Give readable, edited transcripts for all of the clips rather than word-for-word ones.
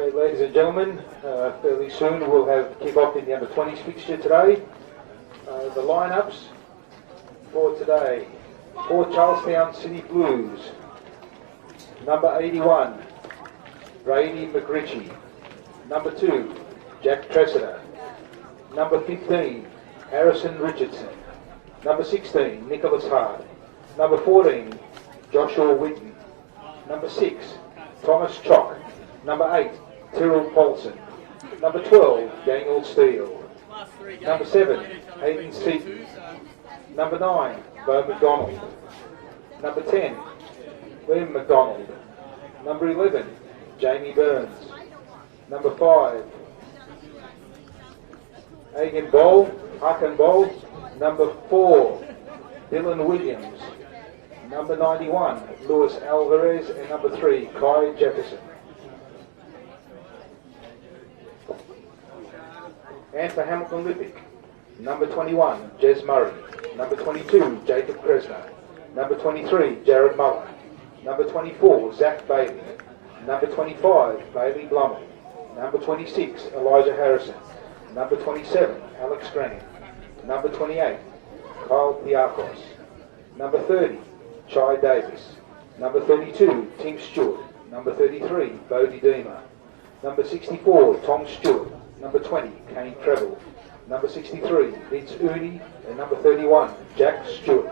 Okay, ladies and gentlemen, fairly soon we'll have kick-off in the under-20s fixture today. The lineups for today: for Charlestown City Blues, number 81, Brady McRitchie; number 2, Jack Tressida; number 15, Harrison Richardson; number 16, Nicholas Hart; number 14, Joshua Whitten; number 6, Thomas Chock; number 8, Tyrrell Paulson; number 12, Daniel Steele; number 7, Hayden Seaton; number 9, Bo McDonald; number 10, Liam McDonald; number 11, Jamie Burns; number 5, Hakan Bowl; number 4, Dylan Williams; number 91, Luis Alvarez; and number 3, Kai Jefferson. And for Hamilton Lippic, number 21, Jez Murray; number 22, Jacob Kresner; number 23, Jared Muller; number 24, Zach Bailey; number 25, Bailey Blummel; number 26, Elijah Harrison; number 27, Alex Grant; number 28, Kyle Piakos; number 30, Chai Davis; number 32, Tim Stewart; number 33, Bodie Deemer; number 64, Tom Stewart; number 20, Kane Treble; number 63, Vince Uni; and number 31, Jack Stewart.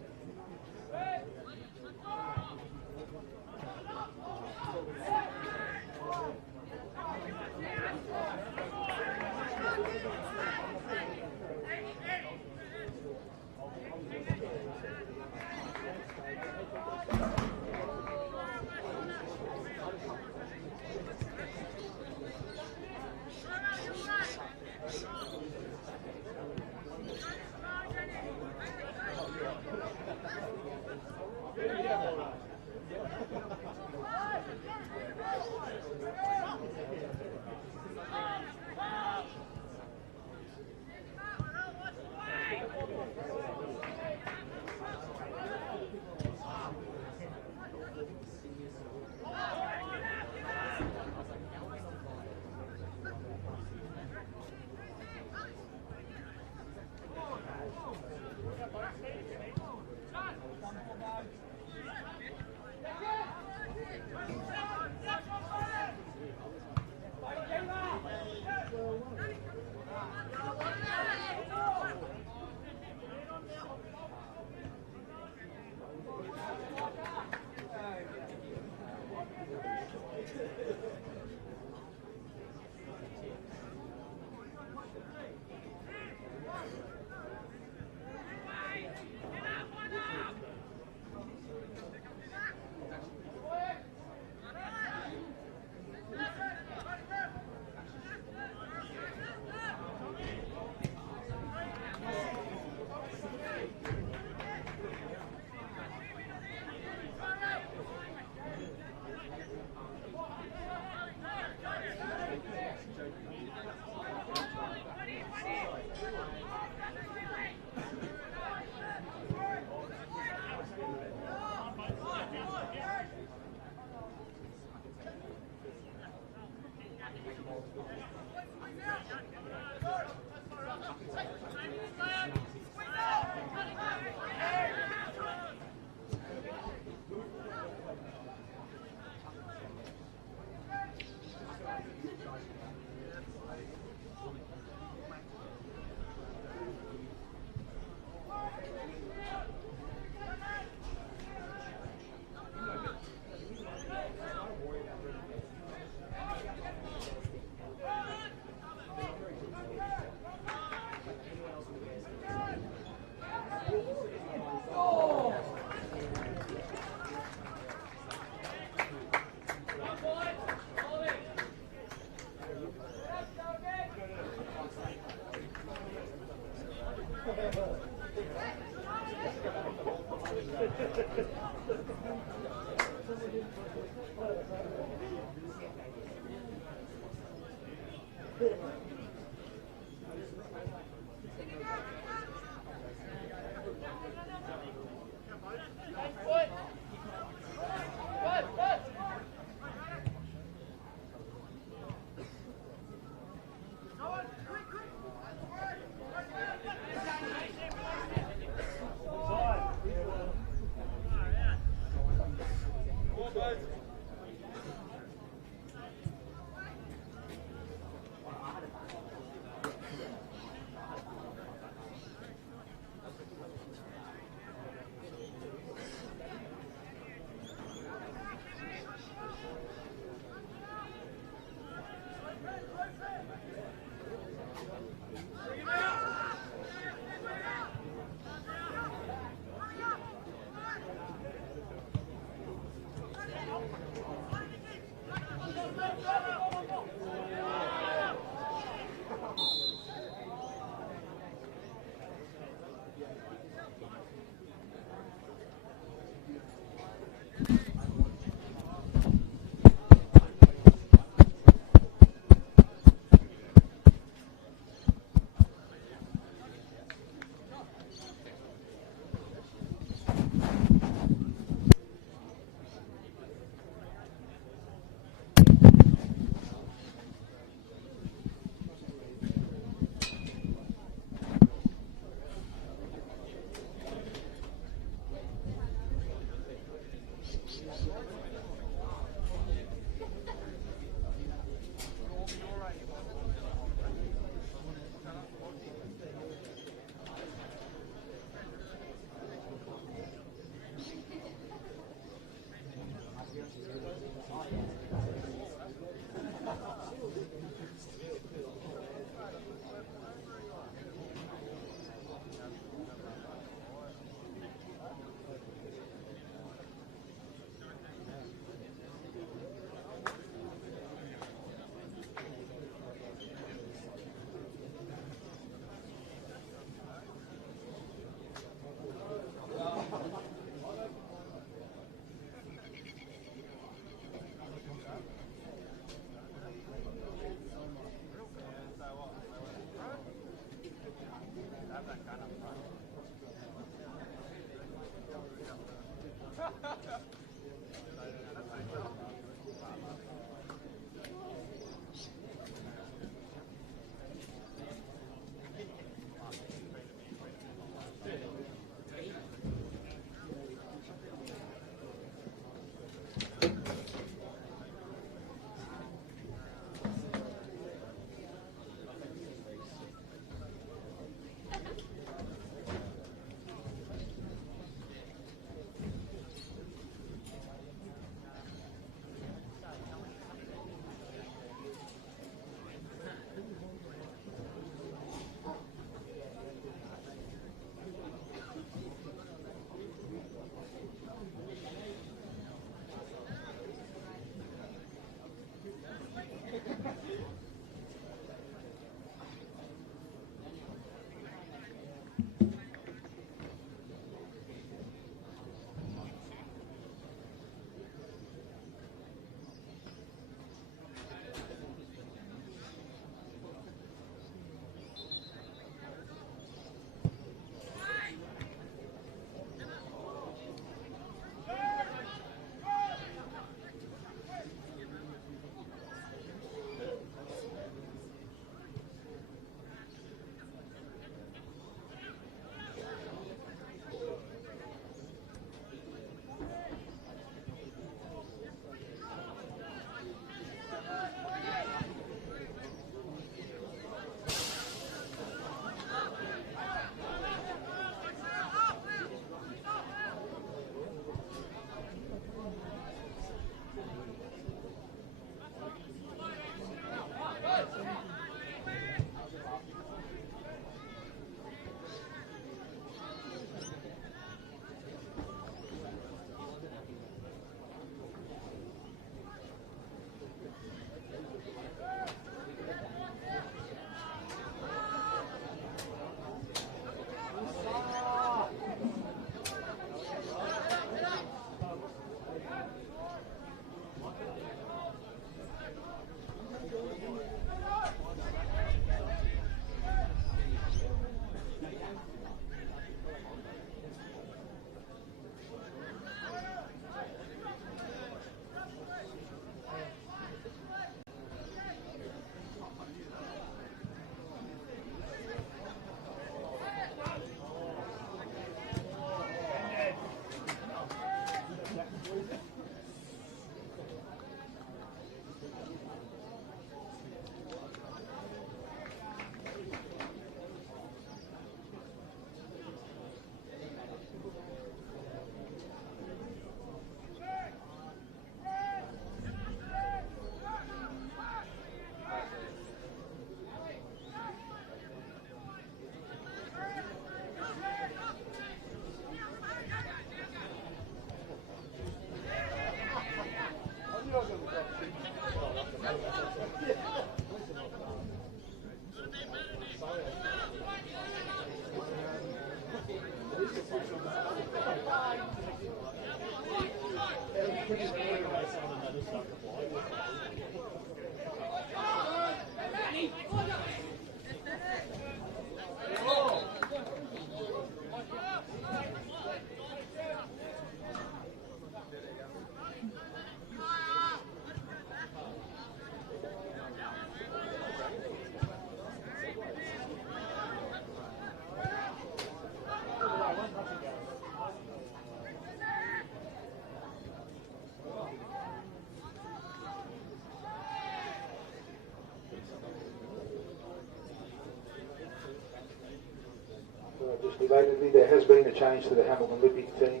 Just belatedly, there has been a change to the Hamilton Olympic team.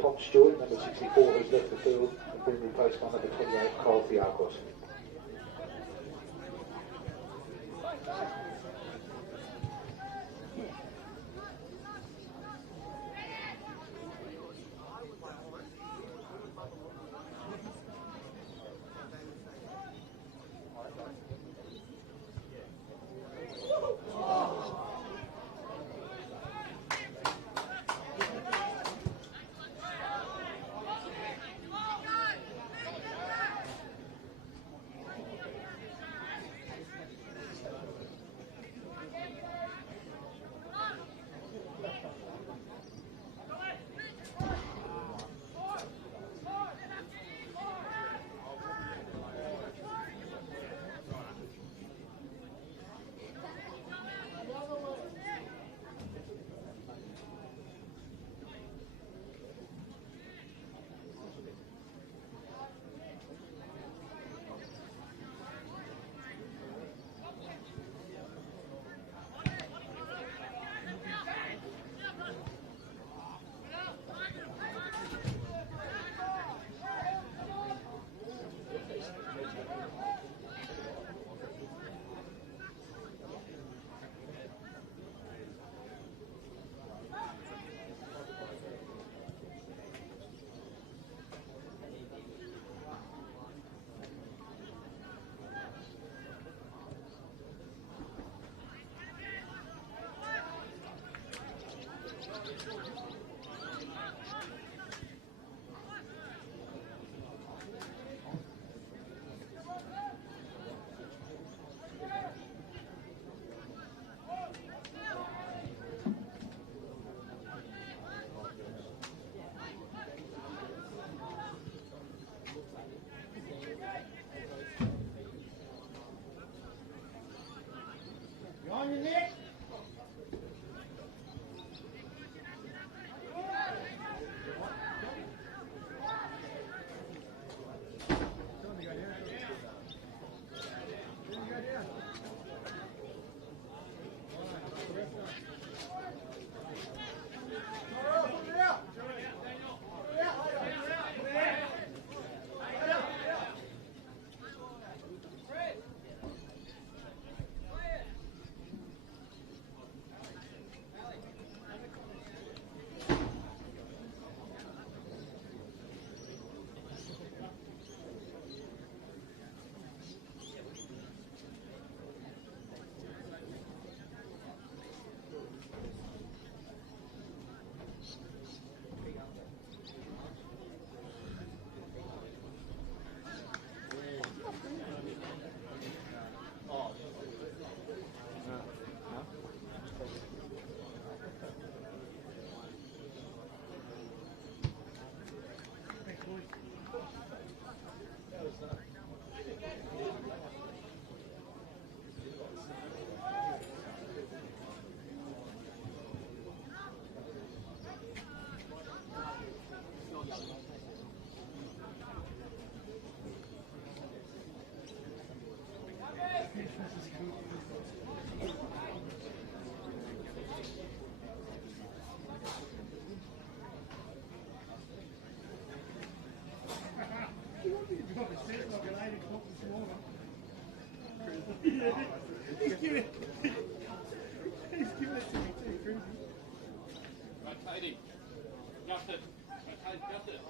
Tom Stewart, number 64, has left the field and been replaced by number 28, Kyle Theakos. On your neck. He's giving it to me too, crazy. Rotating. Just it. Rotate, just it.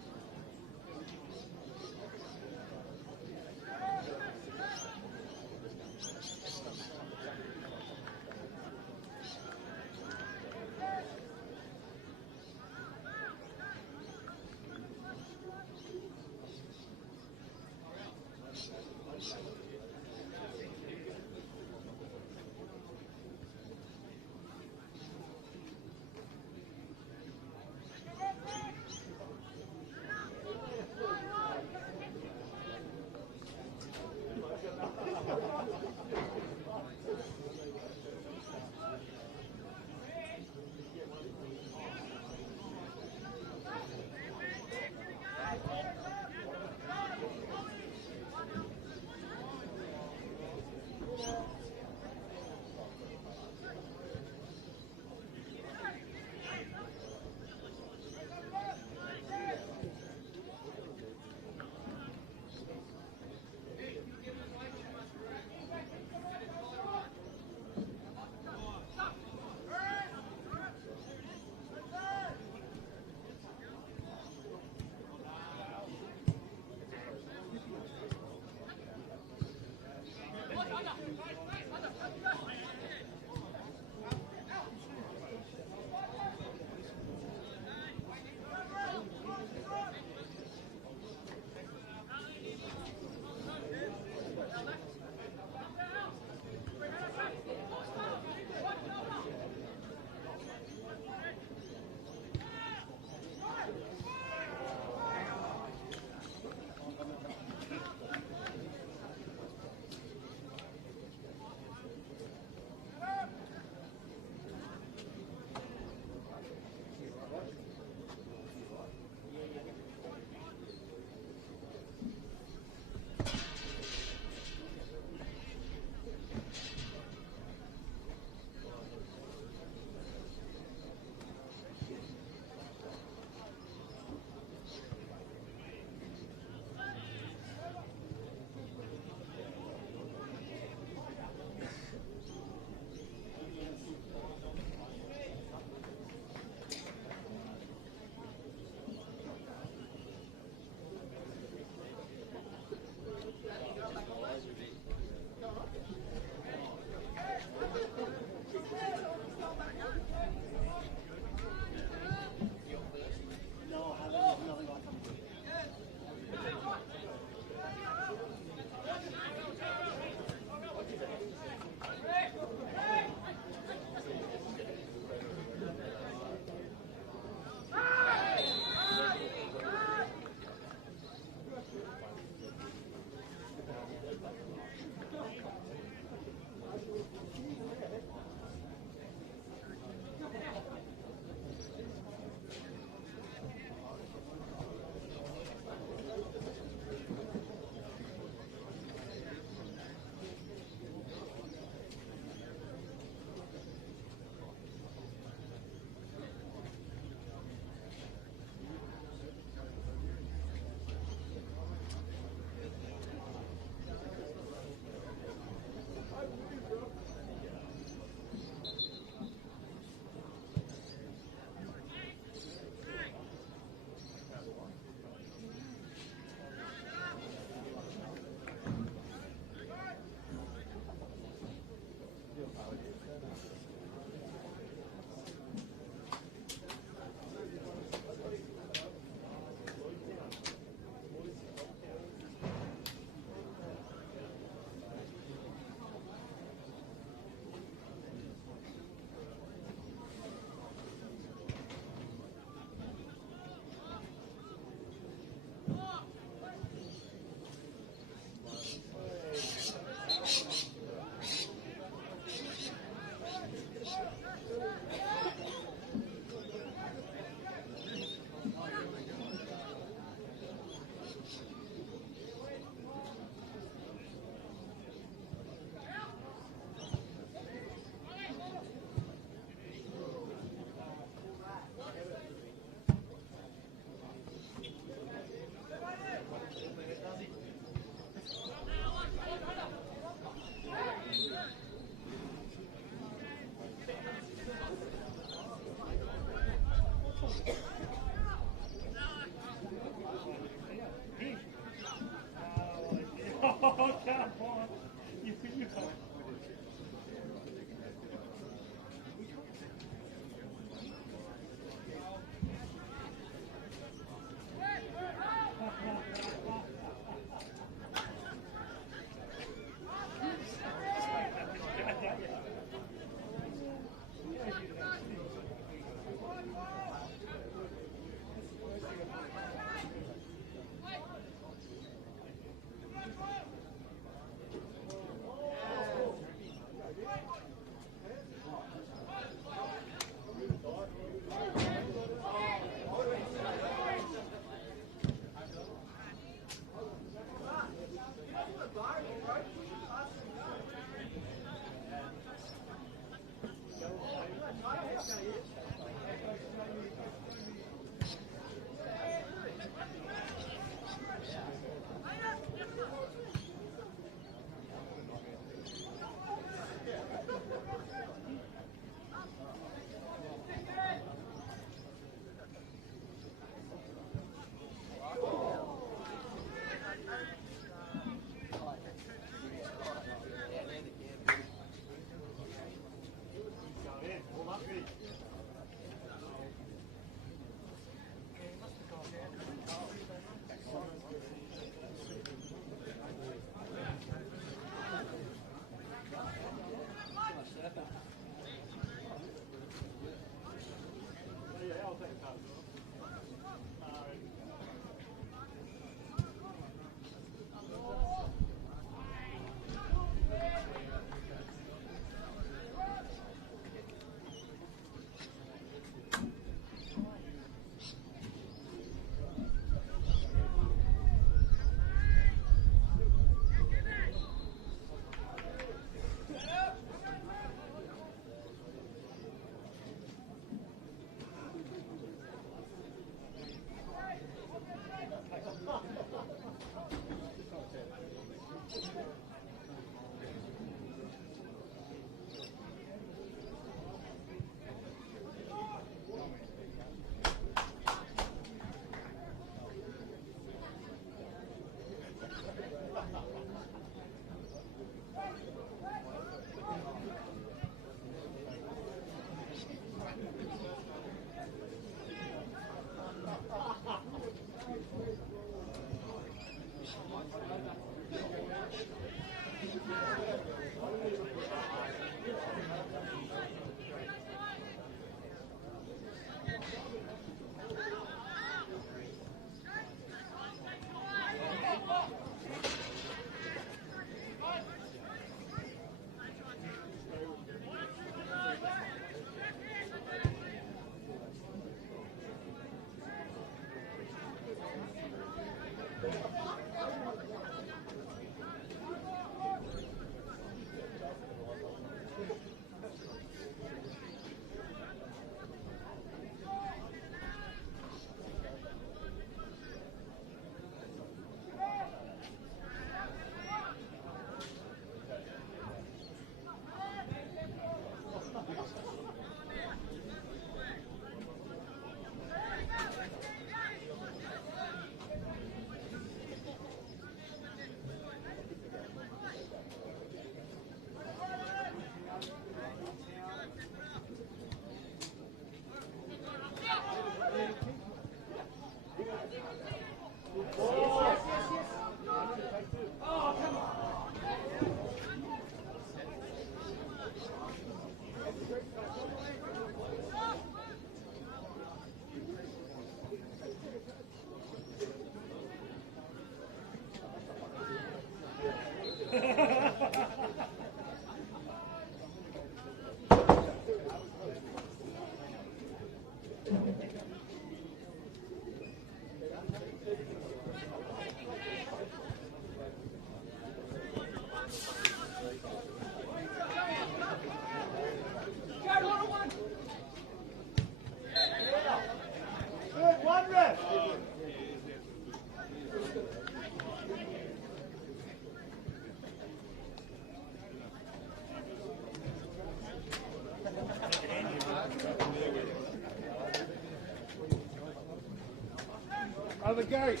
Other gate.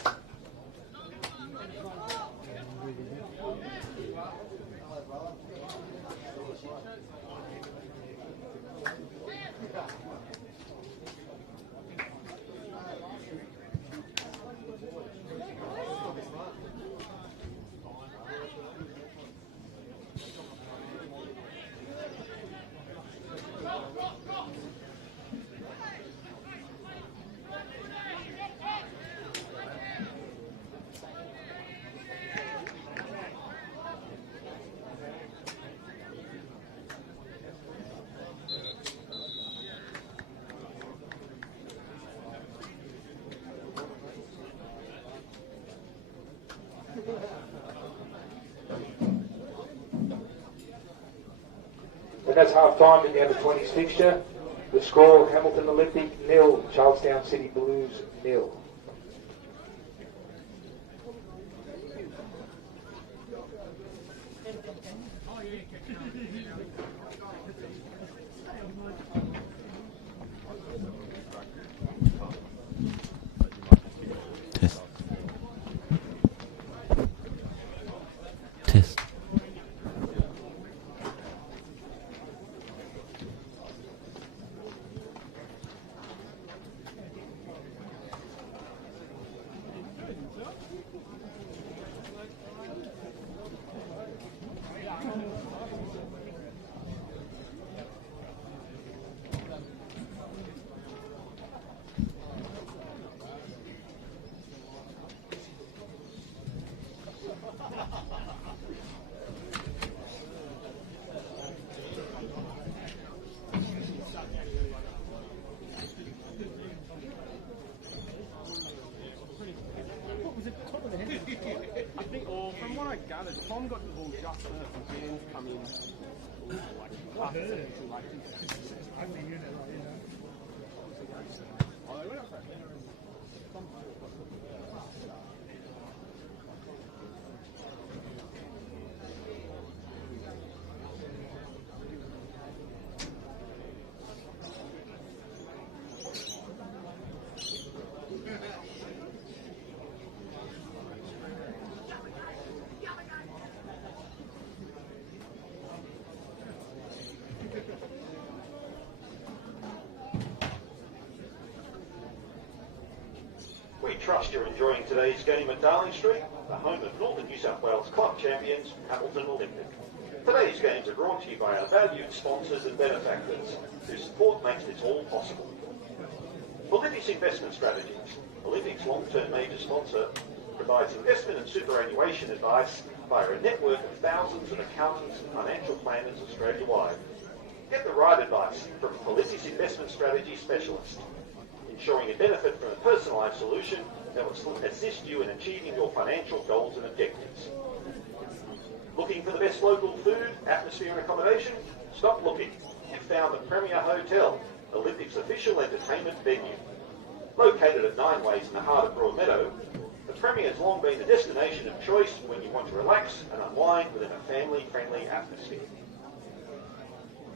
And that's half time in the under-20s fixture. The score, Hamilton Olympic 0, Charlestown City Blues 0. Test. Test. I think, from what I gathered, Tom got the ball just first and James come in like half a second too late. Oh, they went up for it. We trust you're enjoying today's game at Darling Street, the home of Northern New South Wales club champions, Hamilton Olympic. Today's games are brought to you by our valued sponsors and benefactors, whose support makes this all possible. Olympic's investment strategies. Olympic's long-term major sponsor provides investment and superannuation advice via a network of thousands of accountants and financial planners Australia-wide. Get the right advice from Olympic's investment strategy specialist, ensuring you benefit from a personalised solution that will assist you in achieving your financial goals and objectives. Looking for the best local food, atmosphere and accommodation? Stop looking. You've found the Premier Hotel, Olympic's official entertainment venue. Located at 9 Ways in the heart of Broadmeadow, the Premier has long been the destination of choice when you want to relax and unwind within a family-friendly atmosphere.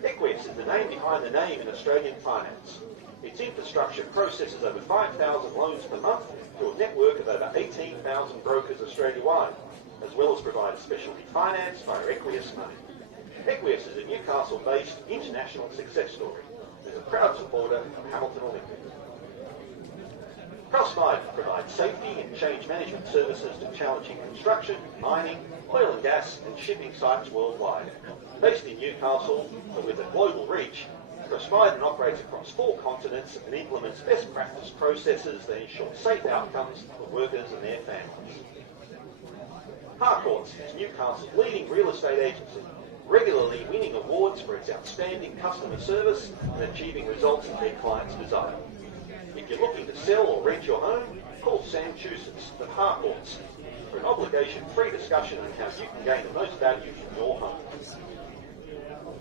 Equius is the name behind the name in Australian finance. Its infrastructure processes over 5,000 loans per month to a network of over 18,000 brokers Australia-wide, as well as provide specialty finance via Equius Money. Equius is a Newcastle-based international success story and is a proud supporter of Hamilton Olympic. Crossfire provides safety and change management services to challenging construction, mining, oil and gas and shipping sites worldwide. Based in Newcastle, but with a global reach, Crossfire operates across 4 continents and implements best practice processes that ensure safe outcomes for workers and their families. Harcourts is Newcastle's leading real estate agency, regularly winning awards for its outstanding customer service and achieving results that their clients desire. If you're looking to sell or rent your home, call Sam Chusas of Harcourts for an obligation-free discussion on how you can gain the most value from your home.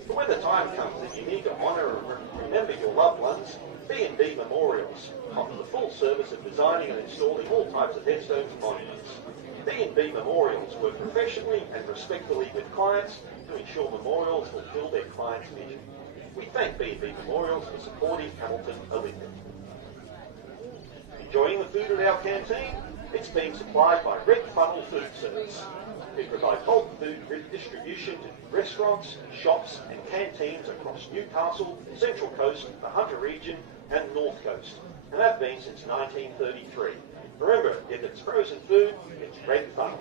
But when the time comes that you need to honour and remember your loved ones, B&B Memorials offer the full service of designing and installing all types of headstones and monuments. B&B Memorials work professionally and respectfully with clients to ensure memorials fulfil their clients' vision. We thank B&B Memorials for supporting Hamilton Olympic. Enjoying the food at our canteen? It's being supplied by Red Funnel Food Service. We provide bulk food distribution to restaurants, shops and canteens across Newcastle, Central Coast, the Hunter region and North Coast, and have been since 1933. Remember, if it's frozen food, it's Red Funnel.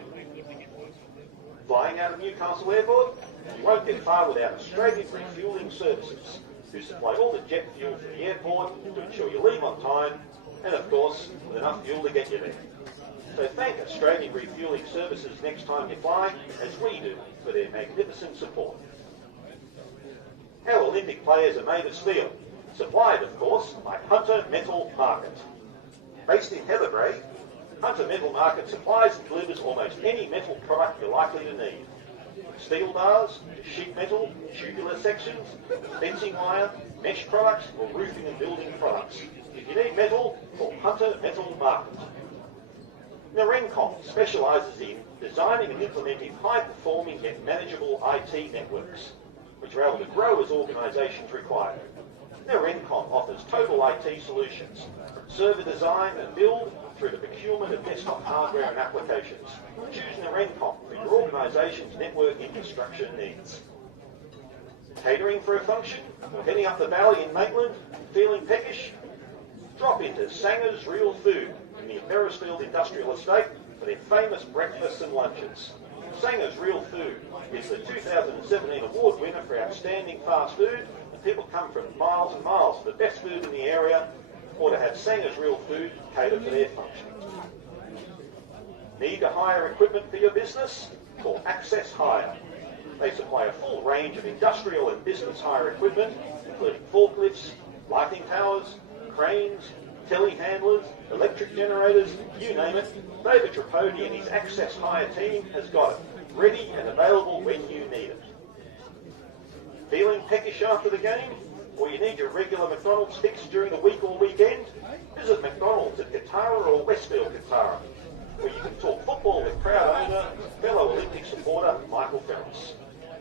Flying out of Newcastle Airport? You won't get far without Australian Refuelling Services, who supply all the jet fuel for the airport to ensure you leave on time, and of course, with enough fuel to get you there. So thank Australian Refuelling Services next time you fly, as we do, for their magnificent support. Our Olympic players are made of steel, supplied, of course, by Hunter Metal Market. Based in Heatherbrae, Hunter Metal Market supplies and delivers almost any metal product you're likely to need. From steel bars, to sheet metal, tubular sections, fencing wire, mesh products, or roofing and building products. If you need metal, call Hunter Metal Market. Narencom specialises in designing and implementing high-performing yet manageable IT networks, which are able to grow as organisations require. Narencom offers total IT solutions, from server design and build through the procurement of desktop hardware and applications. Choose Narencom for your organisation's network infrastructure needs. Catering for a function, or heading up the valley in Maitland, feeling peckish? Drop into Sanger's Real Food in the Beresfield Industrial Estate for their famous breakfasts and lunches. Sanger's Real Food is the 2017 award winner for outstanding fast food, and people come from miles and miles for the best food in the area, or to have Sanger's Real Food cater for their function. Need to hire equipment for your business? Call Access Hire. They supply a full range of industrial and business hire equipment, including forklifts, lighting towers, cranes, telehandlers, electric generators, you name it. David Tripodi and his Access Hire team has got it, ready and available when you need it. Feeling peckish after the game? Or you need your regular McDonald's fix during the week or weekend? Visit McDonald's at Katara or Westfield Katara, where you can talk football with proud owner, fellow Olympic supporter Michael Ferris.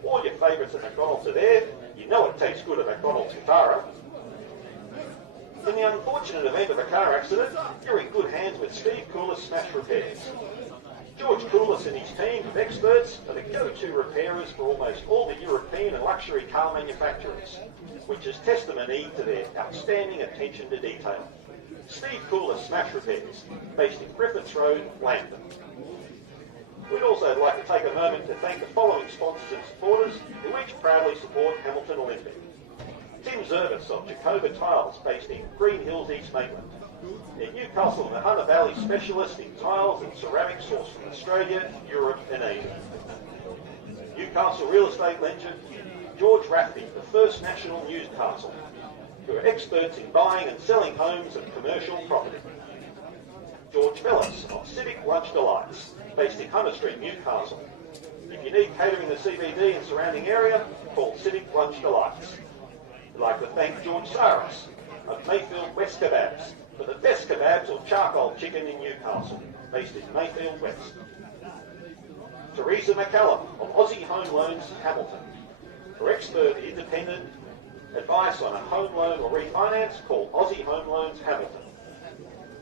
All your favourites at McDonald's are there. You know it tastes good at McDonald's Katara. In the unfortunate event of a car accident, you're in good hands with Steve Coulis Smash Repairs. George Coulis and his team of experts are the go-to repairers for almost all the European and luxury car manufacturers, which is testimony to their outstanding attention to detail. Steve Coulis Smash Repairs, based in Griffiths Road, Langdon. We'd also like to take a moment to thank the following sponsors and supporters who each proudly support Hamilton Olympic. Tim Zervis of Jacoba Tiles, based in Green Hills, East Maitland. Their Newcastle and the Hunter Valley specialist in tiles and ceramics sourced from Australia, Europe and Asia. Newcastle real estate legend George Rafferty, the First National Newcastle, who are experts in buying and selling homes and commercial property. George Fellis of Civic Lunch Delights, based in Hunter Street, Newcastle. If you need catering in the CBD and surrounding area, call Civic Lunch Delights. We'd like to thank George Saris of Mayfield West Kebabs for the best kebabs or charcoal chicken in Newcastle, based in Mayfield West. Teresa McCallum of Aussie Home Loans Hamilton. For expert independent advice on a home loan or refinance, call Aussie Home Loans Hamilton.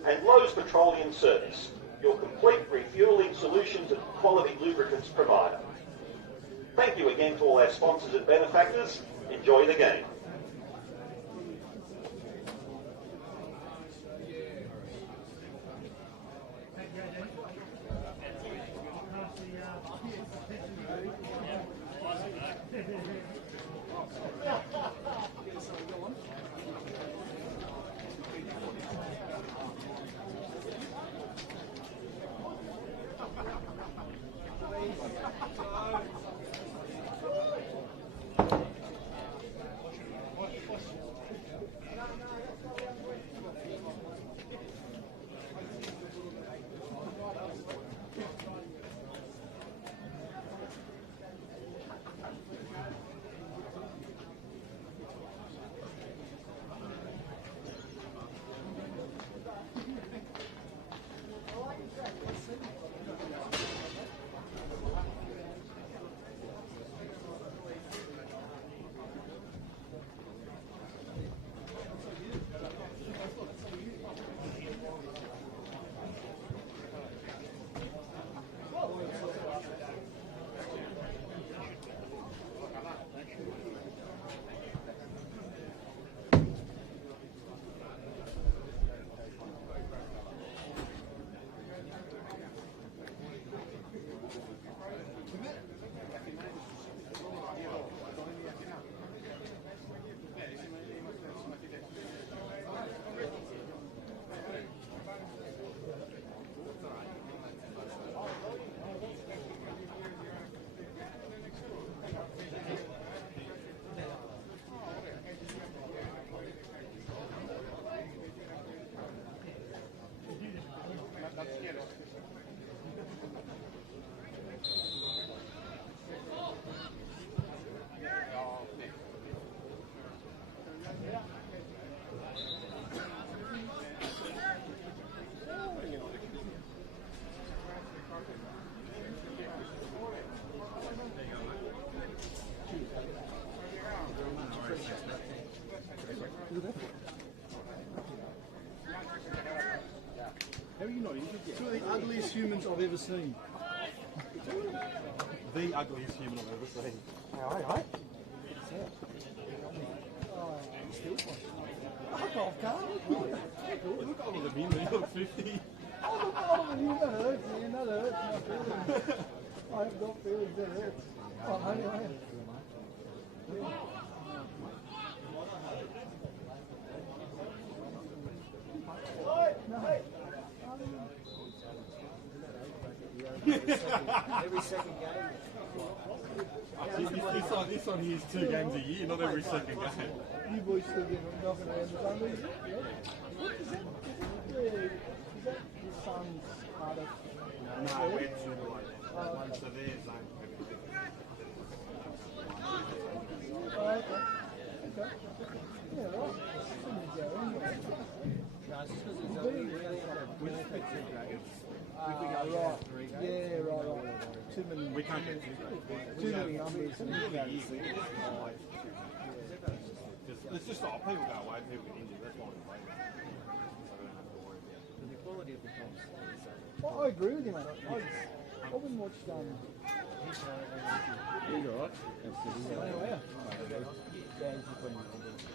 And Lowe's Petroleum Service, your complete refuelling solutions and quality lubricants provider. Thank you again to all our sponsors and benefactors. Enjoy the game. are you not injured yet? Two of the ugliest humans I've ever seen. The ugliest human I've ever seen. Alright. Fuck off, Carl. Look older than him, you look 50. Oh, that hurts, man. That hurts my feelings. I have got feelings that hurts. Oh, anyway. Every second game. This one here's 2 games a year, not every second game. You boys still get knocking around the phone, is it? Yeah. Is that his son's artist? No, we're 2 away. One's to theirs, Okay. Yeah, right. Shouldn't go anyway. No, it's just because it's really We just picked 2 dragons. Right. Yeah, right. Too many. We can't get 2 dragons. Too many numbers. It's just like people go away, people get injured. That's why we play them. So we don't have to worry about it. the quality of the comps. I agree with you, mate. I wouldn't watch He's alright.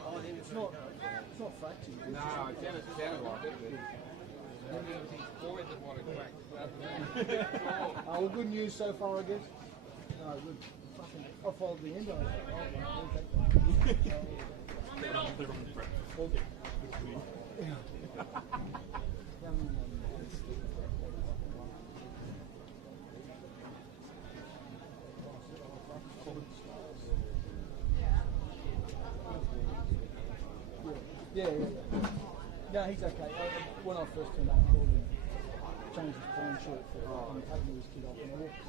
Oh, then It's not fractured. No, it sounded like it. Well, good news so far, I guess. No, good. Fucking, I followed the end of it. Yeah. No, he's okay. When I first turned up, I called him, changed his phone shirt for taking his kid off, and I walked.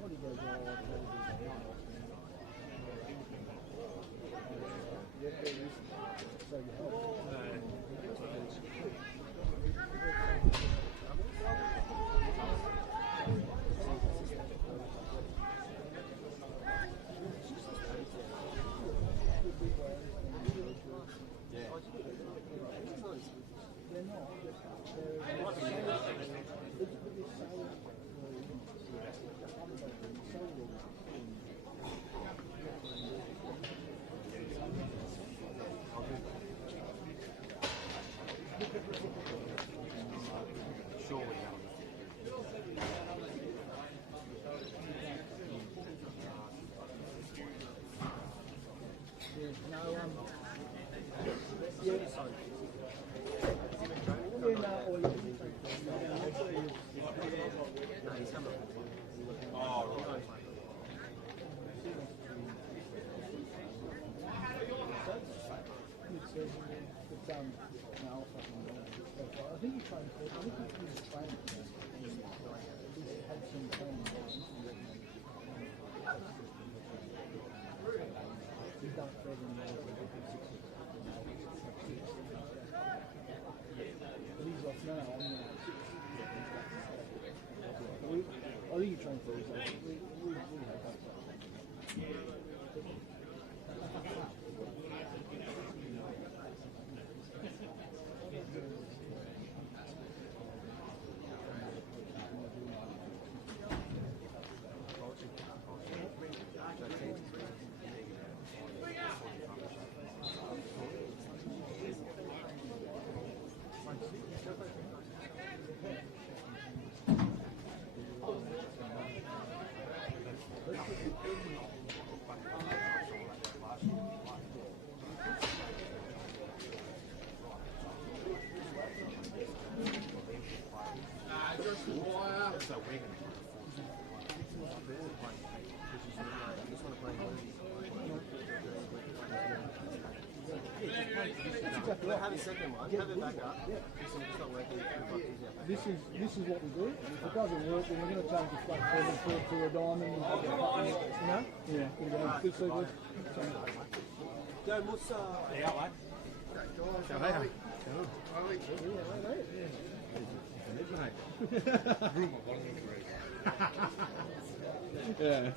What he goes, so you help. They're not. Surely I think he trained for it. I think he was training. He had some training. He's done it further than but he's off now. I think he trained for it. have a second one, have it back up. It's not working. This is what we do. If it doesn't work, then we're going to change the flat forward to a diamond. You know? Yeah. Good sequence. Go, Musa. Yeah, yeah.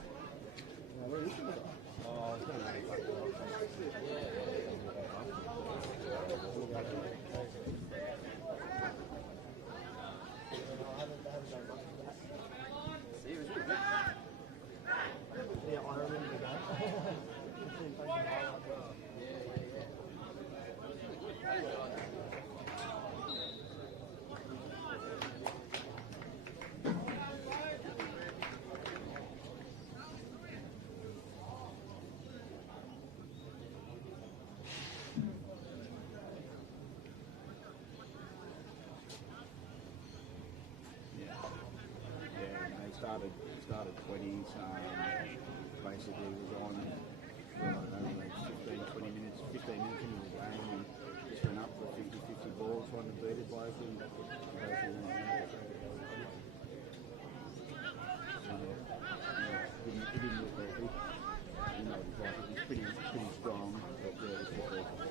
u20s. Basically was on, I don't know, like 15 minutes into the game and just went up for 50-50 balls trying to beat it by him. He didn't look healthy. You know, he's pretty strong, but yeah, it's just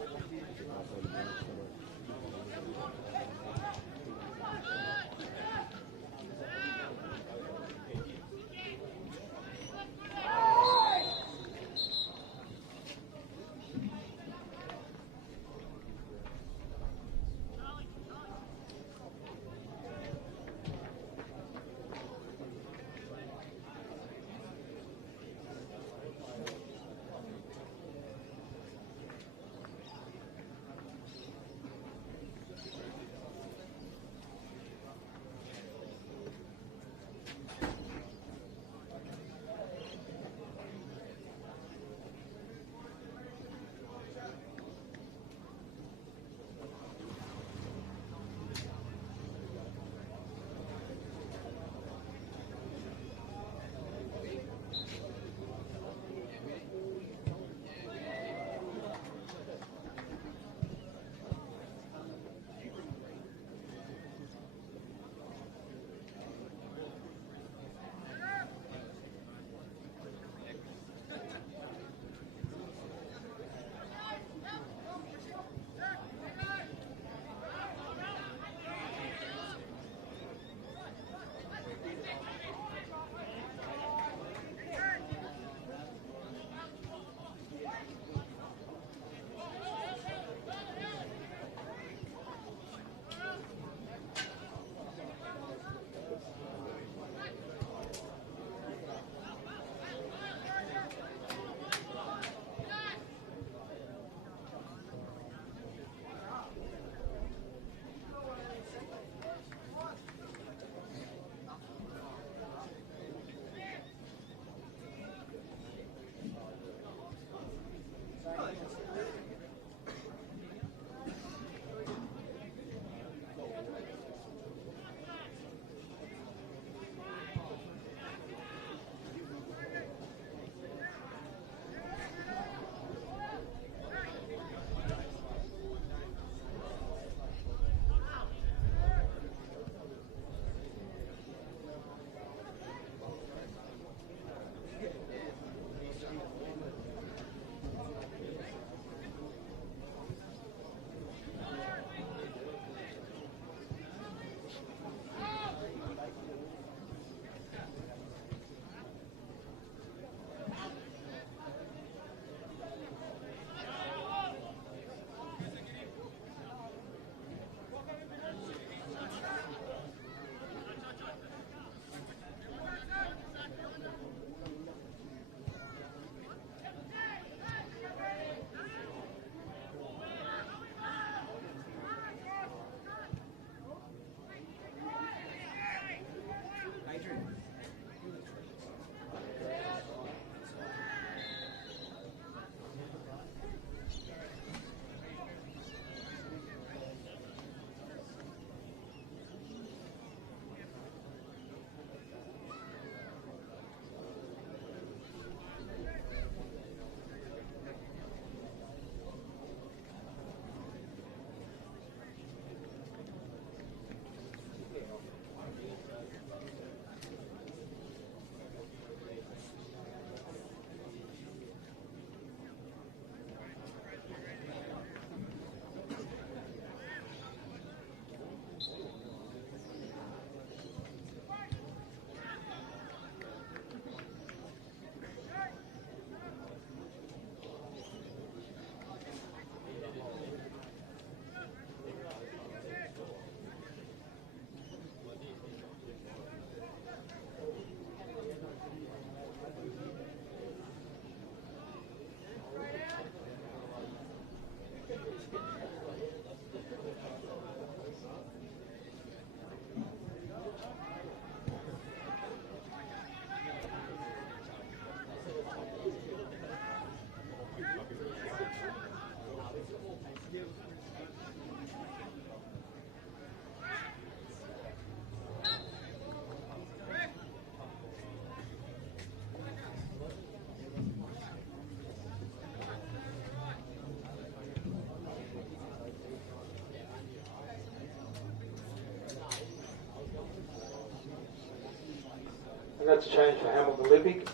that's a change for Hamilton Olympic.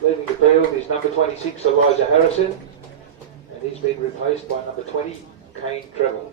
Leaving the field is number 26, Elijah Harrison, and he's been replaced by number 20, Kane Treble.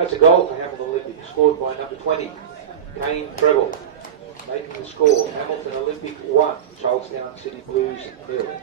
That's a goal for Hamilton Olympic, scored by number 20, Kane Treble. Making the score, Hamilton Olympic 1, Charlestown City Blues 0.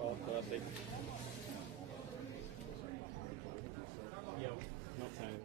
Oh, perfect. Yeah, not saying.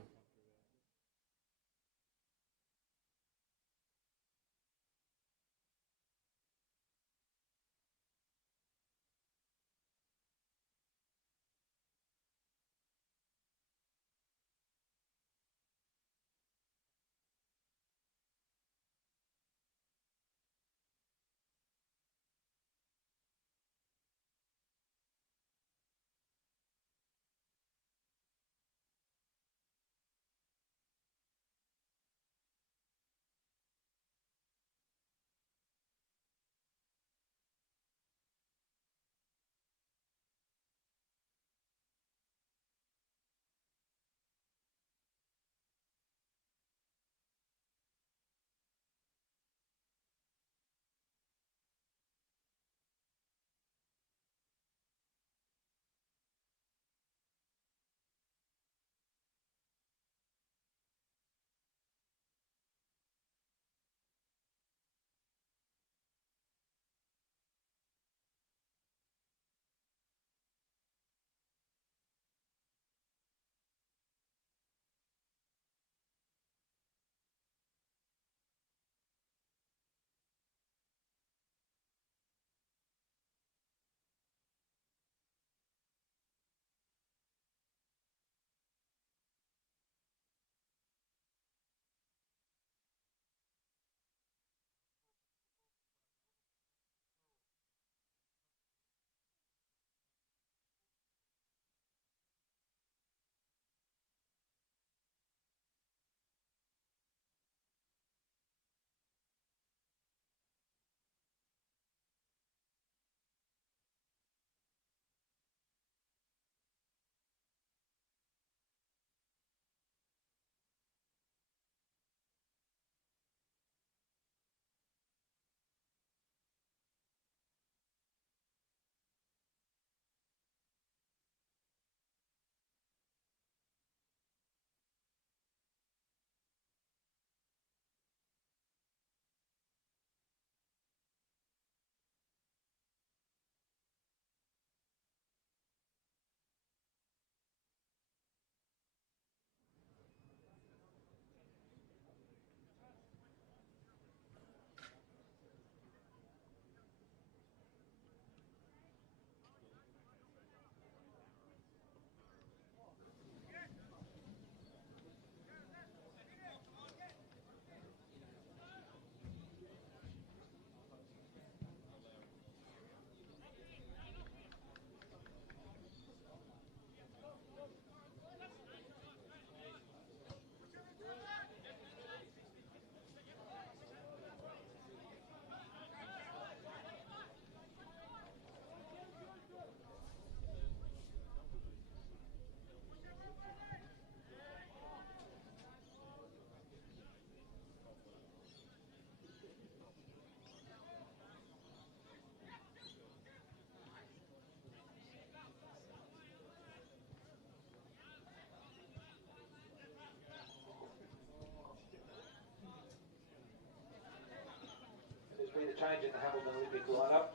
There's been a change in the Hamilton Olympic lineup.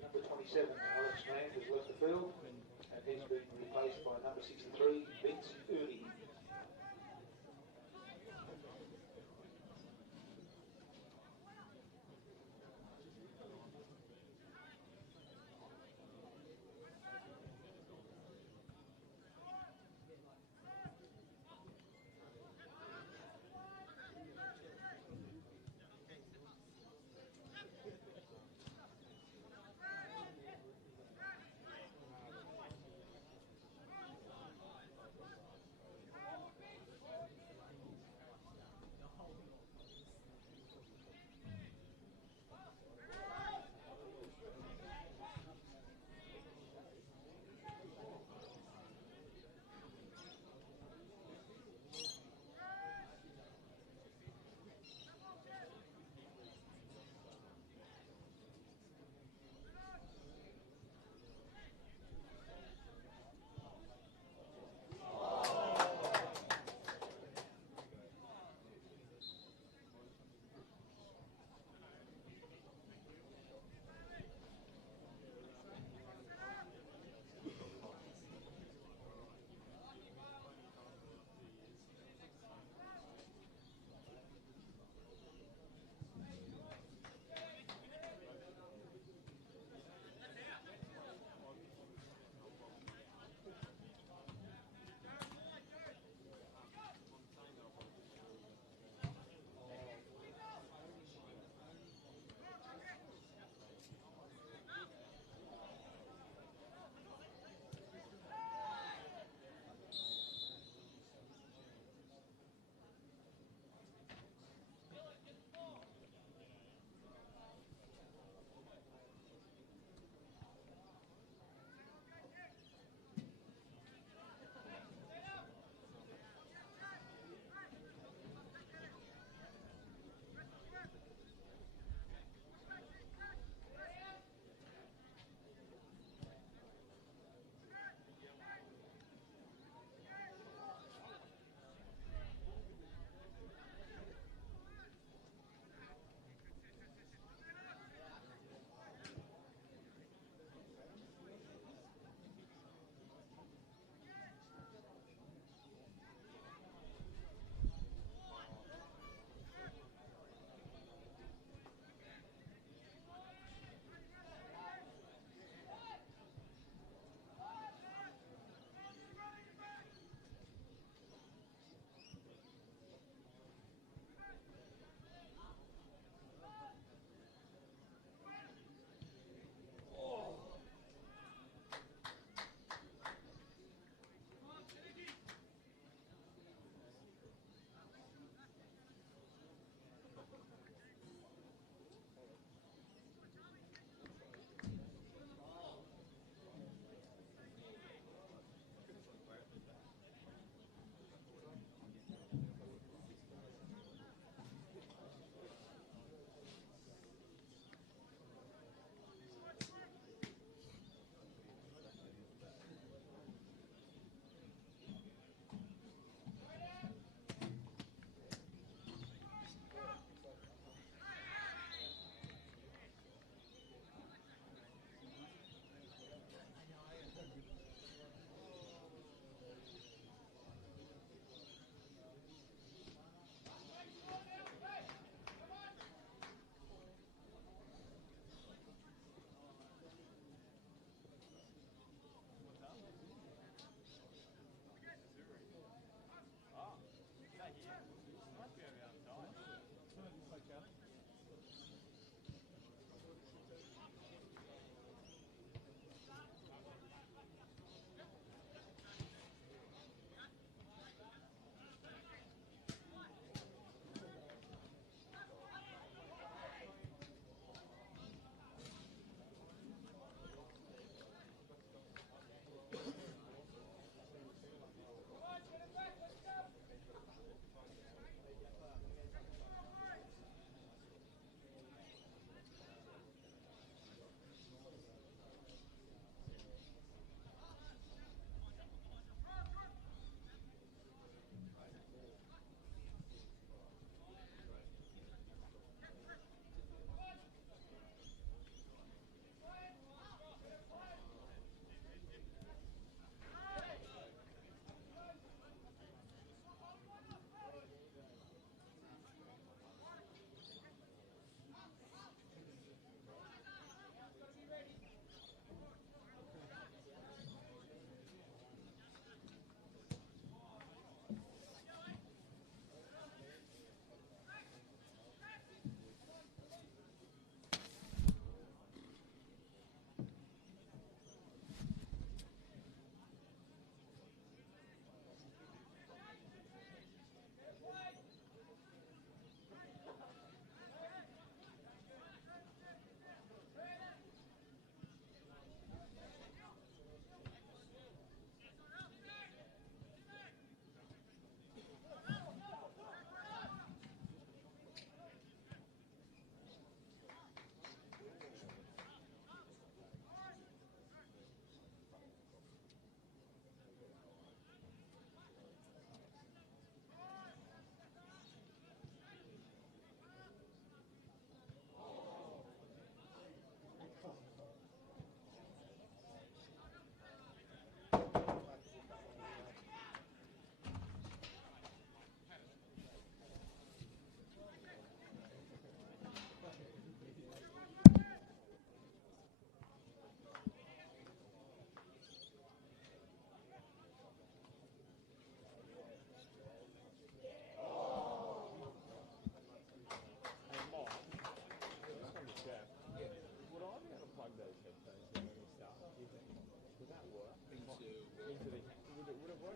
Number 27, Alex Mann, has left the field, and he's number 63, Vince Uli.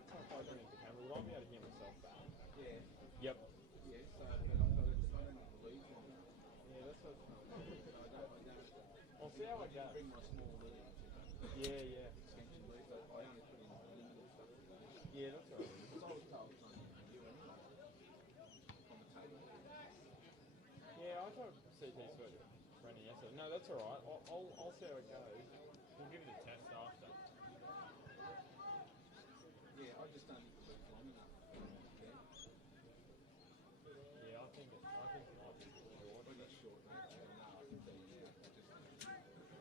I don't need the camera. Will I be able to hear myself back? Yeah. Yep. Yeah, so, but I don't believe them. Yeah, that's what. I don't. I'll see how I go. Bring my small lead, Yeah. essentially, but I only put in limited stuff today. Yeah, that's right. Because I was told it's only you anyway. On the table. Yeah, I tried CT for any yesterday. No, that's all right. I'll see how it goes. We'll give it a test after. Yeah, I just don't think it was long enough. Yeah, I think it might be short. But that's short, mate. No, I can tell you now.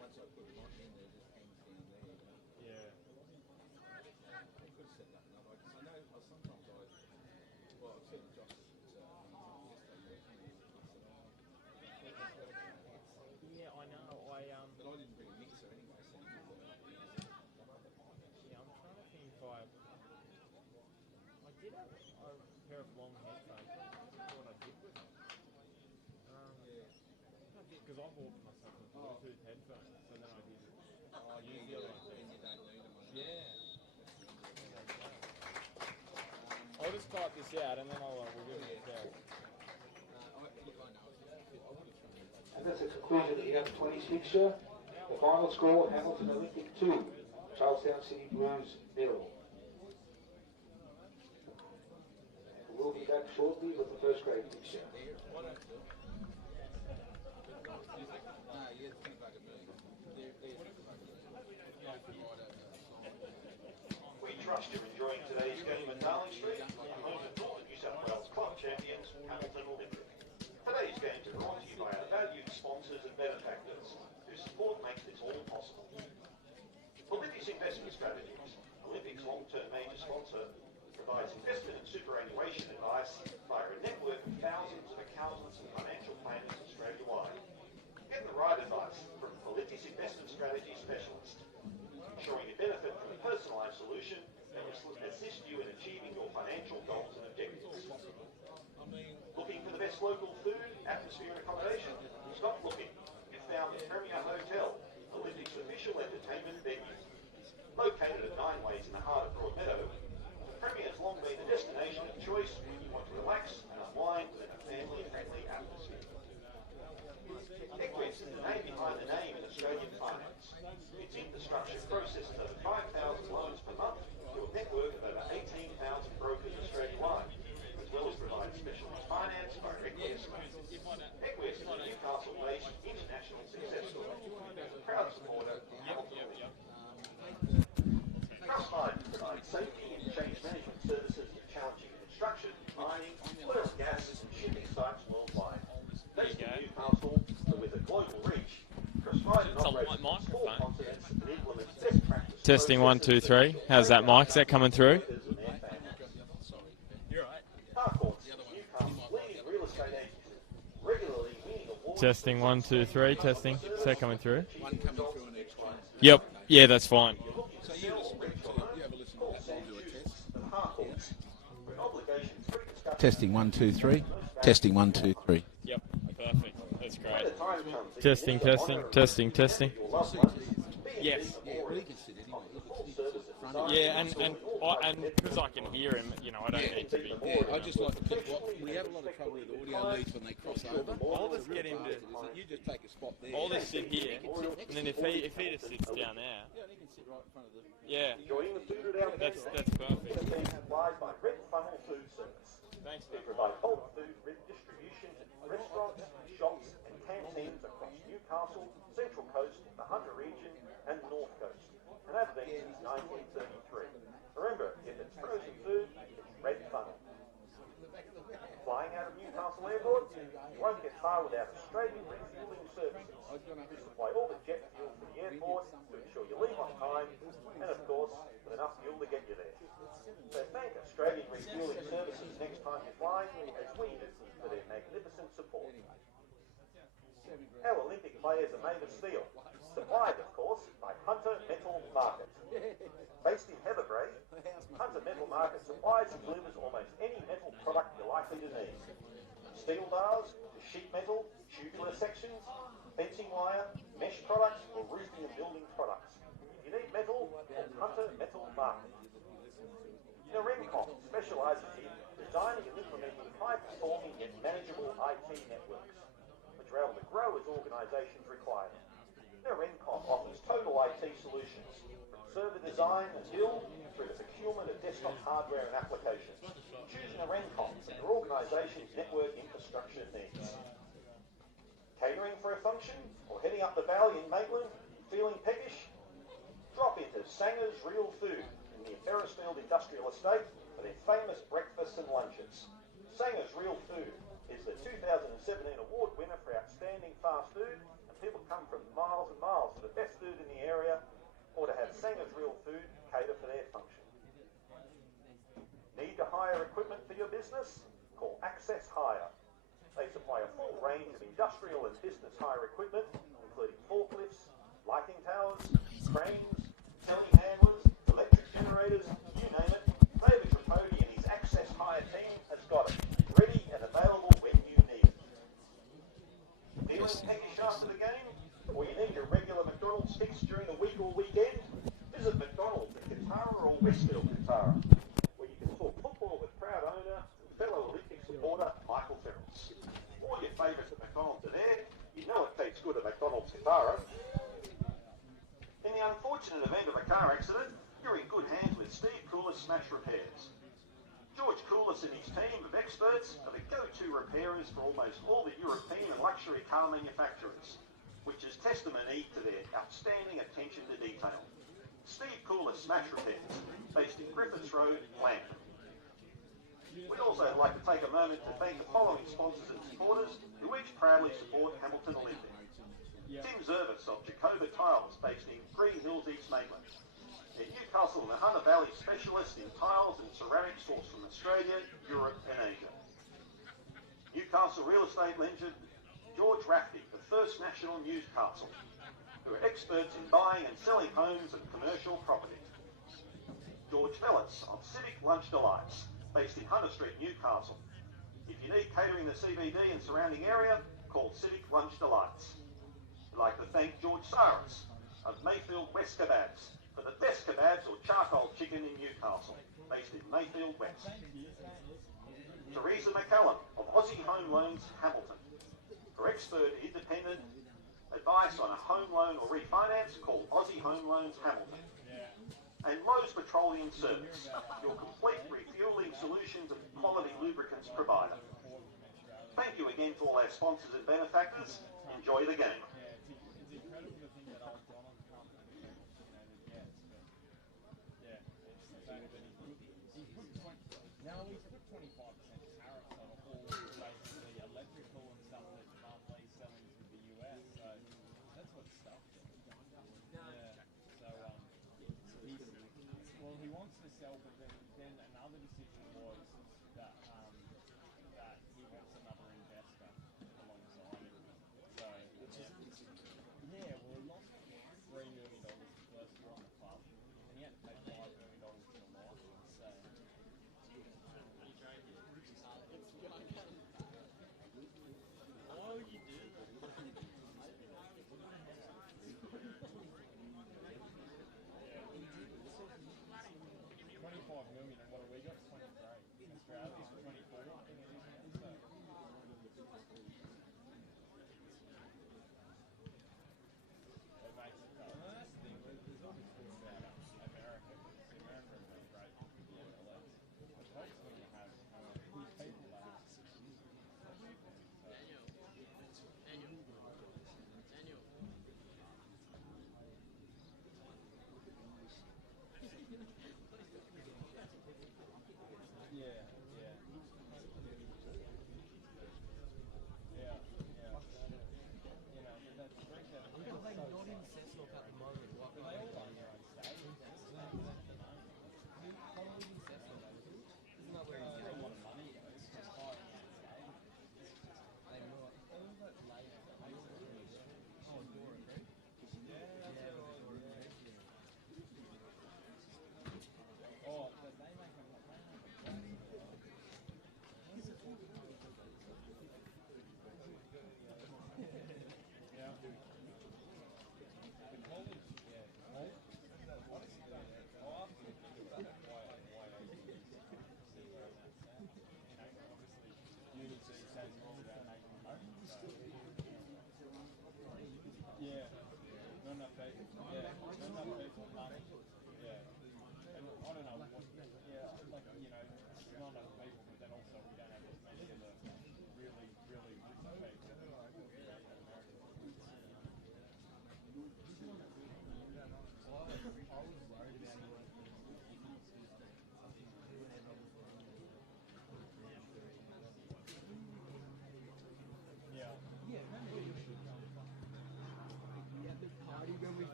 Once I put it on in there, just hangs down there. You know? Yeah. I could set that another. Because I know sometimes well, I've said Josh yesterday, Yeah, I know. but I didn't bring a mixer anyway, so Yeah, I'm trying to think if I did have a pair of long headphones. I don't know what I did with them. Because I bought myself a Bluetooth headphones, so then I did use the other ones. then you don't need them. Yeah. I'll just type this out and then we'll give it a test. Look, I know. I would have thrown it. And that's the conclusion of the under-20s fixture. The final score, Hamilton Olympic 2, Charlestown City Blues 0. And we'll be back shortly with the first grade fixture. We trust you're enjoying today's game at Darling Street, the home of Northern New South Wales club champions, Hamilton Olympic. Today's games are brought to you by our valued sponsors and benefactors, whose support makes this all possible. Olympics Investment Strategies, Olympics long-term major sponsor, provides investment and superannuation advice via a network of thousands of accountants and financial planners Australia-wide. Get the right advice from Olympics Investment Strategy specialist, ensuring you benefit from a personalised solution that will assist you in achieving your financial goals and objectives. Looking for the best local food, atmosphere and accommodation? Stop looking. You've found the Premier Hotel, Olympics official entertainment venue. Located at 9 Ways in the heart of Broadmeadow, the Premier has long been the destination of choice when you want to relax and unwind within a family-friendly atmosphere. Equus is the name behind the name in Australian finance. Its infrastructure processes over 5,000 loans per month through a network of over 18,000 brokers Australia-wide, as well as providing specialist finance via Equus. Equus is a Newcastle-based international success story, proud supporter of Hamilton Olympic. Trustline provides safety and change management services for challenging construction, mining, oil and gas, and shipping sites worldwide. Based in Newcastle, but with a global reach, Trustline operates across 4 continents and implements best practice. Testing 1, 2, 3. How's that, Mike? Is that coming through? You're right. Harcourt's Newcastle's leading real estate agency, regularly winning awards. Testing 1, 2, 3. Testing. Is that coming through? One coming through an extra. Yep. Yeah, that's fine. So you have a listen to that. We'll do a test. Testing 1, 2, 3. Testing 1, 2, 3. Yep. Perfect. That's great. Testing. Yes. Well, he can sit anyway. He can sit in front of Yeah, and because I can hear him, I don't need to be. Yeah, I just like to pick we have a lot of trouble with audio leads when they cross over. I'll just get him to. You just take a spot there. I'll just sit here, and then if he just sits down there. Yeah, he can sit right in front of the. Yeah. Enjoying the food at our That's venue? perfect. It's being supplied by Red Funnel Food Service. Thanks, They Nick. provide bulk food distribution to restaurants, shops and canteens across Newcastle, Central Coast, the Hunter region and the North Coast. And that's been since 1933. Remember, if it's frozen food, it's Red Funnel. Flying out of Newcastle Airport, you won't get far without Australian refuelling services. We supply all the jet fuel for the airport to ensure you leave on time and, of course, with enough fuel to get you there. So thank Australian Refuelling Services next time you fly, as we do, for their magnificent support. Our Olympic players are made of steel, supplied, of course, by Hunter Metal Market. Based in Heatherbrae, Hunter Metal Market supplies and delivers almost any metal product you're likely to need. Steel bars, sheet metal, tubular sections, fencing wire, mesh products, or roofing and building products. If you need metal, call Hunter Metal Market. Narencom specialises in designing and implementing high-performing yet manageable IT networks, which are able to grow as organisations require them. Narencom offers total IT solutions, from server design and build through to procurement of desktop hardware and applications. Choose Narencom for your organisation's network infrastructure needs. Catering for a function or heading up the valley in Maitland, feeling peckish? Drop into Sanger's Real Food in the Beresfield Industrial Estate for their famous breakfasts and lunches. Sanger's Real Food is the 2017 award winner for outstanding fast food, and people come from miles and miles for the best food in the area or to have Sanger's Real Food cater for their function. Need to hire equipment for your business? Call Access Hire. They supply a full range of industrial and business hire equipment, including forklifts, lighting towers, cranes, telehandlers, electric generators, you name it. David Tripodi and his Access Hire team has got it, ready and available when you need it. Feeling peckish after the game? Or you need your regular McDonald's fix during the week or weekend? Visit McDonald's in Katara or Westfield Katara, where you can talk football with proud owner and fellow Olympic supporter Michael Ferrells. All your favourites at McDonald's are there. You know it tastes good at McDonald's Katara. In the unfortunate event of a car accident, you're in good hands with Steve Coolis Smash Repairs. George Coolis and his team of experts are the go-to repairers for almost all the European and luxury car manufacturers, which is testimony to their outstanding attention to detail. Steve Coolis Smash Repairs, based in Griffiths Road, Lambton. We'd also like to take a moment to thank the following sponsors and supporters who each proudly support Hamilton Olympic. Tim Zervis of Jacoba Tiles, based in Green Hills, East Maitland. A Newcastle and the Hunter Valley specialist in tiles and ceramics sourced from Australia, Europe and Asia. Newcastle real estate legend George Rafferty, the First National Newcastle, who are experts in buying and selling homes and commercial properties. George Fellis of Civic Lunch Delights, based in Hunter Street, Newcastle. If you need catering in the CBD and surrounding area, call Civic Lunch Delights. We'd like to thank George Saris of Mayfield West Kebabs for the best kebabs or charcoal chicken in Newcastle, based in Mayfield West. Teresa McCallum of Aussie Home Loans, Hamilton. For expert independent advice on a home loan or refinance, call Aussie Home Loans, Hamilton. And Lowe's Petroleum Service, your complete refuelling solutions and quality lubricants provider. Thank you again to all our sponsors and benefactors. Enjoy the game.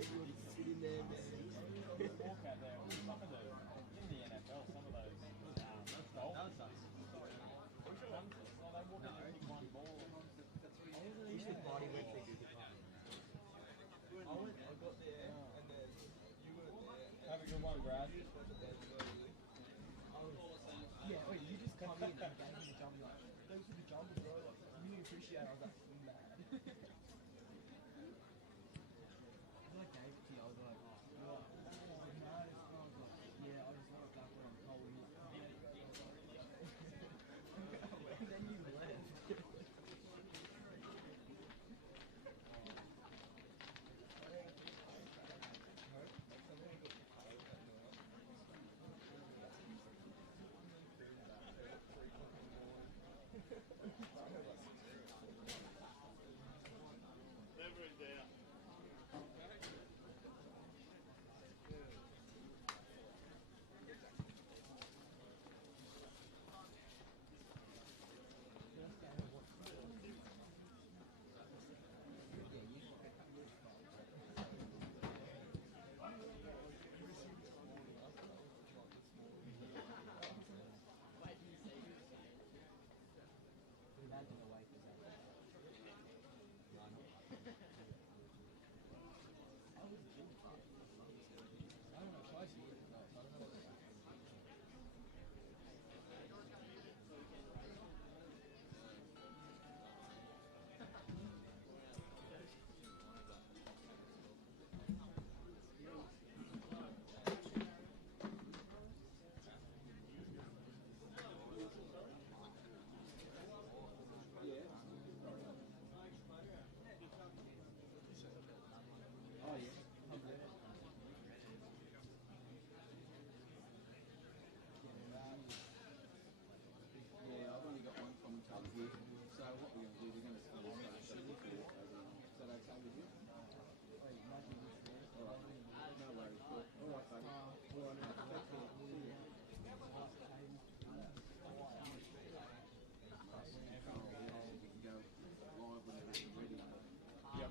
sitting there, man. Walk out there. Some of the in the NFL, some of those dolphins. Well, they walk in with one ball. We used to party when they did it. I got there, and then you were there. Have a good one, Brad. Yeah, wait, you just come in and gave me the jump. Like, thanks for the jump, bro. Like, really appreciate it. I was like, mad. I gave it to you. I was like, oh, no. I was like, yeah, I just want to back where I'm holding it. And then you left. Never in doubt. Imagine the wife is like that. I don't know, twice a year. I don't know what it's like. Oh, yeah. Yeah, I've only got one commentator here. So what we're going to do, we're going to start this race. Is that okay with you? Wait, imagine this there. All right. No worries. All right, buddy. All right, take care. See you. We can go live whenever it's ready. Yep.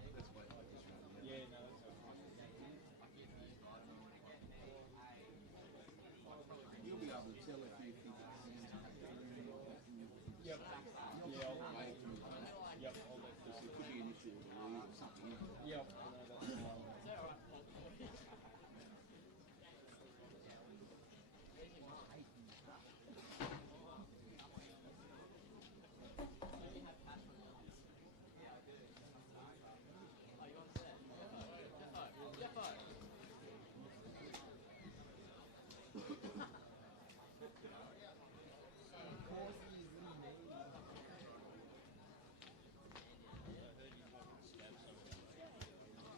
Yeah, no, that's okay. You'll be able to tell if you think it's Yep. Yeah, I'll way too much. Yep, I'll let Because it could be an issue with the lead or something. You know. Yep. No, that's fine.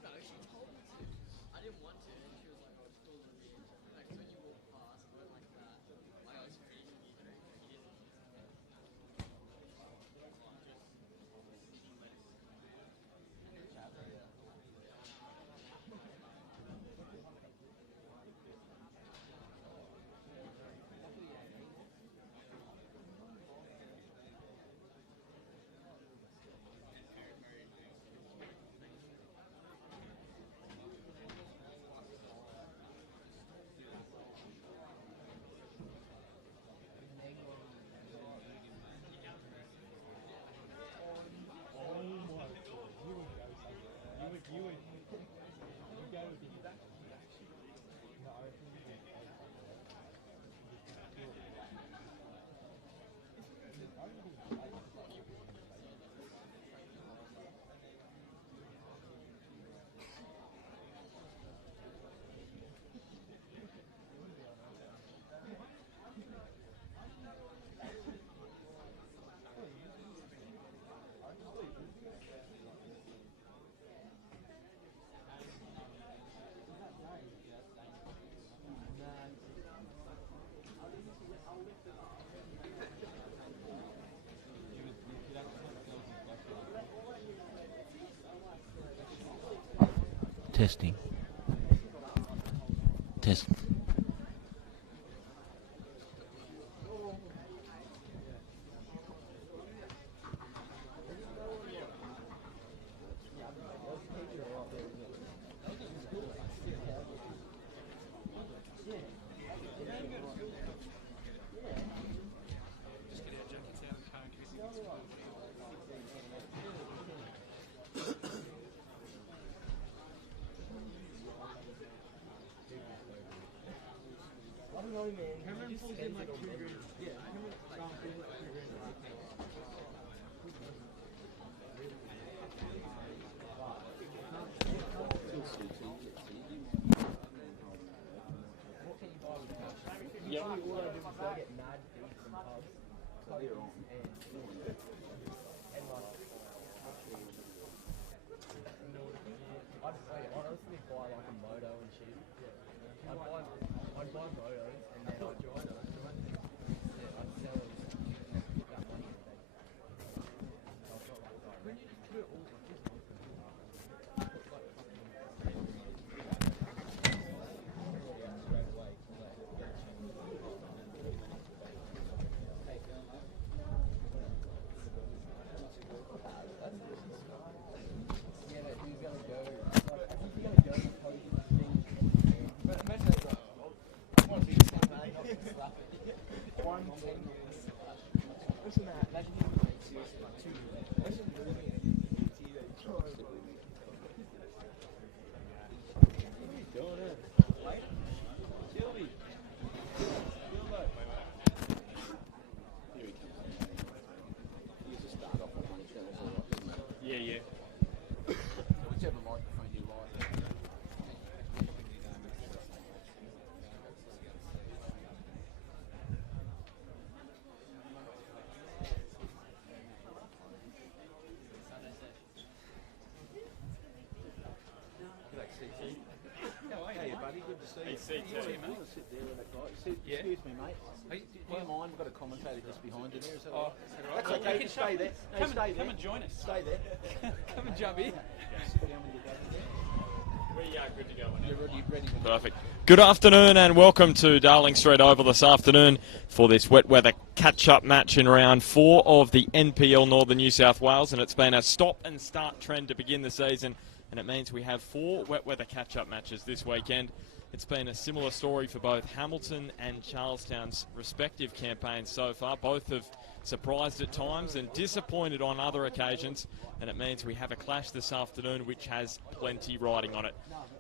No, she told me to. I didn't want to, and she was like, "Oh, it's still gonna be." Like when you walk past, I went like that. Like I was finishing you, but he didn't. Testing. Test. Cameron pulls in like 2 grand. Yeah, Cameron pulls like 2 grand. Yeah. All I do is go get mad beats from pubs, and like, I'd honestly buy like a moto and shit. I'd buy motos and then I'd sell them and get that money. When you just put it all like this, straight away. Yeah, but who's gonna go? Like, I think you're gonna go and post this thing. But imagine that, like, I want to be the same man, not just slap it. 110. Listen to that. Imagine him like seriously, like 2. Imagine losing it. What are you doing it? Wait. Shelby. Yeah, yeah. Whichever microphone you like. Hey, buddy, good to see you. Hey, CT. You want to sit there with that guy? Excuse me, mate. Do you mind? We've got a commentator just behind you there. Is that all right? That's okay. You stay there. No, stay there. Come and join us. Stay there. Come and jump in. Sit down with your dad. We are good to go. You're ready. Perfect. Good afternoon and welcome to Darling Street Oval this afternoon for this wet weather catch-up match in round 4 of the NPL Northern New South Wales, and it's been a stop and start trend to begin the season, and it means we have 4 wet weather catch-up matches this weekend. It's been a similar story for both Hamilton and Charlestown's respective campaigns so far. Both have surprised at times and disappointed on other occasions, and it means we have a clash this afternoon which has plenty riding on it.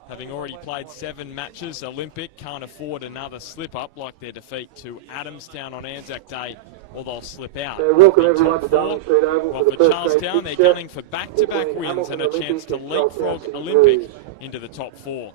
Having already played 7 matches, Olympic can't afford another slip-up like their defeat to Adamstown on Anzac Day, or they'll slip out. Welcome everyone to Darling Street Oval. Well, for Charlestown, they're gunning for back-to-back wins and a chance to leapfrog Olympic into the top 4.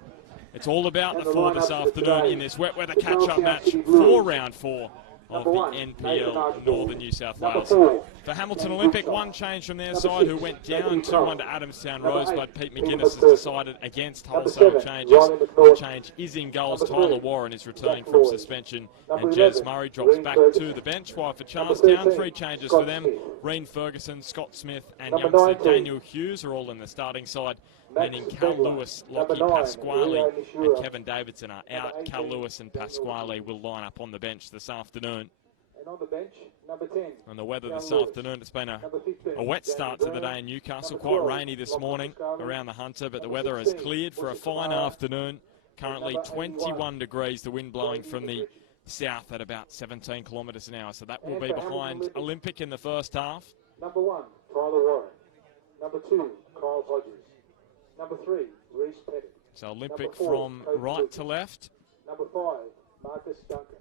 It's all about the 4 this afternoon in this wet weather catch-up match for round 4 of the NPL Northern New South Wales. For Hamilton Olympic, one change from their side, who went down 2-1 to Adamstown Rosebud. Pete McGuinness has decided against wholesale changes. The change is in goals. Tyler Warren is returning from suspension, and Jez Murray drops back to the bench. While for Charlestown, 3 changes for them. Reen Ferguson, Scott Smith and youngster Daniel Hughes are all in the starting side, meaning Cal Lewis, Lockie Pasquale and Kevin Davidson are out. Cal Lewis and Pasquale will line up on the bench this afternoon. And on the bench, number 10. And the weather this afternoon, it's been a wet start to the day in Newcastle. Quite rainy this morning around the Hunter, but the weather has cleared for a fine afternoon. Currently 21 degrees, the wind blowing from the south at about 17 kilometres an hour. So that will be behind Olympic in the first half. Number 1, Tyler Warren. Number 2, Kyle Hodges. Number 3, Reece Pettit. So Olympic from right to left. Number 5, Marcus Duncan.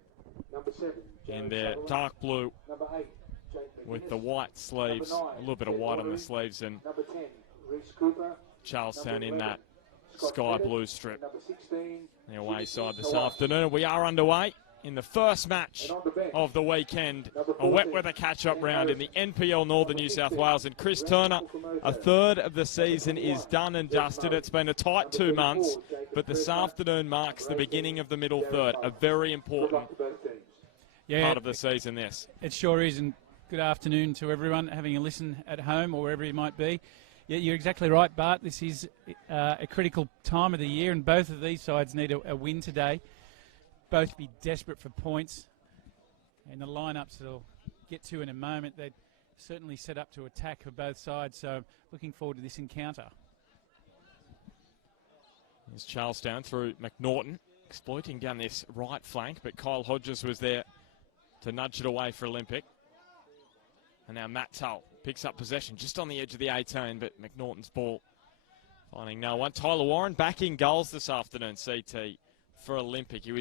Number 7, in their dark blue Number 8, Jake with the white sleeves, a little bit of white on the sleeves, and Number 10, Reece Cooper. Charlestown in that sky blue strip. Number 16, The away side this afternoon. We are underway in the first match of the weekend, a wet weather catch-up round in the NPL Northern New South Wales. And Chris Turner, a third of the season is done and dusted. It's been a tight 2 months, but this afternoon marks the beginning of the middle third, a very important part of the season this. It sure is, and good afternoon to everyone having a listen at home or wherever you might be. Yeah, you're exactly right, Bart. This is a critical time of the year, and both of these sides need a win today. Both be desperate for points, and the lineups that I'll get to in a moment, they're certainly set up to attack for both sides, so looking forward to this encounter. Here's Charlestown through McNaughton. exploiting down this right flank, but Kyle Hodges was there to nudge it away for Olympic. And now Matt Tull picks up possession just on the edge of the 18, but McNaughton's ball finding no one. Tyler Warren back in goals this afternoon, CT, for Olympic. He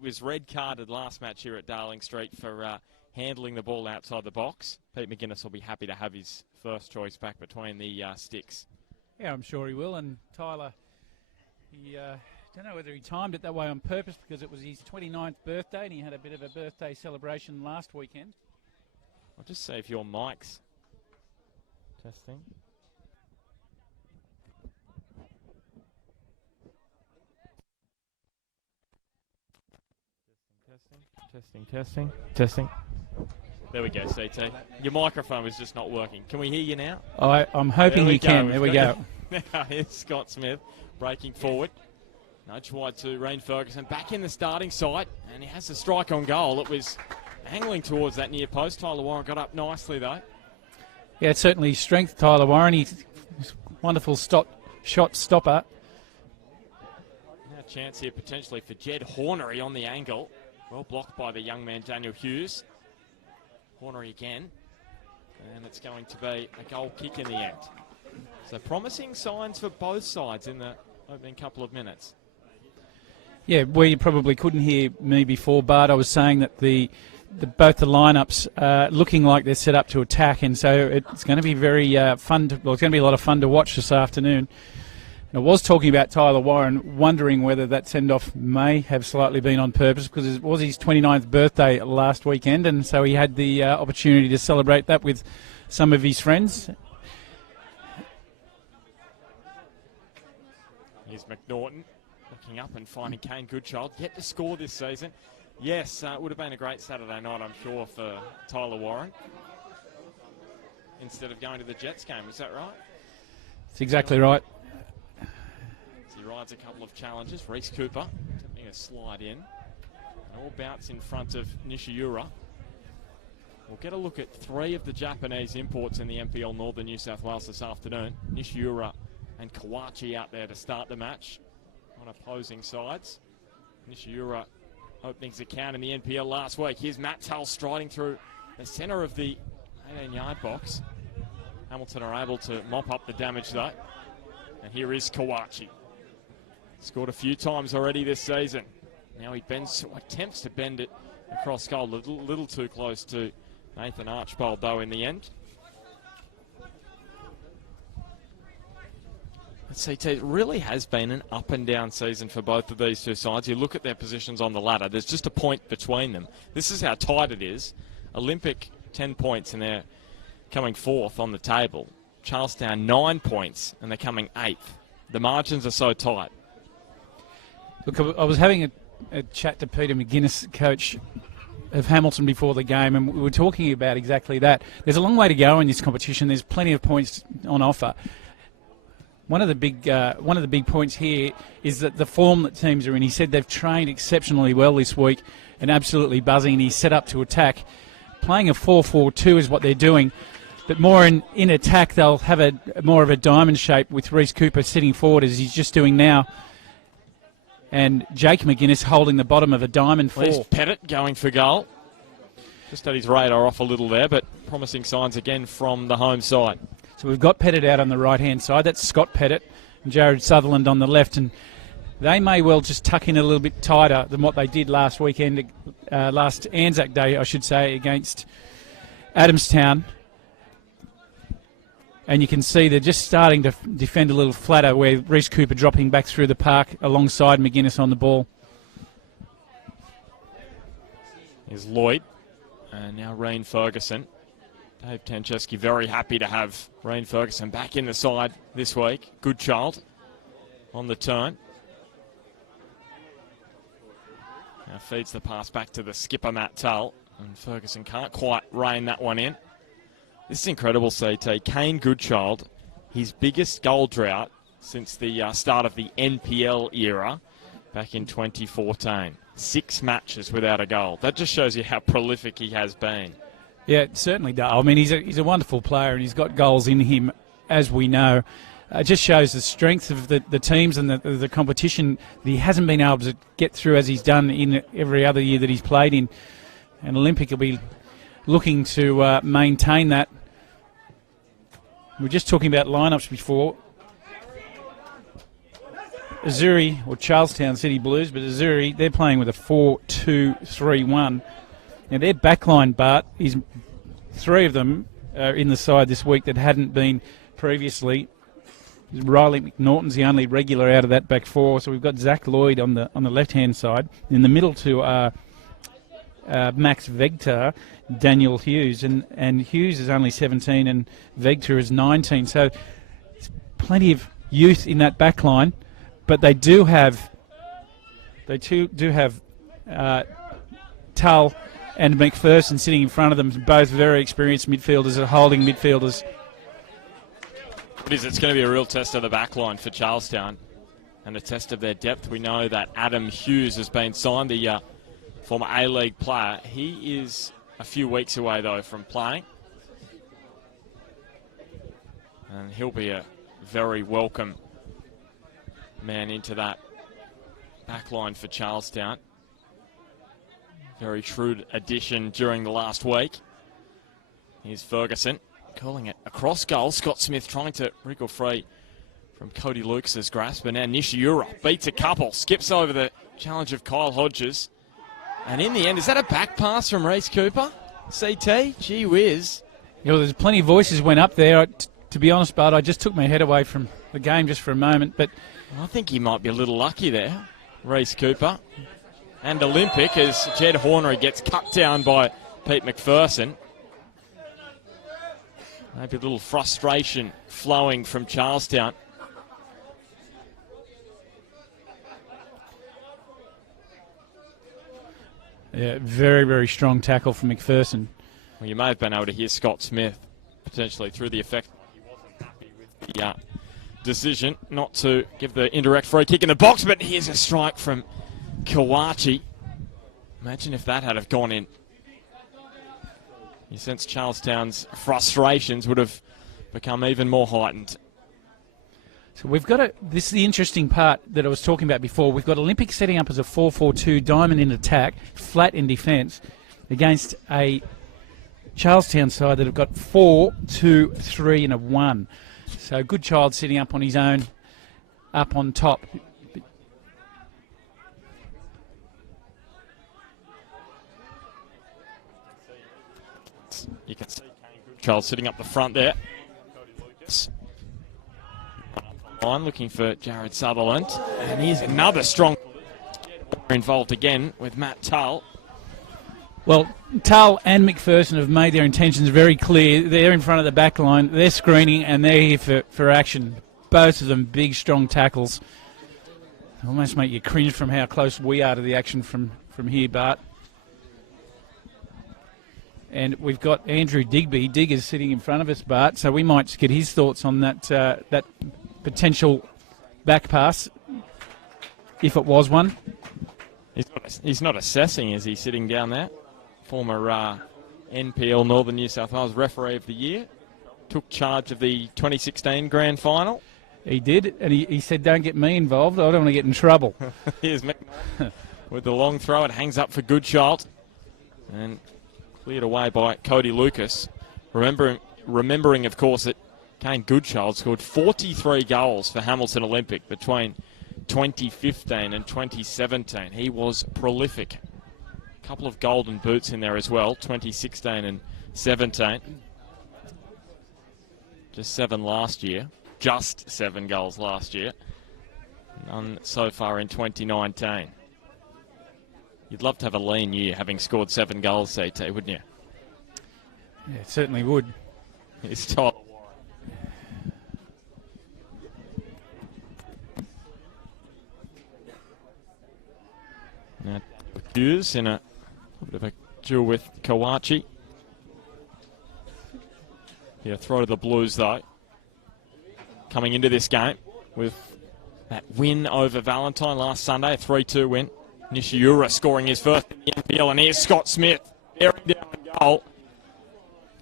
was red carded last match here at Darling Street for handling the ball outside the box. Pete McGuinness will be happy to have his first choice back between the sticks. Yeah, I'm sure he will. And Tyler, he don't know whether he timed it that way on purpose because it was his 29th birthday and he had a bit of a birthday celebration last weekend. I'll just see if your mic's testing. Testing. There we go, CT. Your microphone was just not working. Can we hear you now? I'm hoping you can. There we go. Now here's Scott Smith breaking forward. Nudge wide to Reen Ferguson. Back in the starting side. And he has a strike on goal. It was angling towards that near post. Tyler Warren got up nicely, though. Yeah, it's certainly strength, Tyler Warren. He's a wonderful shot stopper. Now a chance here potentially for Jed Hornery on the angle. Well blocked by the young man, Daniel Hughes. Hornery again. And it's going to be a goal kick in the end. So promising signs for both sides in the opening couple of minutes. Yeah, where you probably couldn't hear me before, Bart, I was saying that both the lineups are looking like they're set up to attack, and so it's going to be very fun. It's going to be a lot of fun to watch this afternoon. And I was talking about Tyler Warren, wondering whether that send-off may have slightly been on purpose because it was his 29th birthday last weekend, and so he had the opportunity to celebrate that with some of his friends. Here's McNaughton looking up and finding Kane Goodchild, yet to score this season. Yes, it would have been a great Saturday night, I'm sure, for Tyler Warren. Instead of going to the Jets game, is that right? That's exactly right. He rides a couple of challenges. Reece Cooper attempting a slide in. And all bouts in front of Nishiura. We'll get a look at three of the Japanese imports in the NPL Northern New South Wales this afternoon. Nishiura and Kawachi out there to start the match on opposing sides. Nishiura opening his account in the NPL last week. Here's Matt Tull striding through the centre of the 18-yard box. Hamilton are able to mop up the damage though. And here is Kawachi. Scored a few times already this season. Now he attempts to bend it across goal. A little too close to Nathan Archbold though in the end. CT, it really has been an up and down season for both of these two sides. You look at their positions on the ladder, there's just a point between them. This is how tight it is. Olympic 10 points and they're coming fourth on the table. Charlestown 9 points and they're coming eighth. The margins are so tight. Look, I was having a chat to Peter McGuinness, coach of Hamilton, before the game, and we were talking about exactly that. There's a long way to go in this competition. There's plenty of points on offer. One of the big points here is that the form that teams are in. He said they've trained exceptionally well this week and absolutely buzzing, and he's set up to attack. Playing a 4-4-2 is what they're doing, but more in attack they'll have more of a diamond shape with Reece Cooper sitting forward as he's just doing now, and Jake McGuinness holding the bottom of a diamond 4. There's Pettit going for goal. Just had his radar off a little there, but promising signs again from the home side. So we've got Pettit out on the right-hand side. That's Scott Pettit and Jared Sutherland on the left. And they may well just tuck in a little bit tighter than what they did last weekend, last Anzac Day, I should say, against Adamstown. And you can see they're just starting to defend a little flatter, where Reece Cooper dropping back through the park alongside McGuinness on the ball. Here's Lloyd. And now Reen Ferguson. Dave Tancheski very happy to have Reen Ferguson back in the side this week. Goodchild on the turn. Now feeds the pass back to the skipper, Matt Tull. And Ferguson can't quite rein that one in. This is incredible, CT. Kane Goodchild, his biggest goal drought since the start of the NPL era back in 2014. 6 matches without a goal. That just shows you how prolific he has been. Yeah, it certainly does. I mean, he's a wonderful player and he's got goals in him, as we know. It just shows the strength of the teams and the competition that he hasn't been able to get through as he's done in every other year that he's played in. And Olympic will be looking to maintain that. We were just talking about lineups before. Azuri, or Charlestown City Blues, but Azuri, they're playing with a 4-2-3-1. Now their backline, Bart, is 3 of them are in the side this week that hadn't been previously. Riley McNaughton's the only regular out of that back 4, so we've got Zach Lloyd on the left-hand side. In the middle 2 are Max Vegtar, Daniel Hughes, and Hughes is only 17 and Vegtar is 19. So there's plenty of youth in that backline. But they do have Tull and McPherson sitting in front of them, both very experienced midfielders, holding midfielders. It's going to be a real test of the back line for Charlestown and a test of their depth. We know that Adam Hughes has been signed, the former A-League player. He is a few weeks away, though, from playing. And he'll be a very welcome man into that back line for Charlestown. Very shrewd addition during the last week. Here's Ferguson calling it a cross goal. Scott Smith trying to wriggle free from Cody Lucas's grasp, but now Nishiura beats a couple, skips over the challenge of Kyle Hodges, and in the end, is that a back pass from Reece Cooper? CT? Gee whiz. Yeah, well, there's plenty of voices went up there. To be honest, Bart, I just took my head away from the game just for a moment, but I think he might be a little lucky there, Reece Cooper. And Olympic as Jed Hornery gets cut down by Pete McPherson. Maybe a little frustration flowing from Charlestown. Yeah, very, very strong tackle from McPherson. Well, you may have been able to hear Scott Smith potentially through the effect. He wasn't happy with the decision not to give the indirect free kick in the box, but here's a strike from Kawachi. Imagine if that had have gone in. You sense Charlestown's frustrations would have become even more heightened. So we've got this is the interesting part that I was talking about before. We've got Olympic setting up as a 4-4-2, diamond in attack, flat in defence, against a Charlestown side that have got 4-2-3 and a 1. So Good Child sitting up on his own, up on top. You can see Good Child sitting up the front there. Cody Lucas line looking for Jared Sutherland, and here's another strong involved again with Matt Tull. Well, Tull and McPherson have made their intentions very clear. They're in front of the back line, they're screening, and they're here for action. Both of them big, strong tackles. Almost make you cringe from how close we are to the action from here, Bart. And we've got Andrew Digby. Digger's sitting in front of us, Bart, so we might get his thoughts on that potential back pass, if it was one. He's not assessing, is he, sitting down there? Former NPL Northern New South Wales Referee of the Year. Took charge of the 2016 Grand Final. He did, and he said, don't get me involved, I don't want to get in trouble. Here's McNaughton with the long throw. It hangs up for Good Child. And cleared away by Cody Lucas. Remembering, of course, that Kane Goodchild scored 43 goals for Hamilton Olympic between 2015 and 2017. He was prolific. A couple of golden boots in there as well, 2016 and 17. Just 7 last year. Just 7 goals last year. None so far in 2019. You'd love to have a lean year having scored 7 goals, CT, wouldn't you? Yeah, it certainly would. It's Tyler Warren. Now, Hughes in a bit of a duel with Kawachi. Yeah, throw to the Blues, though. Coming into this game with that win over Valentine last Sunday, a 3-2 win. Nishiura scoring his first in the NPL, and here's Scott Smith bearing down the goal.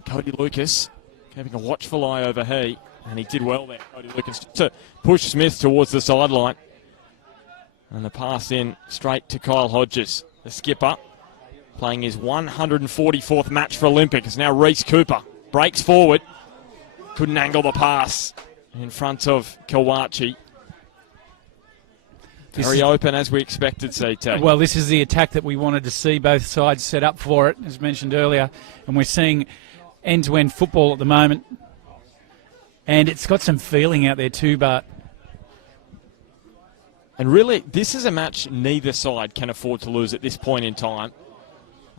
Cody Lucas keeping a watchful eye over he. And he did well there, Cody Lucas, to push Smith towards the sideline. And the pass in straight to Kyle Hodges, the skipper, playing his 144th match for Olympic. It's now Reese Cooper. Breaks forward. Couldn't angle the pass in front of Kawachi. Very open as we expected, CT. Well, this is the attack that we wanted to see, both sides set up for it, as mentioned earlier. And we're seeing end-to-end football at the moment. And it's got some feeling out there too, Bart. And really, this is a match neither side can afford to lose at this point in time.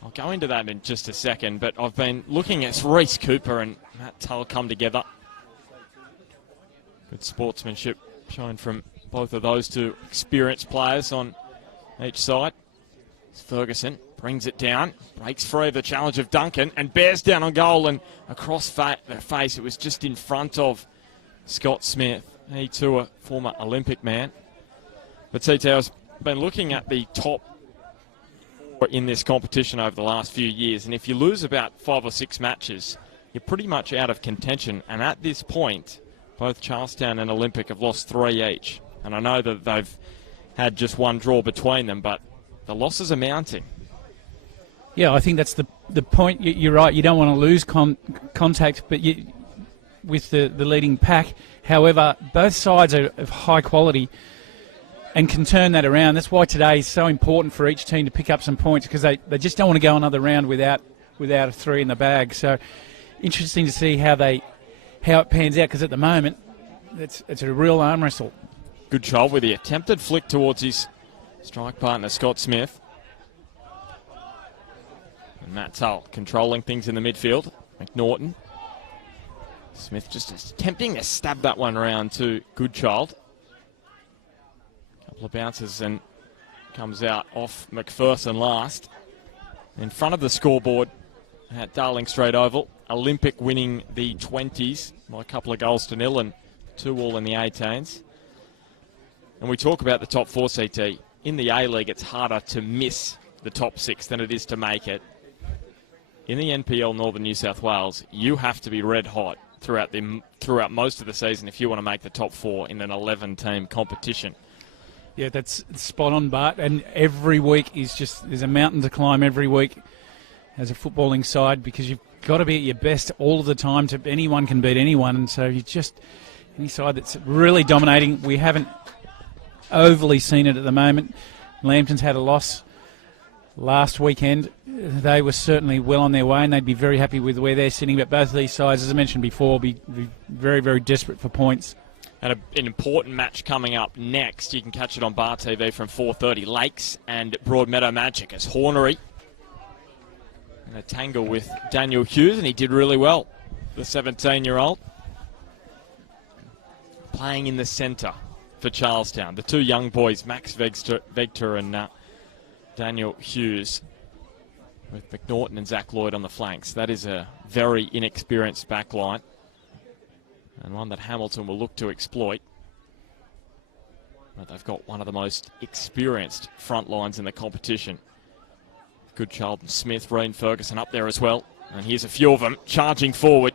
I'll go into that in just a second, but I've been looking at Reese Cooper and Matt Tull come together. Good sportsmanship shown from both of those two experienced players on each side. Ferguson brings it down, breaks free of the challenge of Duncan, and bears down on goal and across the face. It was just in front of Scott Smith. He too a former Olympic man. But CT, I've been looking at the top in this competition over the last few years, and if you lose about 5 or 6 matches, you're pretty much out of contention. And at this point, both Charlestown and Olympic have lost 3 each. And I know that they've had just one draw between them, but the losses are mounting. Yeah, I think that's the point. You're right. You don't want to lose contact, but with the leading pack. However, both sides are of high quality and can turn that around. That's why today is so important for each team to pick up some points, because they just don't want to go another round without a 3 in the bag. So interesting to see how it pans out, because at the moment it's a real arm wrestle. Good job with the attempted flick towards his strike partner Scott Smith. And Matt Tull controlling things in the midfield. McNaughton. Smith just attempting to stab that one around to Goodchild. Couple of bounces and comes out off McPherson last. In front of the scoreboard at Darling Straight Oval, Olympic winning the 20s by a couple of goals to nil and 2-2 in the 18s. And we talk about the top 4, CT. In the A-League, it's harder to miss the top 6 than it is to make it. In the NPL Northern New South Wales, you have to be red hot throughout most of the season if you want to make the top 4 in an 11-team competition. Yeah, that's spot on, Bart. And every week there's a mountain to climb every week as a footballing side, because you've got to be at your best all of the time. Anyone can beat anyone, and so any side that's really dominating. We haven't overly seen it at the moment. Lambton's had a loss last weekend. They were certainly well on their way, and they'd be very happy with where they're sitting. But both of these sides, as I mentioned before, will be very, very desperate for points. And an important match coming up next. You can catch it on Bar TV from 4:30. Lakes and Broadmeadow Magic as Hornery in a tangle with Daniel Hughes, and he did really well, the 17-year-old. Playing in the centre for Charlestown. The two young boys, Max Vegter and Daniel Hughes, with McNaughton and Zach Lloyd on the flanks. That is a very inexperienced back line, and one that Hamilton will look to exploit. But they've got one of the most experienced front lines in the competition. Goodchild and Smith, Reen Ferguson up there as well. And here's a few of them charging forward.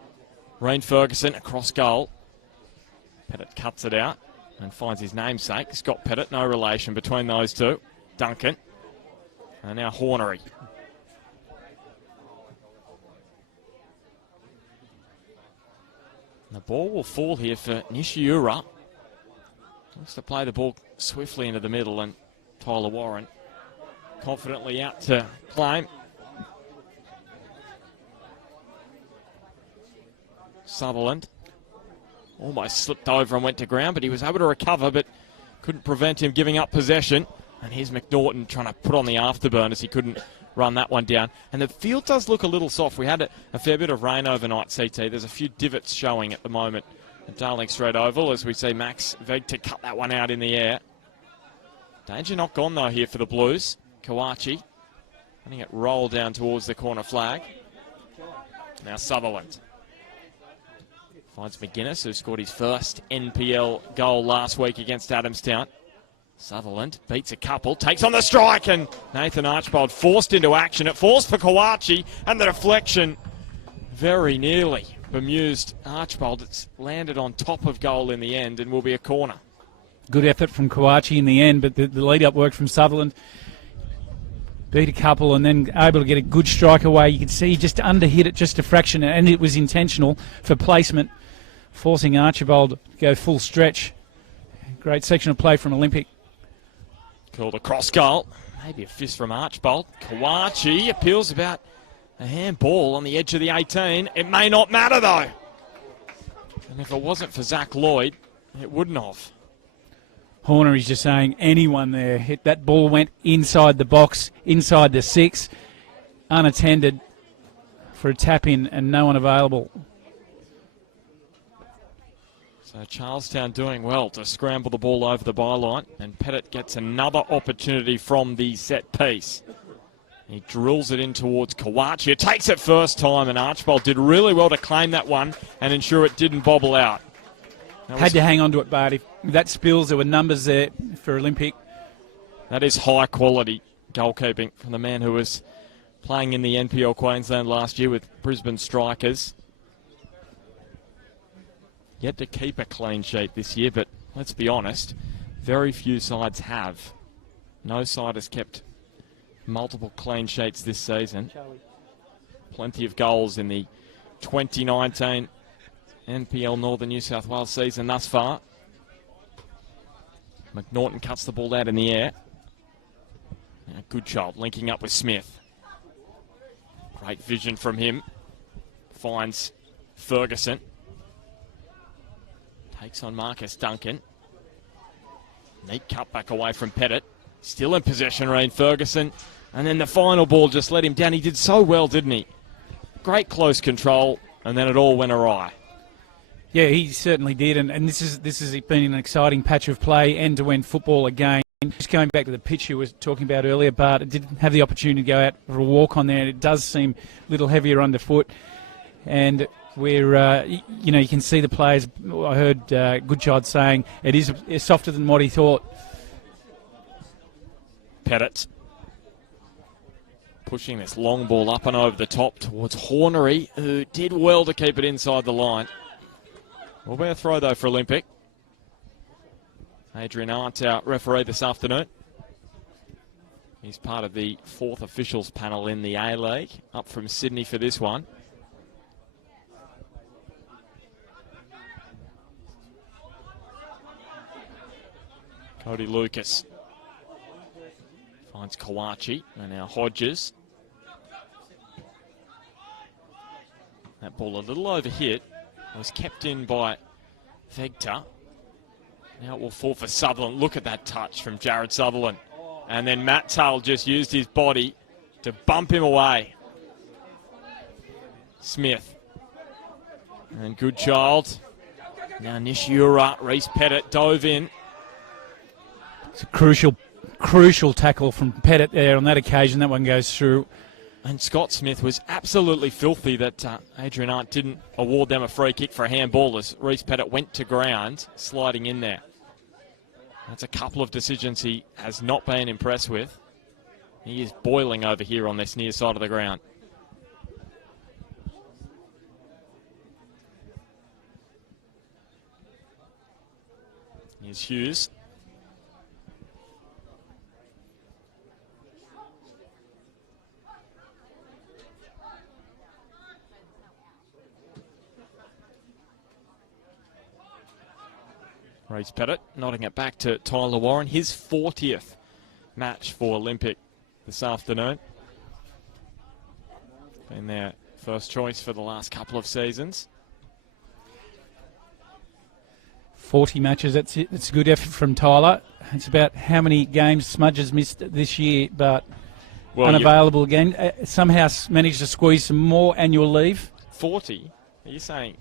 Reen Ferguson across goal. Pettit cuts it out and finds his namesake, Scott Pettit. No relation between those two. Duncan. And now Hornery. The ball will fall here for Nishiura. Wants to play the ball swiftly into the middle, and Tyler Warren confidently out to claim. Sutherland almost slipped over and went to ground, but he was able to recover, but couldn't prevent him giving up possession. And here's McNaughton trying to put on the afterburners. He couldn't run that one down. And the field does look a little soft. We had a fair bit of rain overnight, CT. There's a few divots showing at the moment at Darling Straight Oval as we see Max Veg to cut that one out in the air. Danger not gone, though, here for the Blues. Kawachi letting it roll down towards the corner flag. Now Sutherland finds McGuinness, who scored his first NPL goal last week against Adamstown. Sutherland beats a couple, takes on the strike, and Nathan Archbold forced into action. It falls for Kawachi, and the deflection very nearly bemused Archbold. It's landed on top of goal in the end and will be a corner. Good effort from Kawachi in the end, but the lead-up work from Sutherland. Beat a couple and then able to get a good strike away. You can see he just underhit it just a fraction, and it was intentional for placement, forcing Archibald to go full stretch. Great sectional play from Olympic. Called a cross goal. Maybe a fist from Archbold. Kawachi appeals about a handball on the edge of the 18. It may not matter, though. And if it wasn't for Zach Lloyd, it wouldn't have. Horner is just saying anyone there. That ball went inside the box, inside the 6, unattended for a tap-in and no one available. So Charlestown doing well to scramble the ball over the byline, and Pettit gets another opportunity from the set piece. He drills it in towards Kawachi. It takes it first time, and Archbold did really well to claim that one and ensure it didn't bobble out. Had to hang on to it, Bart. If that spills, there were numbers there for Olympic. That is high quality goalkeeping from the man who was playing in the NPL Queensland last year with Brisbane Strikers. Yet to keep a clean sheet this year, but let's be honest, very few sides have. No side has kept multiple clean sheets this season. Plenty of goals in the 2019 NPL Northern New South Wales season thus far. McNaughton cuts the ball out in the air. Now Goodchild linking up with Smith. Great vision from him. Finds Ferguson. Takes on Marcus Duncan. Neat cut back away from Pettit. Still in possession, Ryan Ferguson. And then the final ball just let him down. He did so well, didn't he? Great close control, and then it all went awry. Yeah, he certainly did, and this has been an exciting patch of play, end-to-end football again. Just going back to the pitch you were talking about earlier, Bart, it didn't have the opportunity to go out for a walk on there, and it does seem a little heavier underfoot. And we're, you can see the players. I heard Goodchild saying it is softer than what he thought. Pettit pushing this long ball up and over the top towards Hornery, who did well to keep it inside the line. Will be a throw, though, for Olympic. Adrian Arndt, our referee this afternoon. He's part of the 4th officials panel in the A-League, up from Sydney for this one. Cody Lucas finds Kawachi, and now Hodges. That ball a little overhit. Was kept in by Vegta. Now it will fall for Sutherland. Look at that touch from Jared Sutherland. And then Matt Tull just used his body to bump him away. Smith. And Goodchild. Now Nishiura, Reese Pettit dove in. It's a crucial tackle from Pettit there on that occasion. That one goes through. And Scott Smith was absolutely filthy that Adrian Arndt didn't award them a free kick for a handball as Reese Pettit went to ground, sliding in there. That's a couple of decisions he has not been impressed with. He is boiling over here on this near side of the ground. Here's Hughes. Reese Pettit nodding it back to Tyler Warren. His 40th match for Olympic this afternoon. Been their first choice for the last couple of seasons. 40 matches, that's it. It's a good effort from Tyler. It's about how many games Smudge has missed this year, but unavailable again. Somehow managed to squeeze some more annual leave. 40? Are you saying...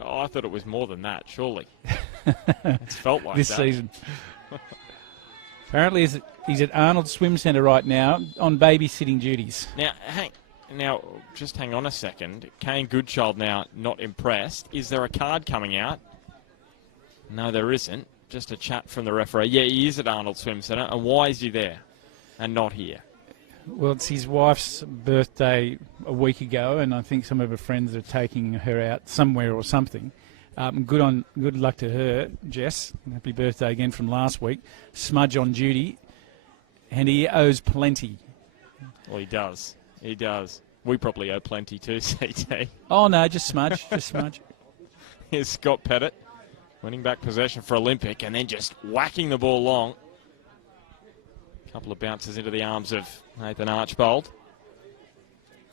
Oh, I thought it was more than that, surely. It's felt like this that. season. Apparently he's at Arnold Swim Centre right now on babysitting duties. Now, just hang on a second. Kane Goodchild now not impressed. Is there a card coming out? No, there isn't. Just a chat from the referee. Yeah, he is at Arnold Swim Centre. And why is he there and not here? Well, it's his wife's birthday a week ago, and I think some of her friends are taking her out somewhere or something. Good luck to her, Jess. Happy birthday again from last week. Smudge on duty, and he owes plenty. Well, he does. He does. We probably owe plenty too, CT. Oh, no, just Smudge. Just Smudge. Here's Scott Pettit winning back possession for Olympic and then just whacking the ball long. Couple of bounces into the arms of Nathan Archbold.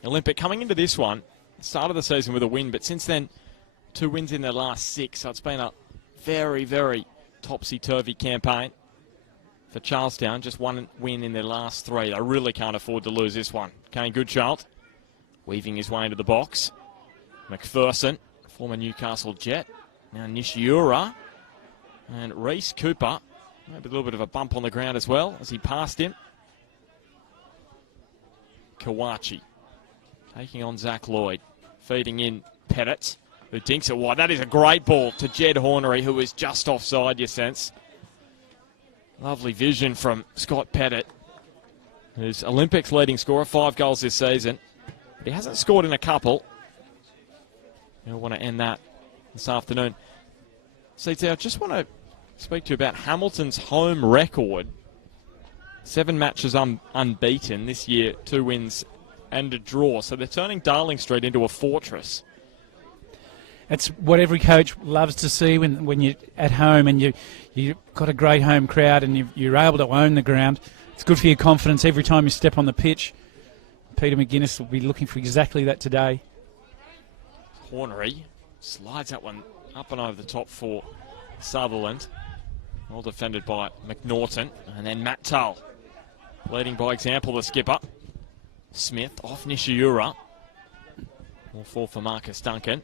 Olympic coming into this one, started the season with a win, but since then, 2 wins in their last 6. So it's been a very, very topsy-turvy campaign for Charlestown. Just 1 win in their last 3. They really can't afford to lose this one. Kane Goodchild weaving his way into the box. McPherson, former Newcastle Jet. Now Nishiura and Reese Cooper. Maybe a little bit of a bump on the ground as well as he passed him. Kawachi taking on Zach Lloyd. Feeding in Pettit, who dinks it wide. That is a great ball to Jed Hornery, who is just offside, you sense. Lovely vision from Scott Pettit, who's Olympics leading scorer, 5 goals this season. But he hasn't scored in a couple. He'll want to end that this afternoon. CT, I just want to speak to you about Hamilton's home record. 7 matches unbeaten this year, 2 wins and a draw. So they're turning Darling Street into a fortress. It's what every coach loves to see when you're at home and you've got a great home crowd and you're able to own the ground. It's good for your confidence every time you step on the pitch. Peter McGuinness will be looking for exactly that today. Hornery slides that one up and over the top for Sutherland. Well defended by McNaughton. And then Matt Tull leading by example, the skipper. Smith off Nishiura. All 4 for Marcus Duncan.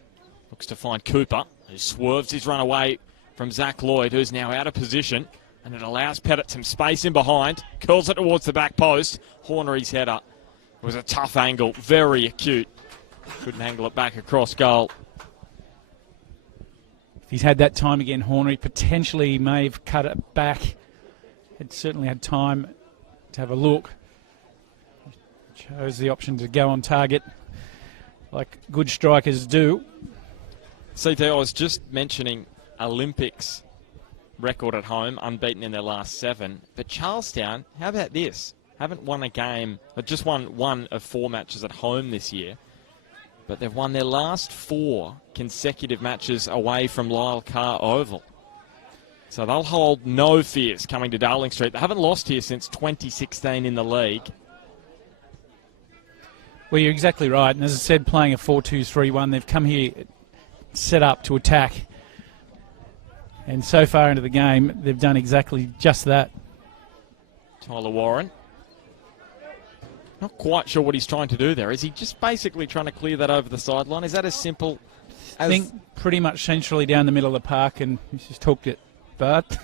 Looks to find Cooper, who swerves his run away from Zach Lloyd, who's now out of position. And it allows Pettit some space in behind. Curls it towards the back post. Hornery's header. It was a tough angle, very acute. Couldn't angle it back across goal. If he's had that time again, Hornery potentially may have cut it back. Had certainly had time to have a look. Chose the option to go on target like good strikers do. CT, I was just mentioning Olympics record at home, unbeaten in their last 7. But Charlestown, how about this? Haven't won a game, just won 1 of 4 matches at home this year. But they've won their last 4 consecutive matches away from Lyle Carr Oval. So they'll hold no fears coming to Darling Street. They haven't lost here since 2016 in the league. Well, you're exactly right. And as I said, playing a 4-2-3-1, they've come here set up to attack. And so far into the game, they've done exactly just that. Tyler Warren. Not quite sure what he's trying to do there. Is he just basically trying to clear that over the sideline? Is that as simple as... I think pretty much centrally down the middle of the park, and he's just hooked it. But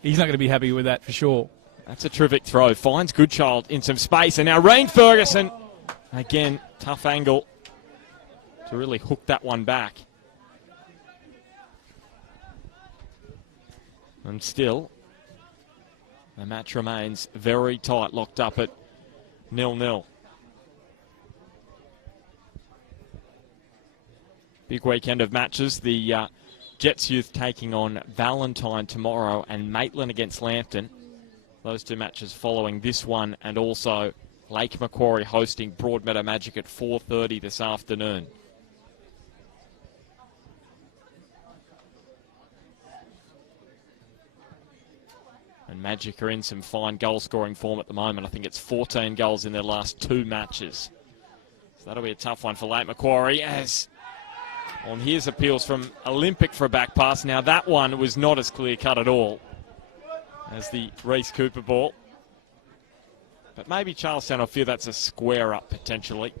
he's not going to be happy with that for sure. That's a terrific throw. Finds Goodchild in some space. And now Rain Ferguson. Again, tough angle to really hook that one back. And still, the match remains very tight, locked up at 0-0. Big weekend of matches. The Jets youth taking on Valentine tomorrow and Maitland against Lambton. Those 2 matches following this one, and also Lake Macquarie hosting Broadmeadow Magic at 4:30 this afternoon. And Magic are in some fine goal-scoring form at the moment. I think it's 14 goals in their last 2 matches. So that'll be a tough one for Lake Macquarie. As on here's appeals from Olympic for a back pass. Now that one was not as clear-cut at all as the Reese Cooper ball. But maybe Charlestown will feel that's a square-up potentially.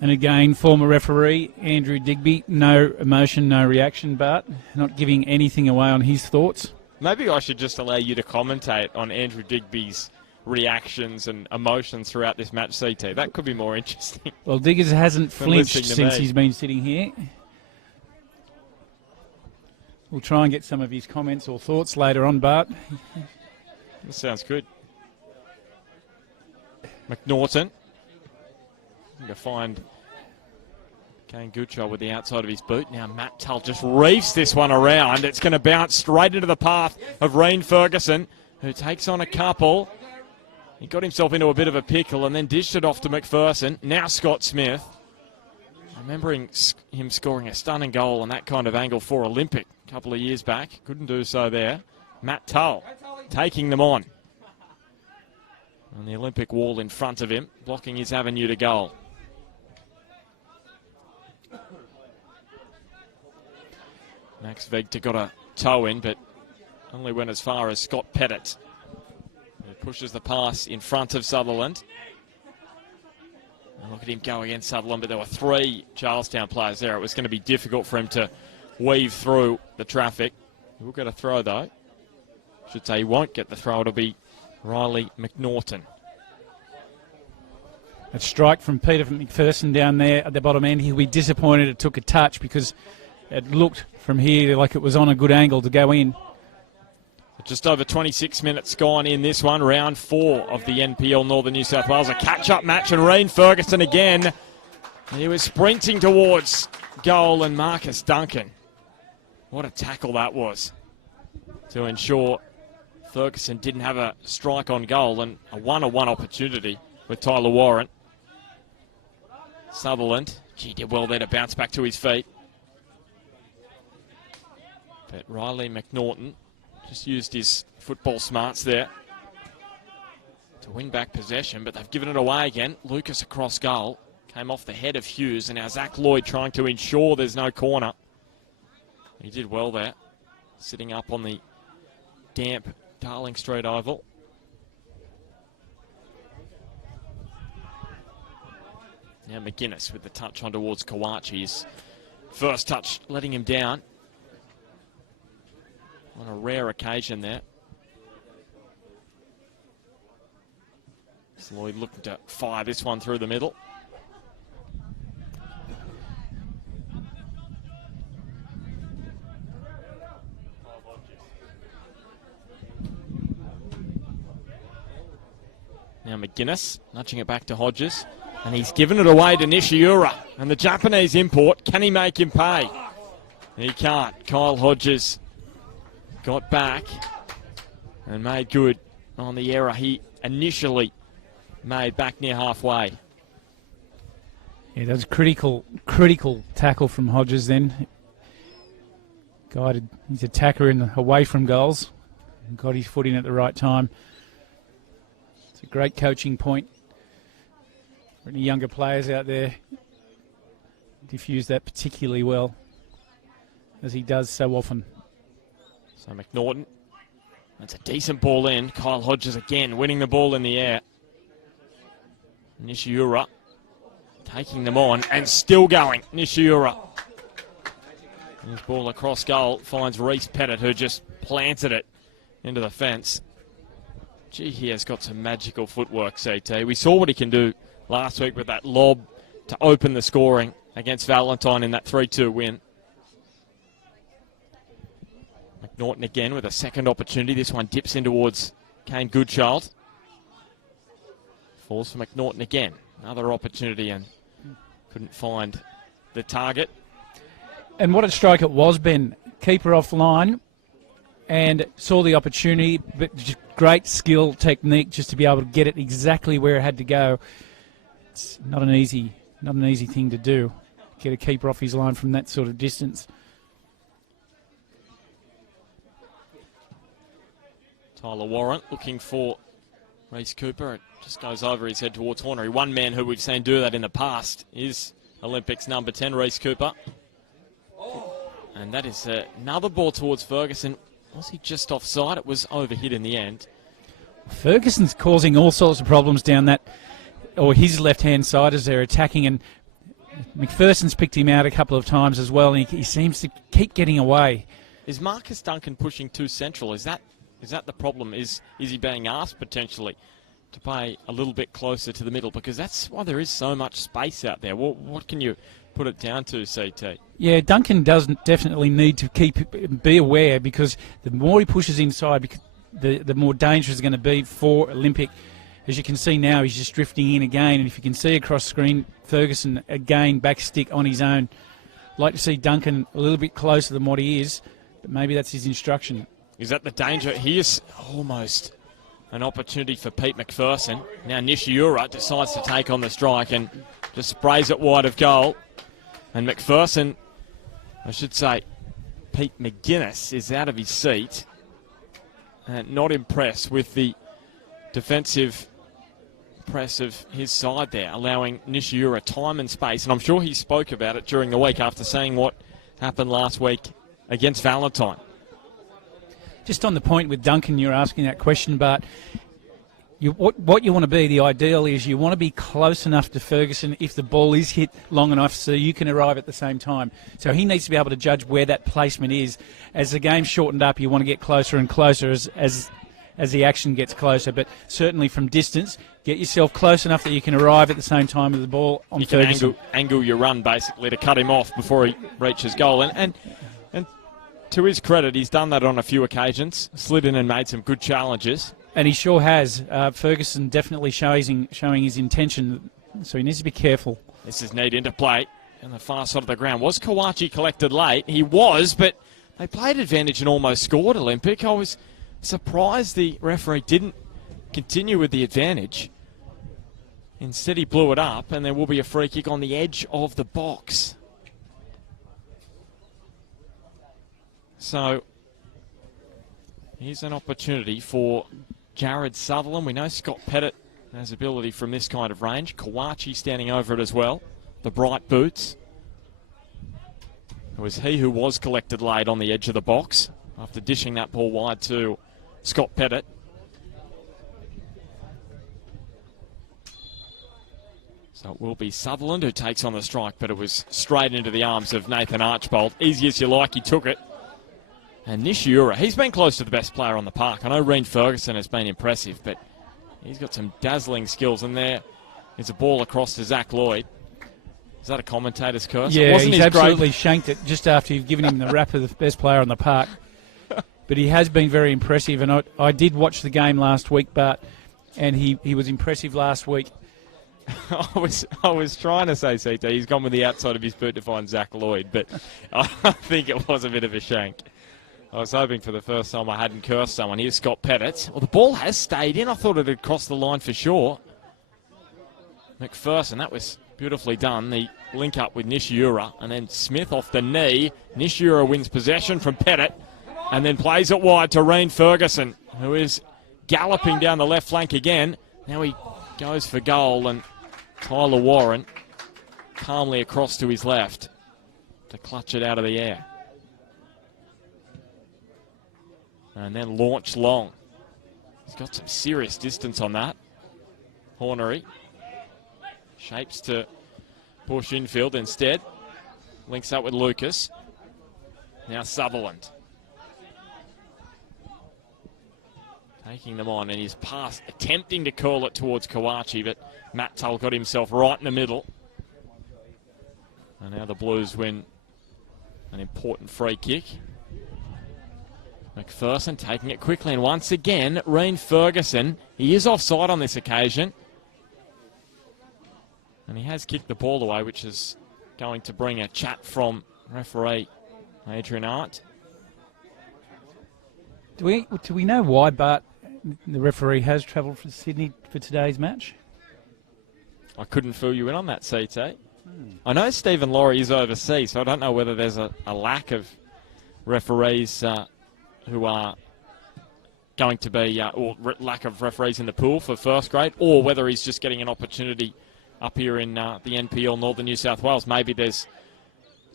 And again, former referee Andrew Digby, no emotion, no reaction, but not giving anything away on his thoughts. Maybe I should just allow you to commentate on Andrew Digby's reactions and emotions throughout this match, CT. That could be more interesting. Well, Diggers hasn't flinched since he's been sitting here. We'll try and get some of his comments or thoughts later on, Bart. That sounds good. McNaughton. To find Kane Gucho with the outside of his boot. Now Matt Tull just reefs this one around. It's going to bounce straight into the path of Reen Ferguson, who takes on a couple. He got himself into a bit of a pickle and then dished it off to McPherson. Now Scott Smith. Remembering him scoring a stunning goal on that kind of angle for Olympic a couple of years back. Couldn't do so there. Matt Tull taking them on the Olympic wall in front of him, blocking his avenue to goal. Max Vegter got a toe in, but only went as far as Scott Pettit. He pushes the pass in front of Sutherland. And look at him go against Sutherland, but there were 3 Charlestown players there. It was going to be difficult for him to weave through the traffic. He will get a throw, though. I should say he won't get the throw. It'll be Riley McNaughton. A strike from Peter McPherson down there at the bottom end. He'll be disappointed it took a touch because it looked from here like it was on a good angle to go in. Just over 26 minutes gone in this one, round 4 of the NPL Northern New South Wales. A catch-up match, and Reen Ferguson again. He was sprinting towards goal, and Marcus Duncan. What a tackle that was to ensure Ferguson didn't have a strike on goal, and a 1-on-1 opportunity with Tyler Warren. Sutherland, did well there to bounce back to his feet. But Riley McNaughton just used his football smarts there to win back possession, but they've given it away again. Lucas across goal, came off the head of Hughes, and now Zach Lloyd trying to ensure there's no corner. He did well there, sitting up on the damp Darling Street Oval. Now McGuinness with the touch on towards Kawachi. His first touch letting him down on a rare occasion there. Lloyd looking to fire this one through the middle. Now McGuinness nudging it back to Hodges, and he's given it away to Nishiura, and the Japanese import, can he make him pay? He can't. Kyle Hodges got back and made good on the error he initially made back near halfway. Yeah, that was a critical tackle from Hodges then. Guided his attacker away from goals and got his foot in at the right time. It's a great coaching point for any younger players out there. Diffuse that particularly well, as he does so often. So McNaughton, that's a decent ball in. Kyle Hodges again winning the ball in the air. Nishiura taking them on and still going. Nishiura. His ball across goal finds Reece Pettit, who just planted it into the fence. Gee, he has got some magical footwork, CT. We saw what he can do last week with that lob to open the scoring against Valentine in that 3-2 win. McNaughton again with a second opportunity. This one dips in towards Kane Goodchild. Falls for McNaughton again. Another opportunity and couldn't find the target. And what a strike it was, Ben. Keeper offline and saw the opportunity, but just great skill, technique just to be able to get it exactly where it had to go. It's not an easy thing to do. Get a keeper off his line from that sort of distance. Tyler Warren looking for Reece Cooper. It just goes over his head towards Hornery. One man who we've seen do that in the past is Olympics number 10, Reece Cooper. And that is another ball towards Ferguson. Was he just offside? It was overhit in the end. Ferguson's causing all sorts of problems down that, or his left-hand side as they're attacking, and McPherson's picked him out a couple of times as well, and he seems to keep getting away. Is Marcus Duncan pushing too central? Is that the problem? Is he being asked potentially to play a little bit closer to the middle? Because that's why there is so much space out there. What can you put it down to, CT? Yeah, Duncan does definitely need to be aware, because the more he pushes inside, the more dangerous it's going to be for Olympic. as you can see now, he's just drifting in again. And if you can see across screen, Ferguson again back stick on his own. Like to see Duncan a little bit closer than what he is, but maybe that's his instruction. Is that the danger? Here's almost an opportunity for Pete McPherson. Now Nishiura decides to take on the strike and just sprays it wide of goal. And McPherson, I should say, Pete McGuinness is out of his seat and not impressed with the defensive press of his side there, allowing Nishiura time and space. And I'm sure he spoke about it during the week after seeing what happened last week against Valentine. Just on the point with Duncan, you're asking that question, but what you want to be, the ideal is you want to be close enough to Ferguson if the ball is hit long enough so you can arrive at the same time. So he needs to be able to judge where that placement is. As the game's shortened up, you want to get closer and closer as the action gets closer. But certainly from distance, get yourself close enough that you can arrive at the same time with the ball on Ferguson. You can angle your run, basically, to cut him off before he reaches goal. And to his credit, he's done that on a few occasions, slid in and made some good challenges. And he sure has. Ferguson definitely showing his intention, so he needs to be careful. This is neat into play on the far side of the ground. Was Kawachi collected late? He was, but they played advantage and almost scored Olympic. I was surprised the referee didn't continue with the advantage. Instead, he blew it up, and there will be a free kick on the edge of the box. So here's an opportunity for Jared Sutherland. We know Scott Pettit has ability from this kind of range. Kawachi standing over it as well. The bright boots. It was he who was collected late on the edge of the box after dishing that ball wide to Scott Pettit. So it will be Sutherland who takes on the strike, but it was straight into the arms of Nathan Archbold. Easy as you like, he took it. And Nishiura, he's been close to the best player on the park. I know Reen Ferguson has been impressive, but he's got some dazzling skills. And there is a ball across to Zach Lloyd. Is that a commentator's curse? Yeah, he's absolutely shanked it just after you've given him the rap of the best player on the park. But he has been very impressive, and I did watch the game last week, Bart, and he was impressive last week. I was trying to say, CT, he's gone with the outside of his boot to find Zach Lloyd, but I think it was a bit of a shank. I was hoping for the first time I hadn't cursed someone. Here's Scott Pettit. Well, the ball has stayed in. I thought it had crossed the line for sure. McPherson, that was beautifully done. The link up with Nishiura, and then Smith off the knee. Nishiura wins possession from Pettit, and then plays it wide to Reen Ferguson, who is galloping down the left flank again. Now he goes for goal, and Tyler Warren calmly across to his left to clutch it out of the air. And then launch long. He's got some serious distance on that. Hornery shapes to push infield instead. Links up with Lucas. Now Sutherland. Taking them on, and his pass attempting to curl it towards Kawachi, but Matt Tull got himself right in the middle. And now the Blues win an important free kick. McPherson taking it quickly, and once again, Reen Ferguson. He is offside on this occasion. And he has kicked the ball away, which is going to bring a chat from referee Adrian Arndt. Do we know why, Bart, the referee has travelled from Sydney for today's match? I couldn't fill you in on that, CT. I know Stephen Laurie is overseas, so I don't know whether there's a lack of referees who are going to be, or lack of referees in the pool for first grade, or whether he's just getting an opportunity up here in the NPL, Northern New South Wales. Maybe there's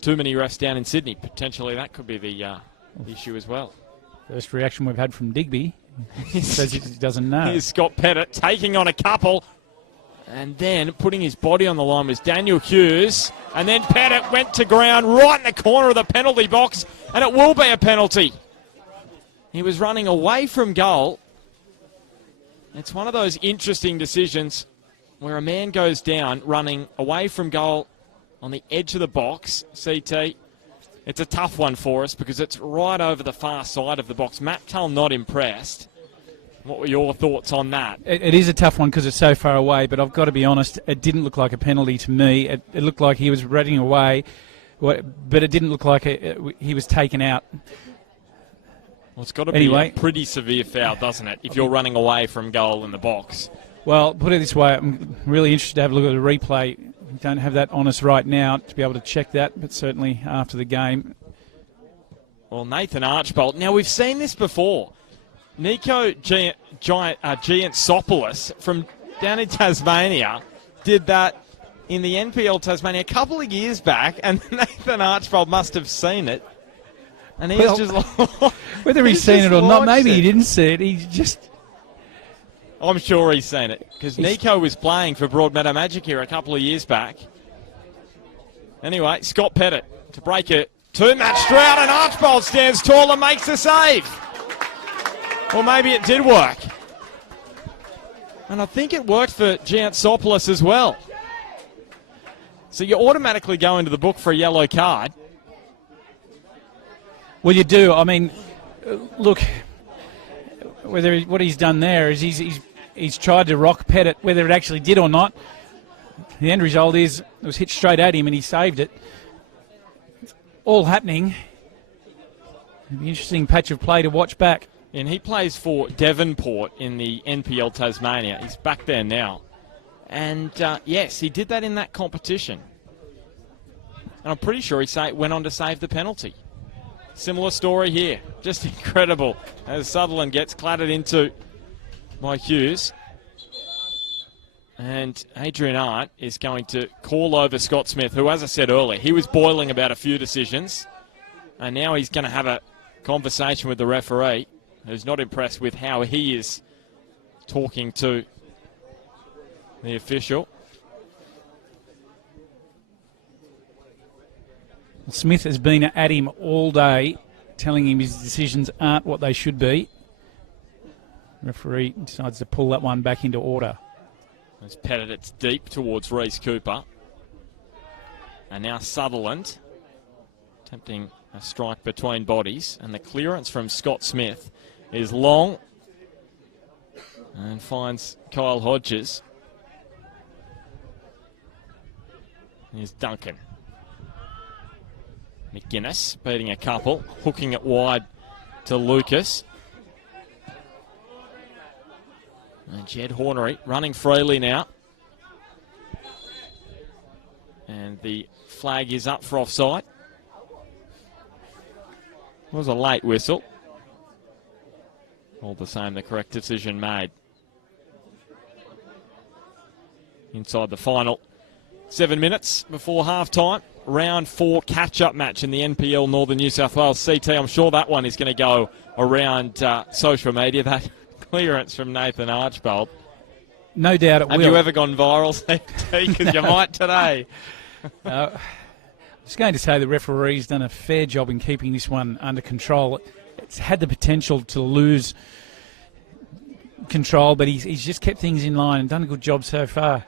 too many refs down in Sydney. Potentially that could be the issue as well. First reaction we've had from Digby. He says he doesn't know. Here's Scott Pettit taking on a couple. And then putting his body on the line was Daniel Hughes. And then Pettit went to ground right in the corner of the penalty box. And it will be a penalty. He was running away from goal. It's one of those interesting decisions where a man goes down running away from goal on the edge of the box. CT, it's a tough one for us because it's right over the far side of the box. Matt Tull not impressed. What were your thoughts on that? It is a tough one because it's so far away, but I've got to be honest, it didn't look like a penalty to me. It looked like he was running away, but it didn't look like he was taken out. Well, it's got to be a pretty severe foul, doesn't it, if you're running away from goal in the box? Well, put it this way, I'm really interested to have a look at the replay. We don't have that on us right now to be able to check that, but certainly after the game. Well, Nathan Archbold. Now, we've seen this before. Nico Giantsopoulos from down in Tasmania did that in the NPL Tasmania a couple of years back, and Nathan Archbold must have seen it. And he's just whether he's seen it or not, maybe he didn't see it. He just... I'm sure he's seen it, because Nico was playing for Broadmeadow Magic here a couple of years back. Anyway, Scott Pettit to break a two-match drought, and Archbold stands tall and makes the save. Or maybe it did work. And I think it worked for Giantsopoulos as well. So you automatically go into the book for a yellow card. Well, you do. I mean, look, what he's done there is he's tried to rock Pettit, whether it actually did or not. The end result is it was hit straight at him and he saved it. It's all happening. It'll be an interesting patch of play to watch back. And he plays for Devonport in the NPL Tasmania. He's back there now. And, yes, he did that in that competition. And I'm pretty sure he went on to save the penalty. Similar story here. Just incredible as Sutherland gets clattered into by Hughes. And Adrian Art is going to call over Scott Smith, who, as I said earlier, he was boiling about a few decisions. And now he's going to have a conversation with the referee, who's not impressed with how he is talking to the official. Smith has been at him all day, telling him his decisions aren't what they should be. Referee decides to pull that one back into order. As Pettit, it's deep towards Reece Cooper. And now Sutherland attempting a strike between bodies. And the clearance from Scott Smith is long and finds Kyle Hodges. Here's Duncan. McGuinness beating a couple, hooking it wide to Lucas. And Jed Hornery running freely now. And the flag is up for offside. It was a late whistle. All the same, the correct decision made. Inside the final 7 minutes before half-time. Round 4 catch-up match in the NPL Northern New South Wales CT. I'm sure that one is going to go around social media, that clearance from Nathan Archbold. No doubt it will. Have you ever gone viral, CT? Because you might today. I was going to say the referee's done a fair job in keeping this one under control. It's had the potential to lose control, but he's just kept things in line and done a good job so far.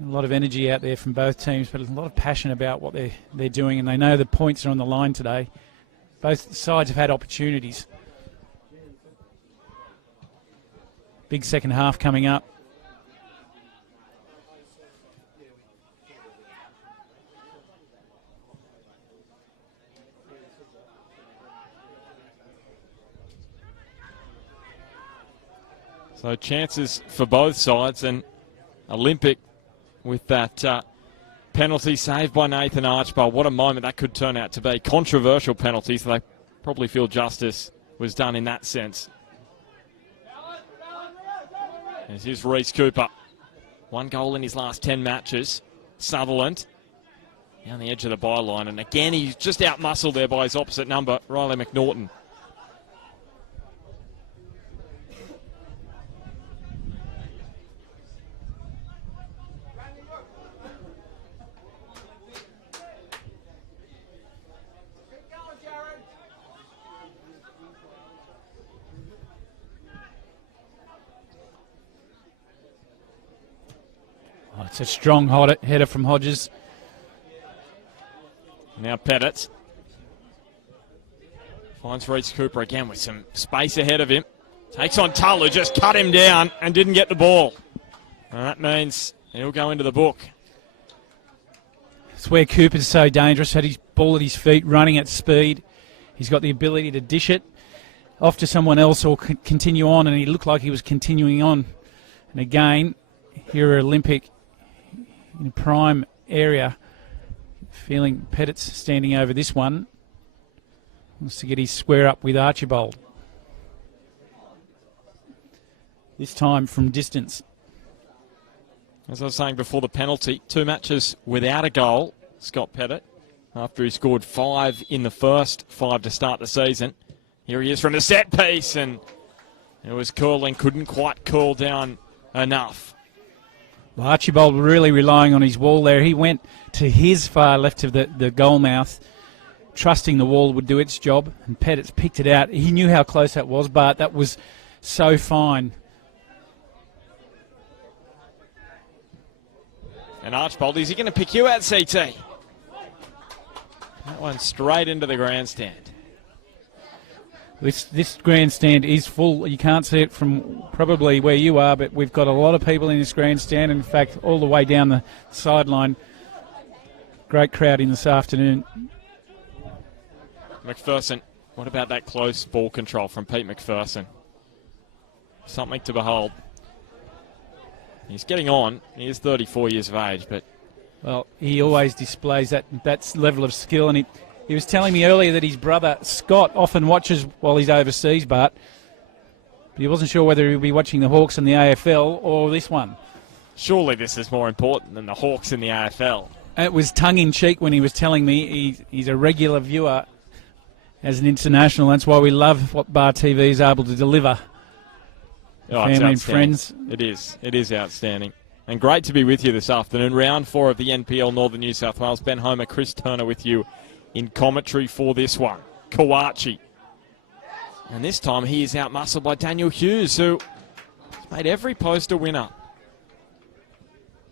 A lot of energy out there from both teams, but a lot of passion about what they're doing, and they know the points are on the line today. Both sides have had opportunities. Big second half coming up. So chances for both sides, and Olympic with that penalty saved by Nathan Archbold. What a moment that could turn out to be. Controversial penalty, so they probably feel justice was done in that sense. Here's Reece Cooper. 1 goal in his last 10 matches. Sutherland down the edge of the byline, and again he's just out-muscled there by his opposite number, Riley McNaughton. Oh, it's a strong header from Hodges. Now Pettit finds Reece Cooper again with some space ahead of him. Takes on Tull, who just cut him down and didn't get the ball. And that means he'll go into the book. It's where Cooper's so dangerous, had his ball at his feet, running at speed. He's got the ability to dish it off to someone else or continue on, and he looked like he was continuing on. And again, here at Olympic in a prime area, feeling Pettit's standing over this one. Wants to get his square up with Archibald. This time from distance. As I was saying before the penalty, 2 matches without a goal, Scott Pettit, after he scored 5 in the first, 5 to start the season. Here he is from the set piece, and it was curling, couldn't quite curl down enough. Well, Archibald really relying on his wall there. He went to his far left of the goal mouth, trusting the wall would do its job, and Pettit's picked it out. He knew how close that was, but that was so fine. And Archibald, is he going to pick you out, CT? That one straight into the grandstand. This grandstand is full. You can't see it from probably where you are, but we've got a lot of people in this grandstand. In fact, all the way down the sideline. Great crowd in this afternoon. McPherson, what about that close ball control from Pete McPherson? Something to behold. He's getting on. He is 34 years of age, but... Well, he always displays that level of skill, and he was telling me earlier that his brother, Scott, often watches while he's overseas, but he wasn't sure whether he'll be watching the Hawks in the AFL or this one. Surely this is more important than the Hawks in the AFL. It was tongue-in-cheek when he was telling me he's a regular viewer as an international. That's why we love what Bar TV is able to deliver. Family and friends. It is. It is outstanding. And great to be with you this afternoon. Round 4 of the NPL Northern New South Wales. Ben Homer, Chris Turner with you in commentary for this one. Kawachi. And this time he is outmuscled by Daniel Hughes, who has made every post a winner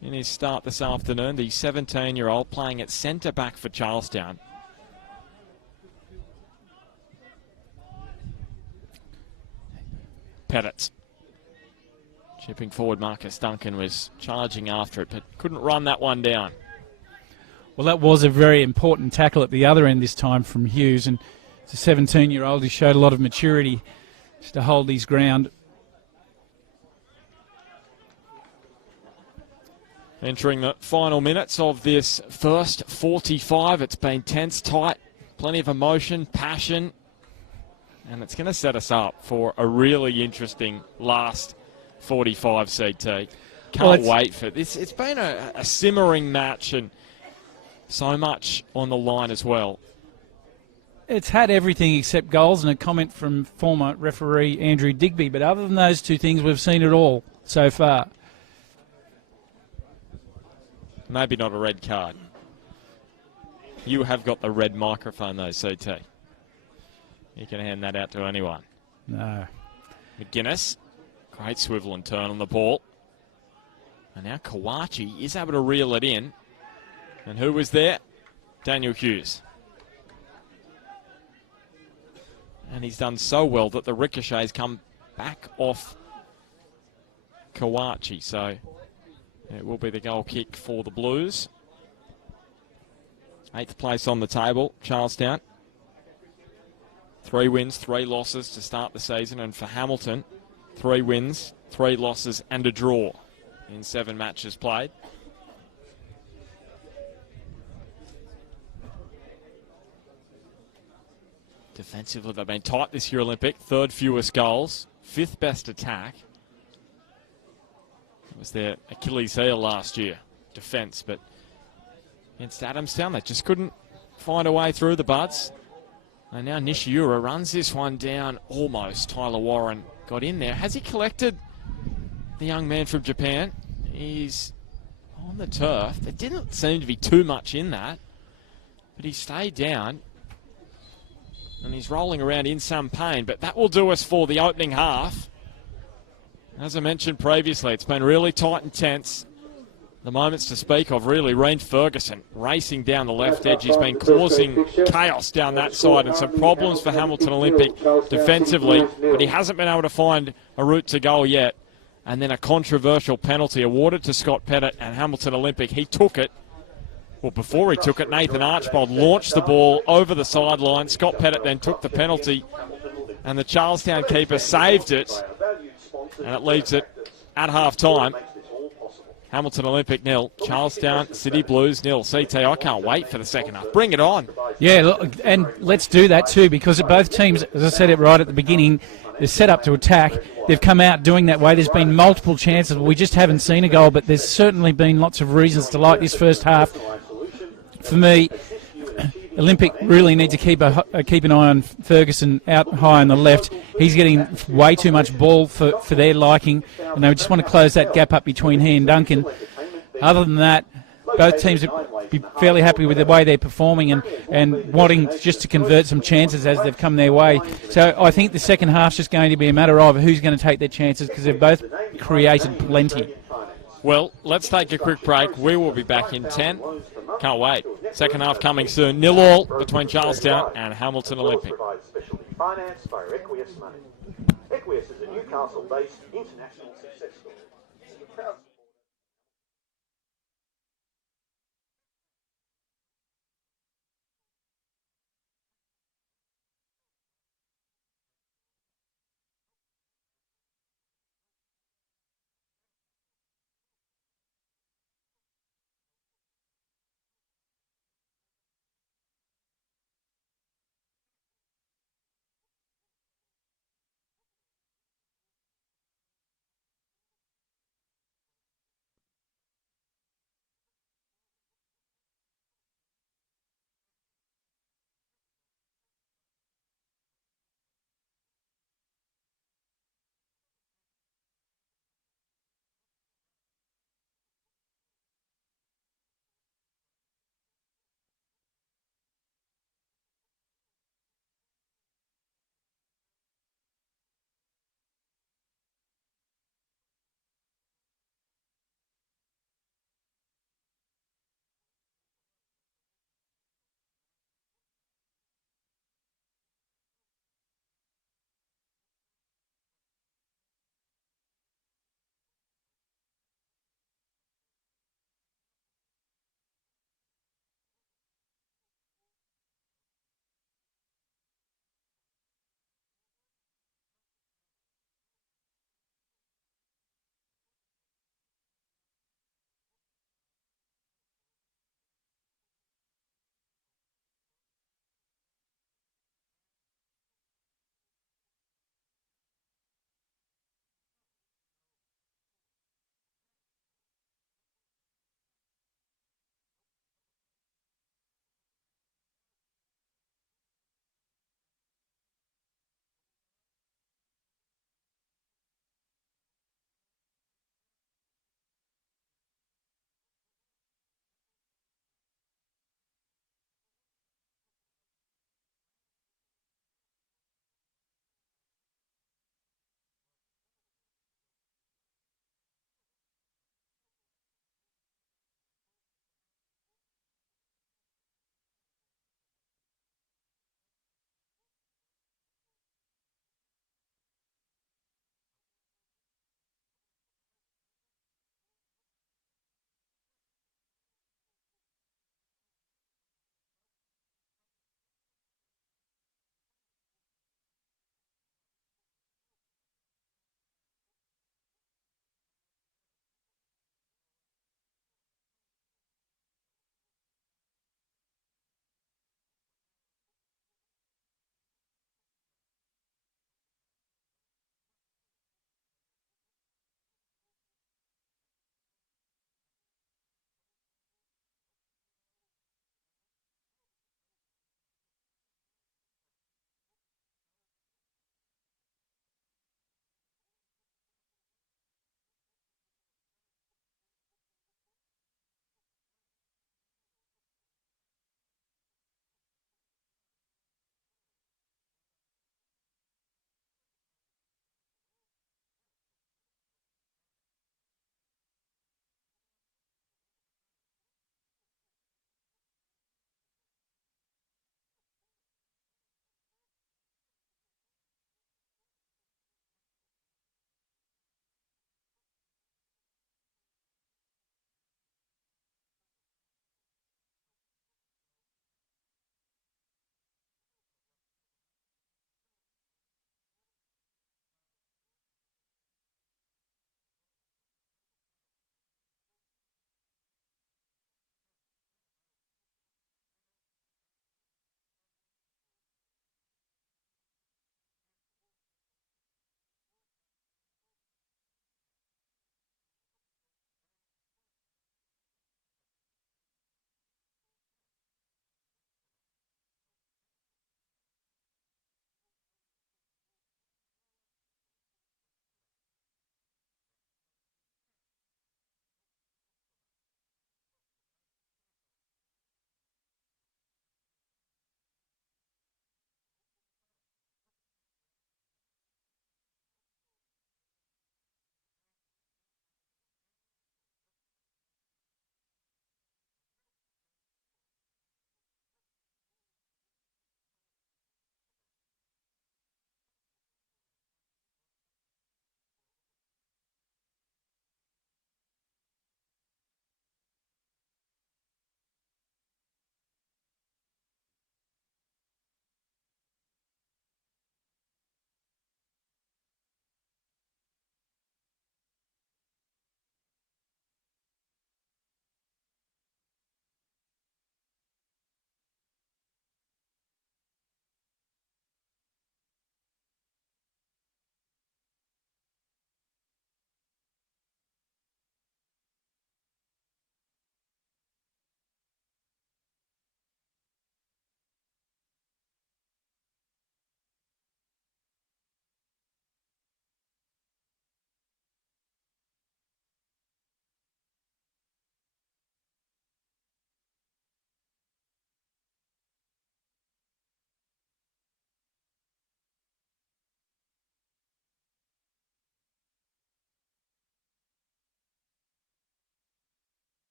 in his start this afternoon. The 17-year-old playing at centre-back for Charlestown. Pettit. Chipping forward, Marcus Duncan was charging after it, but couldn't run that one down. Well, that was a very important tackle at the other end this time from Hughes, and as a 17-year-old, he showed a lot of maturity just to hold his ground. Entering the final minutes of this first 45, it's been tense, tight, plenty of emotion, passion, and it's going to set us up for a really interesting last 45, CT. Can't wait for this. It's been a simmering match and so much on the line as well. It's had everything except goals and a comment from former referee Andrew Digby, but other than those two things, we've seen it all so far. Maybe not a red card. You have got the red microphone though, CT. You can hand that out to anyone. No. McGuinness. Great swivel and turn on the ball. And now Kawachi is able to reel it in. And who was there? Daniel Hughes. And he's done so well that the ricochet's come back off Kawachi. So it will be the goal kick for the Blues. 8th place on the table, Charlestown. 3 wins, 3 losses to start the season. And for Hamilton, 3 wins, 3 losses and a draw in 7 matches played. Defensively, they've been tight this year, Olympic. 3rd fewest goals, 5th best attack. It was their Achilles heel last year, defence, but against Adamstown, they just couldn't find a way through the Buds. And now Nishiura runs this one down almost. Tyler Warren got in there. Has he collected the young man from Japan? He's on the turf. There didn't seem to be too much in that, but he stayed down. And he's rolling around in some pain, but that will do us for the opening half. As I mentioned previously, it's been really tight and tense. the moments to speak of, really. Rein Ferguson racing down the left edge. He's been causing chaos down that side and some problems for Hamilton Olympic defensively, but he hasn't been able to find a route to goal yet. And then a controversial penalty awarded to Scott Pettit and Hamilton Olympic. He took it. Well, before he took it, Nathan Archbold launched the ball over the sideline. Scott Pettit then took the penalty, and the Charlestown keeper saved it, and it leaves it at half-time. Hamilton Olympic 0, Charlestown City Blues 0. CT, I can't wait for the second half. Bring it on. Yeah, look, and let's do that too, because both teams, as I said it right at the beginning, they're set up to attack. They've come out doing that way. There's been multiple chances. We just haven't seen a goal, but there's certainly been lots of reasons to like this first half. For me, Olympic really need to keep an eye on Ferguson out high on the left. He's getting way too much ball for their liking, and they just want to close that gap up between he and Duncan. Other than that, both teams will be fairly happy with the way they're performing and wanting just to convert some chances as they've come their way. So I think the second half's just going to be a matter of who's going to take their chances, because they've both created plenty. Well, let's take a quick break. We will be back in 10. Can't wait. Second half coming soon. 0-0 between Charlestown and Hamilton Olympic. Financed by Equius Money. Equius is a Newcastle-based international success story.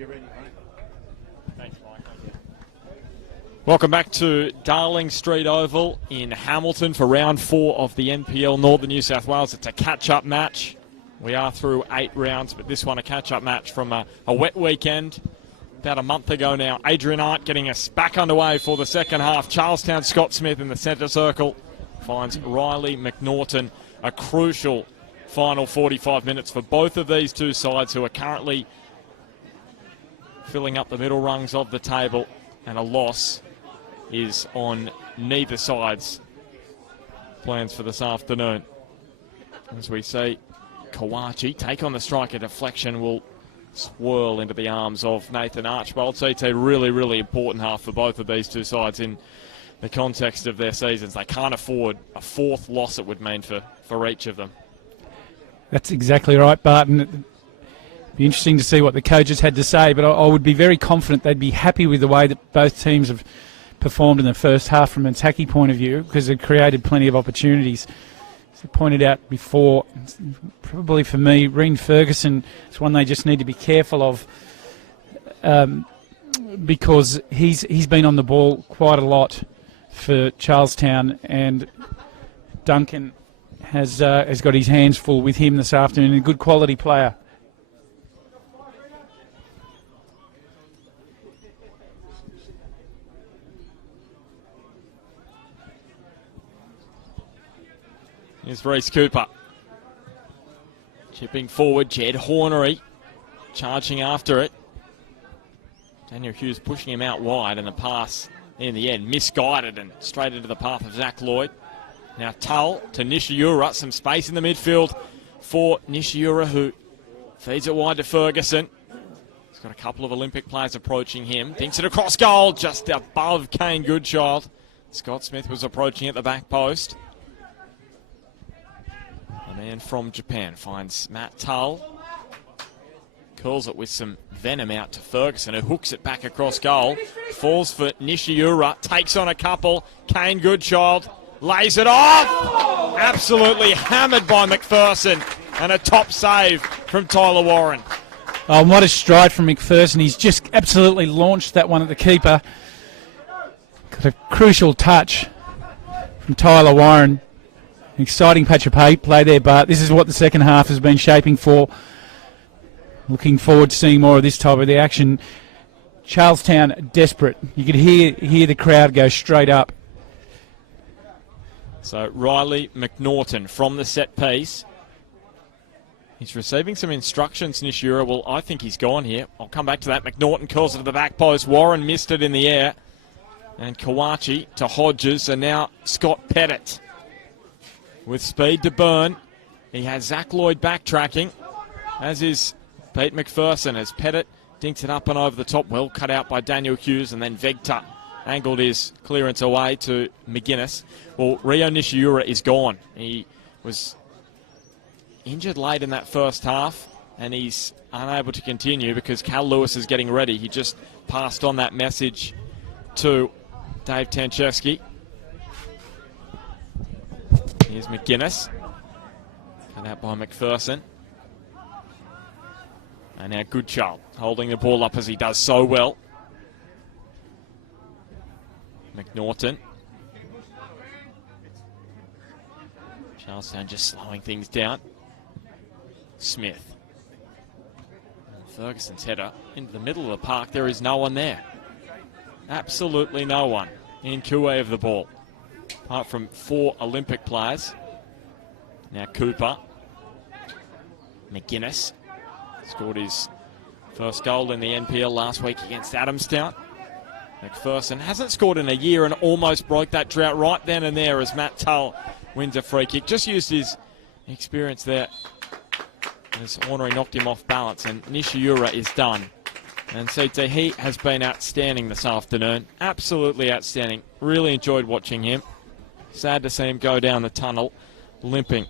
you're ready, mate. Thanks, Mike. Welcome back to Darling Street Oval in Hamilton for round 4 of the NPL Northern New South Wales. It's a catch-up match. We are through 8 rounds, but this one a catch-up match from a wet weekend about a month ago now. Adrian Art getting us back underway for the second half. Charlestown Scott Smith in the centre circle finds Riley McNaughton. A crucial final 45 minutes for both of these two sides who are currently filling up the middle rungs of the table, and a loss is on neither side's plans for this afternoon. As we see Kawachi take on the strike, a deflection will swirl into the arms of Nathan Archbold. So it's a really, really important half for both of these two sides in the context of their seasons. They can't afford a 4th loss it would mean for each of them. That's exactly right, Barton. It'd be interesting to see what the coaches had to say, but I would be very confident they'd be happy with the way that both teams have performed in the first half from an attacking point of view, because they've created plenty of opportunities. As I pointed out before, probably for me, Reen Ferguson is one they just need to be careful of, because he's been on the ball quite a lot for Charlestown, and Duncan has got his hands full with him this afternoon. A good quality player. Here's Reece Cooper. Chipping forward, Jed Hornery charging after it. Daniel Hughes pushing him out wide, and the pass in the end misguided and straight into the path of Zach Lloyd. Now Tull to Nishiura, some space in the midfield for Nishiura, who feeds it wide to Ferguson. He's got a couple of Olympic players approaching him. Thinks it across goal, just above Kane Goodchild. Scott Smith was approaching at the back post. A man from Japan finds Matt Tull. Curls it with some venom out to Ferguson, who hooks it back across goal. Falls for Nishiura, takes on a couple. Kane Goodchild lays it off. Absolutely hammered by McPherson, and a top save from Tyler Warren. Oh, what a stride from McPherson. He's just absolutely launched that one at the keeper. Got a crucial touch from Tyler Warren. Exciting patch of play there, Bart. This is what the second half has been shaping for. Looking forward to seeing more of this type of the action. Charlestown desperate. You could hear the crowd go straight up. So Riley McNaughton from the set piece. He's receiving some instructions, Nishira. Well, I think he's gone here. I'll come back to that. McNaughton curls it to the back post. Warren missed it in the air. And Kawachi to Hodges, and now Scott Pettit with speed to burn. He has Zach Lloyd backtracking, as is Pete McPherson, as Pettit dinks it up and over the top. Well cut out by Daniel Hughes, and then Vegta angled his clearance away to McGuinness. Well, Rio Nishiura is gone. He was injured late in that first half, and he's unable to continue because Cal Lewis is getting ready. He just passed on that message to Dave Tanchevsky. Here's McGuinness. Cut out by McPherson. And now Goodchild holding the ball up as he does so well. McNaughton. Charlestown just slowing things down. Smith. And Ferguson's header into the middle of the park. There is no one there. Absolutely no one in QA of the ball, apart from 4 Olympic players. Now Cooper. McGuinness scored his first goal in the NPL last week against Adamstown. McPherson hasn't scored in a year and almost broke that drought right then and there as Matt Tull wins a free kick. Just used his experience there as Ornery knocked him off balance, and Nishiura is done. And CT, he has been outstanding this afternoon. Absolutely outstanding. Really enjoyed watching him. Sad to see him go down the tunnel limping.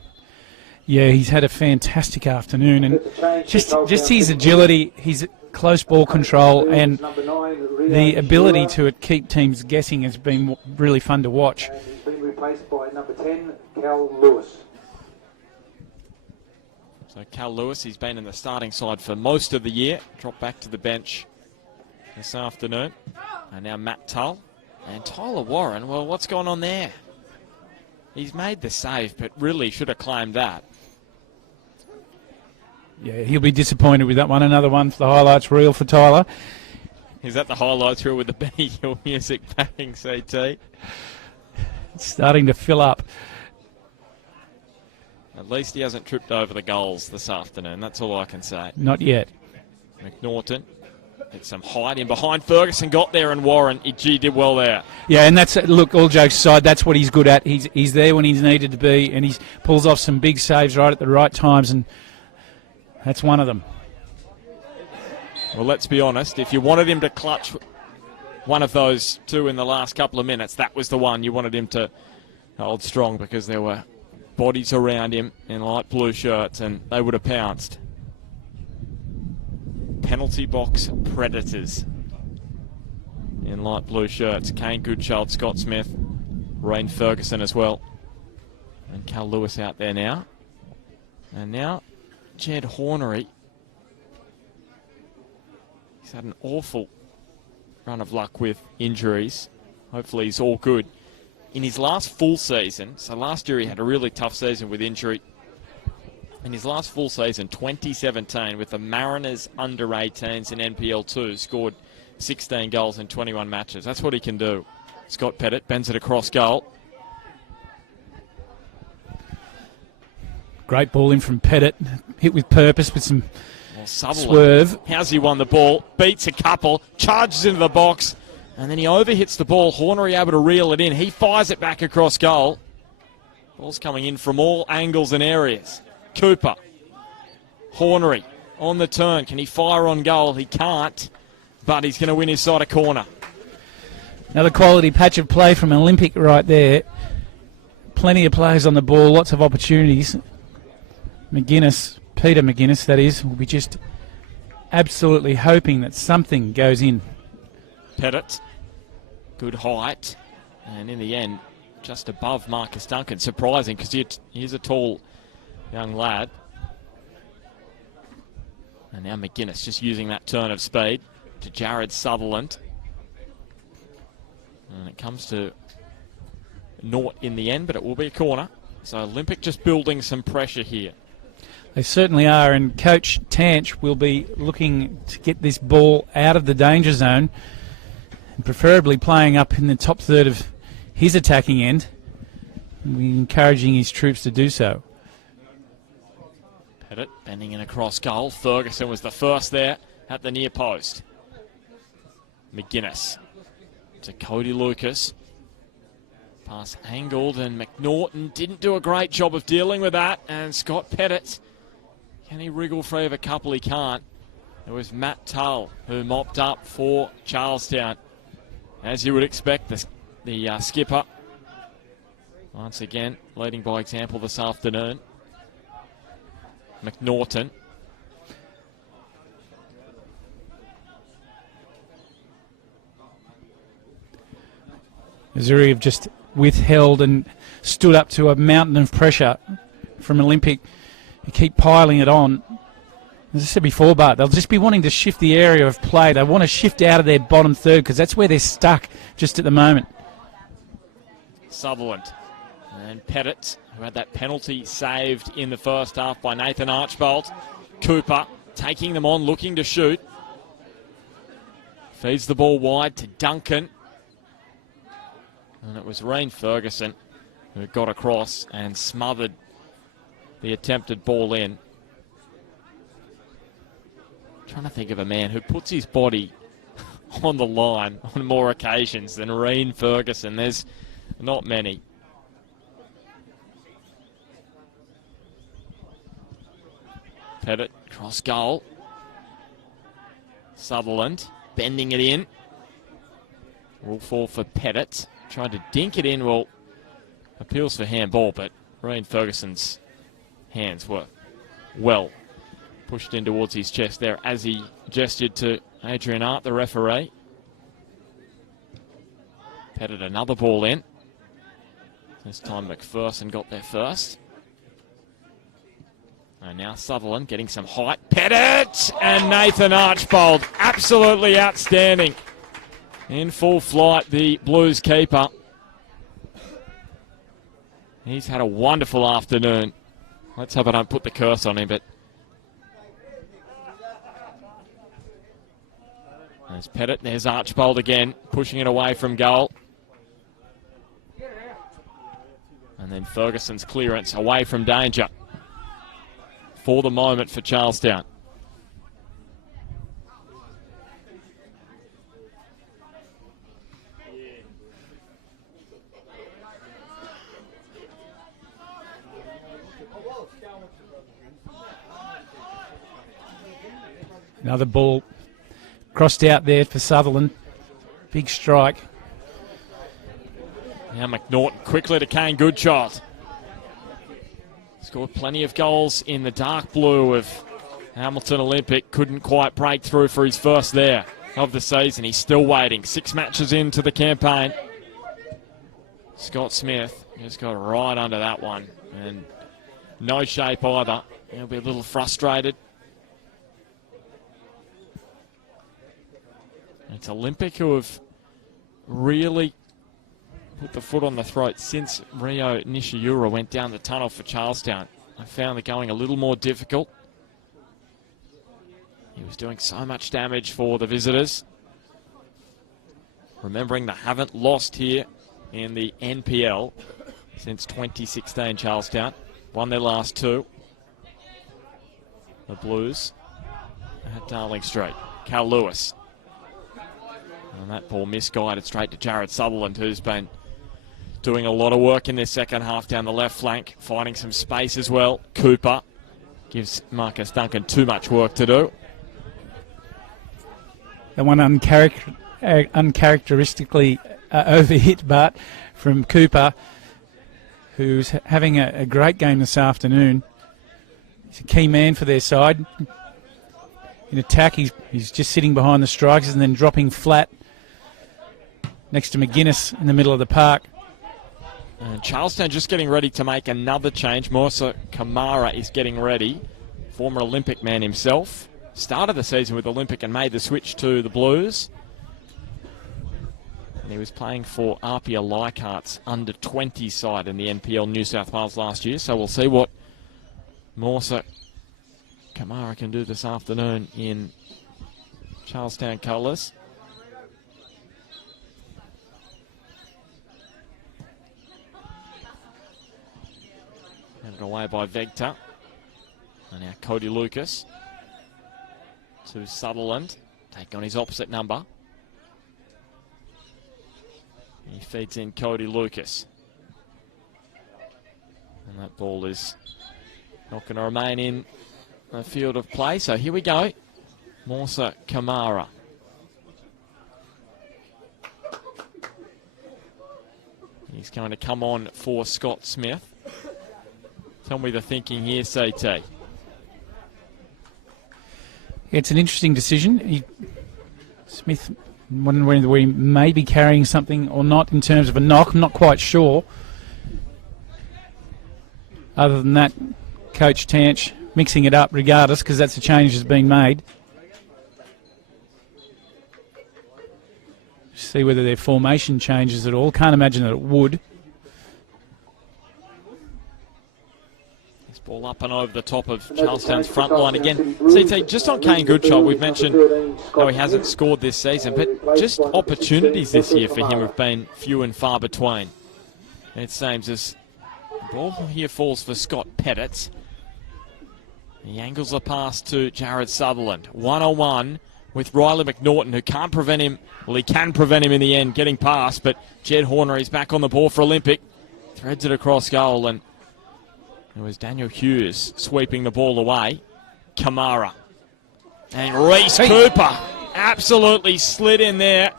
Yeah, he's had a fantastic afternoon, and just his agility, his close ball control, and the ability to keep teams guessing has been really fun to watch. And he's been replaced by number 10, Cal Lewis. So Cal Lewis, he's been in the starting side for most of the year. Dropped back to the bench this afternoon. And now Matt Tull. And Tyler Warren, well, what's going on there? He's made the save, but really should have claimed that. Yeah, he'll be disappointed with that one. Another one for the highlights reel for Tyler. Is that the highlights reel with the Benny Hill music backing, CT? It's starting to fill up. At least he hasn't tripped over the goals this afternoon. That's all I can say. Not yet. McNaughton. Get some height in behind. Ferguson got there, and Warren, he did well there. Yeah, and that's, look, all jokes aside, that's what he's good at. He's there when he's needed to be, and he pulls off some big saves right at the right times, and that's one of them. Well, let's be honest. If you wanted him to clutch one of those two in the last couple of minutes, that was the one you wanted him to hold strong, because there were bodies around him in light blue shirts, and they would have pounced. Penalty box predators in light blue shirts. Kane Goodchild, Scott Smith, Rain Ferguson as well. And Cal Lewis out there now. And now Jed Hornery. He's had an awful run of luck with injuries. Hopefully he's all good. In his last full season, so last year he had a really tough season with injury. In his last full season, 2017, with the Mariners under-18s in NPL 2, scored 16 goals in 21 matches. That's what he can do. Scott Pettit bends it across goal. Great ball in from Pettit. Hit with purpose with some swerve. How's he won the ball? Beats a couple, charges into the box, and then he overhits the ball. Hornery able to reel it in. He fires it back across goal. Ball's coming in from all angles and areas. Cooper. Hornery on the turn. Can he fire on goal? He can't, but he's going to win his side a corner. Another quality patch of play from Olympic right there. Plenty of players on the ball, lots of opportunities. Peter McGuinness, that is, will be just absolutely hoping that something goes in. Pettit, good height, and in the end, just above Marcus Duncan. Surprising, because he's a tall young lad. And now McGuinness just using that turn of speed to Jared Sutherland. And it comes to naught in the end, but it will be a corner. So Olympic just building some pressure here. They certainly are, and Coach Tanch will be looking to get this ball out of the danger zone, and preferably playing up in the top third of his attacking end, and we're encouraging his troops to do so. Pettit bending in across goal. Ferguson was the first there at the near post. McGuinness to Cody Lucas. Pass angled, and McNaughton didn't do a great job of dealing with that. And Scott Pettit, can he wriggle free of a couple? He can't. It was Matt Tull who mopped up for Charlestown. As you would expect, the skipper, once again, leading by example this afternoon. McNaughton. Missouri have just withheld and stood up to a mountain of pressure from Olympic. You keep piling it on. As I said before, Bart, they'll just be wanting to shift the area of play. They want to shift out of their bottom third because that's where they're stuck just at the moment. Sutherland and Pettit, who had that penalty saved in the first half by Nathan Archbold. Cooper taking them on, looking to shoot. Feeds the ball wide to Duncan. And it was Rain Ferguson who got across and smothered the attempted ball in. Trying to think of a man who puts his body on the line on more occasions than Rain Ferguson. There's not many. Pettit, cross goal. Sutherland bending it in. Rule 4 for Pettit. Tried to dink it in. Well, appeals for handball, but Rain Ferguson's hands were well pushed in towards his chest there as he gestured to Adrian Art, the referee. Pettit another ball in. This time McPherson got there first. And now Sutherland getting some height. Pettit and Nathan Archbold. Absolutely outstanding. In full flight, the Blues keeper. He's had a wonderful afternoon. Let's hope I don't put the curse on him, but there's Pettit, there's Archbold again, pushing it away from goal. And then Ferguson's clearance away from danger. For the moment for Charlestown. Another ball crossed out there for Sutherland. Big strike. Now McNaughton quickly to Kane Goodchild. Scored plenty of goals in the dark blue of Hamilton Olympic. Couldn't quite break through for his first there of the season. He's still waiting. 6 matches into the campaign. Scott Smith just got right under that one. And no shape either. He'll be a little frustrated. It's Olympic who have really put the foot on the throat since Rio Nishiura went down the tunnel for Charlestown. I found it going a little more difficult. He was doing so much damage for the visitors. Remembering they haven't lost here in the NPL since 2016, Charlestown. Won their last 2. The Blues at Darling Street. Cal Lewis. And that ball misguided straight to Jared Sutherland, who's been doing a lot of work in their second half down the left flank, finding some space as well. Cooper gives Marcus Duncan too much work to do. And one uncharacteristically overhit, Bart, from Cooper, who's having a great game this afternoon. He's a key man for their side. In attack, he's just sitting behind the strikers and then dropping flat next to McGuinness in the middle of the park. And Charlestown just getting ready to make another change. Morsa Kamara is getting ready. Former Olympic man himself. Started the season with Olympic and made the switch to the Blues. And he was playing for Apia Leichhardt's under-20 side in the NPL New South Wales last year. So we'll see what Morsa Kamara can do this afternoon in Charlestown colours. Handed away by Vegta. And now Cody Lucas to Sutherland. Take on his opposite number. He feeds in Cody Lucas. And that ball is not going to remain in the field of play. So here we go. Morsa Kamara. He's going to come on for Scott Smith. Tell me the thinking here, CT. It's an interesting decision. Smith, wondering whether he may be carrying something or not in terms of a knock. I'm not quite sure. Other than that, Coach Tanch mixing it up regardless, because that's a change that's been made. See whether their formation changes at all. Can't imagine that it would. Ball up and over the top of Charlestown's front line again. CT, just on Kane Goodchild, we've mentioned how he hasn't scored this season, but just opportunities this year for him have been few and far between. It seems as the ball here falls for Scott Pettit. He angles the pass to Jared Sutherland. 1-on-1 with Riley McNaughton, who can't prevent him. Well, he can prevent him in the end, getting past, but Jed Horner is back on the ball for Olympic. Threads it across goal, and it was Daniel Hughes sweeping the ball away. Kamara. And Reese Cooper absolutely slid in there.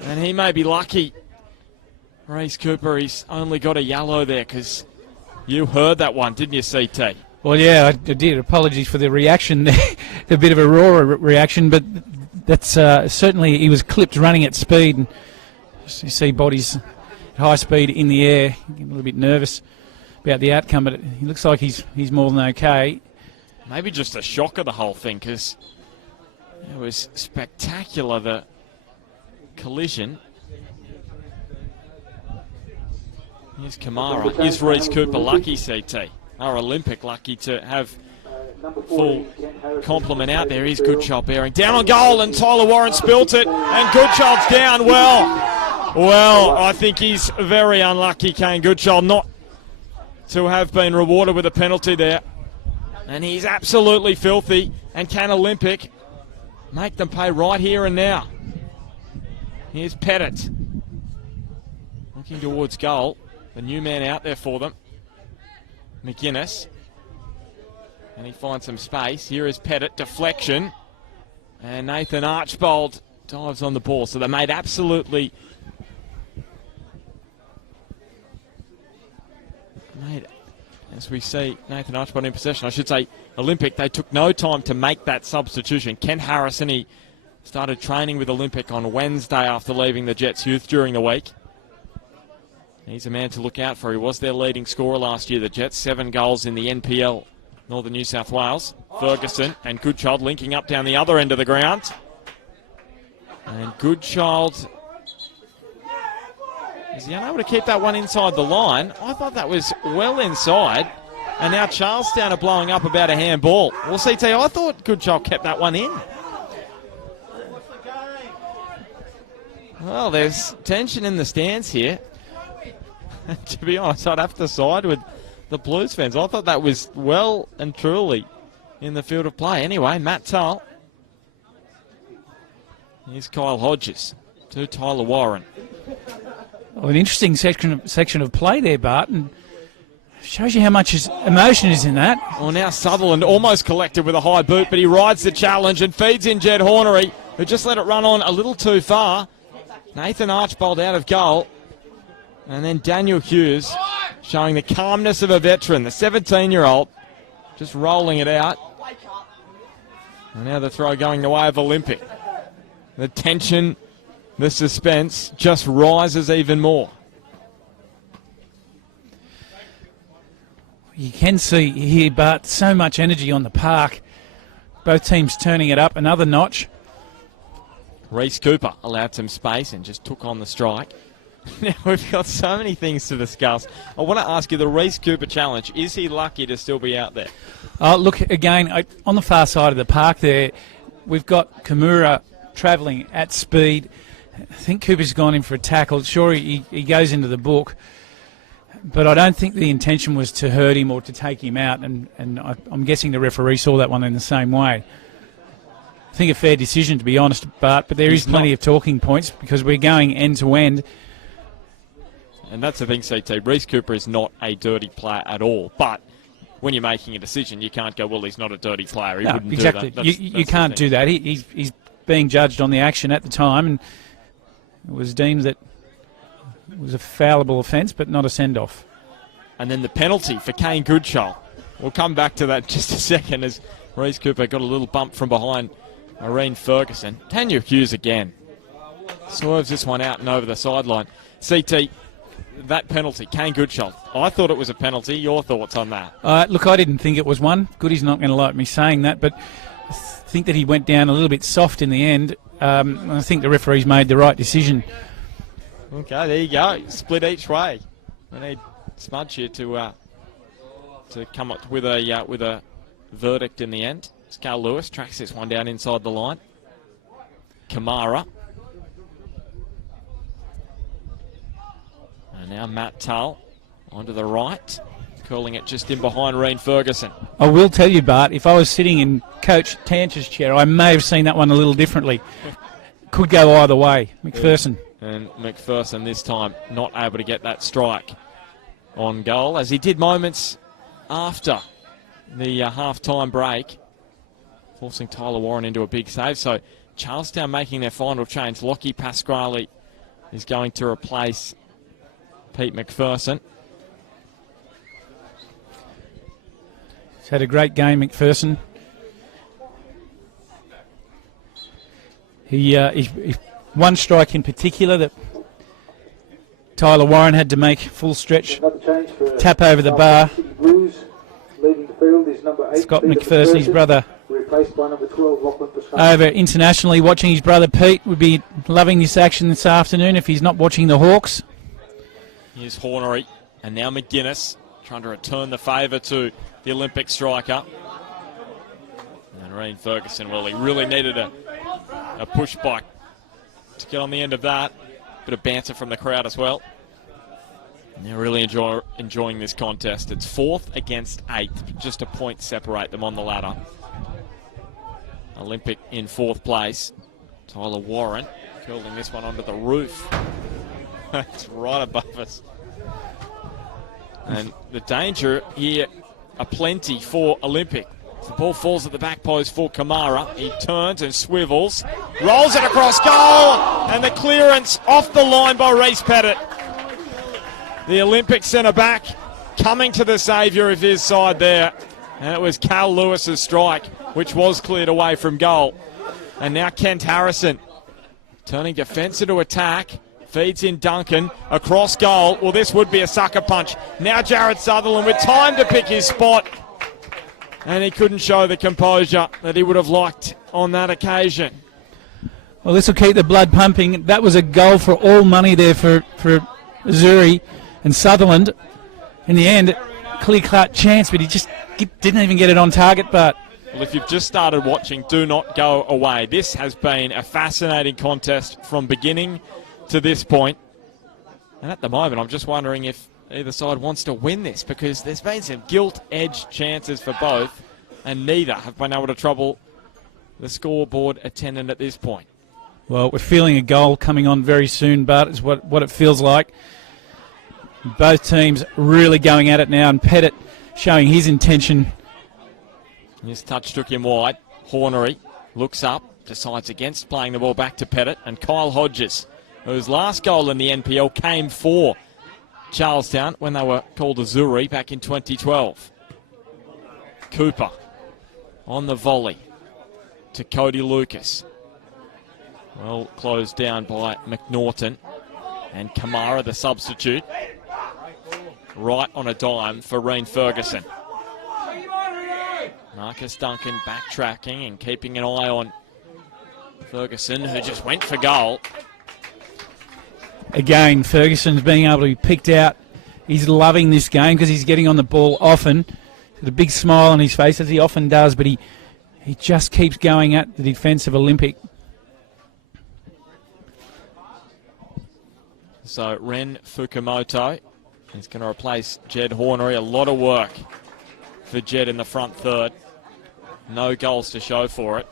And he may be lucky. Reese Cooper, he's only got a yellow there because you heard that one, didn't you, CT? Well, yeah, I did. Apologies for the reaction there. A bit of a raw reaction, but that's certainly, he was clipped running at speed. And you see bodies at high speed in the air, getting a little bit nervous. about the outcome, but he looks like he's more than okay. Maybe just a shock of the whole thing, because it was spectacular, the collision. Here's Kamara. Is Reese Cooper lucky, CT? Our Olympic lucky to have full complement out there. Here's Goodchild bearing down on goal, and Tyler Warren spilt it, and Goodchild's down. Well, I think he's very unlucky, Kane Goodchild, not to have been rewarded with a penalty there. And he's absolutely filthy, and can Olympic make them pay right here and now? Here's Pettit looking towards goal. The new man out there for them, McGuinness. And he finds some space. Here is Pettit, deflection. And Nathan Archbold dives on the ball. So they made absolutely... As we see Nathan Archbold in possession, I should say Olympic, they took no time to make that substitution. Ken Harrison, he started training with Olympic on Wednesday after leaving the Jets youth during the week. He's a man to look out for. He was their leading scorer last year, the Jets. 7 goals in the NPL, Northern New South Wales. Ferguson and Goodchild linking up down the other end of the ground. And Goodchild is he unable to keep that one inside the line. I thought that was well inside. And now Charlestown are blowing up about a handball. Well, CT, I thought Goodchild kept that one in. Well, there's tension in the stands here. To be honest, I'd have to side with the Blues fans. I thought that was well and truly in the field of play. Anyway, Matt Tull. Here's Kyle Hodges to Tyler Warren. Oh, an interesting section of play there, Bart, and shows you how much emotion is in that. Well, now Sutherland almost collected with a high boot, but he rides the challenge and feeds in Jed Hornery, who just let it run on a little too far. Nathan Archbold out of goal. And then Daniel Hughes showing the calmness of a veteran, the 17-year-old, just rolling it out. And now the throw going the way of Olympic. The tension, the suspense just rises even more. You can see here, Bart, so much energy on the park. Both teams turning it up another notch. Reese Cooper allowed some space and just took on the strike. Now, we've got so many things to discuss. I want to ask you, the Reese Cooper challenge, is he lucky to still be out there? Look, again, on the far side of the park there, we've got Kimura travelling at speed. I think Cooper's gone in for a tackle. Sure, he goes into the book, but I don't think the intention was to hurt him or to take him out, and I'm guessing the referee saw that one in the same way. I think a fair decision, to be honest, Bart, but there is plenty of talking points because we're going end to end. And that's the thing, CT. Reese Cooper is not a dirty player at all. But when you're making a decision, you can't go, well, he's not a dirty player. He wouldn't exactly. do that. You can't do that. He's being judged on the action at the time, and it was deemed that it was a foulable offence, but not a send-off. And then the penalty for Kane Goodchild. We'll come back to that in just a second as Reese Cooper got a little bump from behind Irene Ferguson. Daniel Hughes again swerves this one out and over the sideline. CT, that penalty, Kane Goodchild, I thought it was a penalty. Your thoughts on that? Look, I didn't think it was one. Goody's not going to like me saying that, but I think that he went down a little bit soft in the end. I think the referees made the right decision. Okay, there you go. Split each way. We need Smudge here to come up with a verdict in the end. Scal Lewis tracks this one down inside the line. Kamara. And now Matt Tull onto the right, curling it just in behind Reen Ferguson. I will tell you, Bart, if I was sitting in Coach Tanch's chair, I may have seen that one a little differently. Could go either way. McPherson. Yeah. And McPherson this time not able to get that strike on goal, as he did moments after the half-time break, forcing Tyler Warren into a big save. So Charlestown making their final change. Lockie Pasquale is going to replace Pete McPherson. He's had a great game, McPherson. He one strike in particular that Tyler Warren had to make full stretch change for tap over the bar. City Blues. Leading the field is number 8. Scott McPherson, his brother, replaced by number 12, Lachlan Pascal. over internationally watching his brother Pete. Would be loving this action this afternoon if he's not watching the Hawks. Here's Hornery, and now McGuinness trying to return the favour to the Olympic striker. And Ryan Ferguson, well, he really needed a push bike to get on the end of that. Bit of banter from the crowd as well. And they're really enjoying this contest. It's 4th against 8th, just a point separate them on the ladder. Olympic in 4th place. Tyler Warren curling this one onto the roof. It's right above us. And the danger here aplenty for Olympic. The ball falls at the back post for Kamara. He turns and swivels, rolls it across goal, and the clearance off the line by Reece Pettit. The Olympic centre-back coming to the saviour of his side there. And it was Cal Lewis's strike, which was cleared away from goal. And now Kent Harrison turning defence into attack. Feeds in Duncan, across goal. Well, this would be a sucker punch. Now Jared Sutherland with time to pick his spot. And he couldn't show the composure that he would have liked on that occasion. Well, this will keep the blood pumping. That was a goal for all money there for Missouri. And Sutherland, in the end, clear-cut chance, but he just didn't even get it on target. But well, if you've just started watching, do not go away. This has been a fascinating contest from beginning to this point. And at the moment, I'm just wondering if either side wants to win this, because there's been some gilt-edged chances for both, and neither have been able to trouble the scoreboard attendant at this point. Well, we're feeling a goal coming on very soon, Bart, is what it feels like. Both teams really going at it now, and Pettit showing his intention. His touch took him wide. Hornery looks up, decides against playing the ball back to Pettit, and Kyle Hodges, whose last goal in the NPL came for Charlestown when they were called Azuri back in 2012. Cooper on the volley to Cody Lucas. Well closed down by McNaughton, and Kamara, the substitute, right on a dime for Reen Ferguson. Marcus Duncan backtracking and keeping an eye on Ferguson, who just went for goal. Again, Ferguson's being able to be picked out. He's loving this game because he's getting on the ball often. With a big smile on his face, as he often does, but he just keeps going at the defence of Olympic. So Ren Fukumoto is going to replace Jed Hornery. A lot of work for Jed in the front third. No goals to show for it.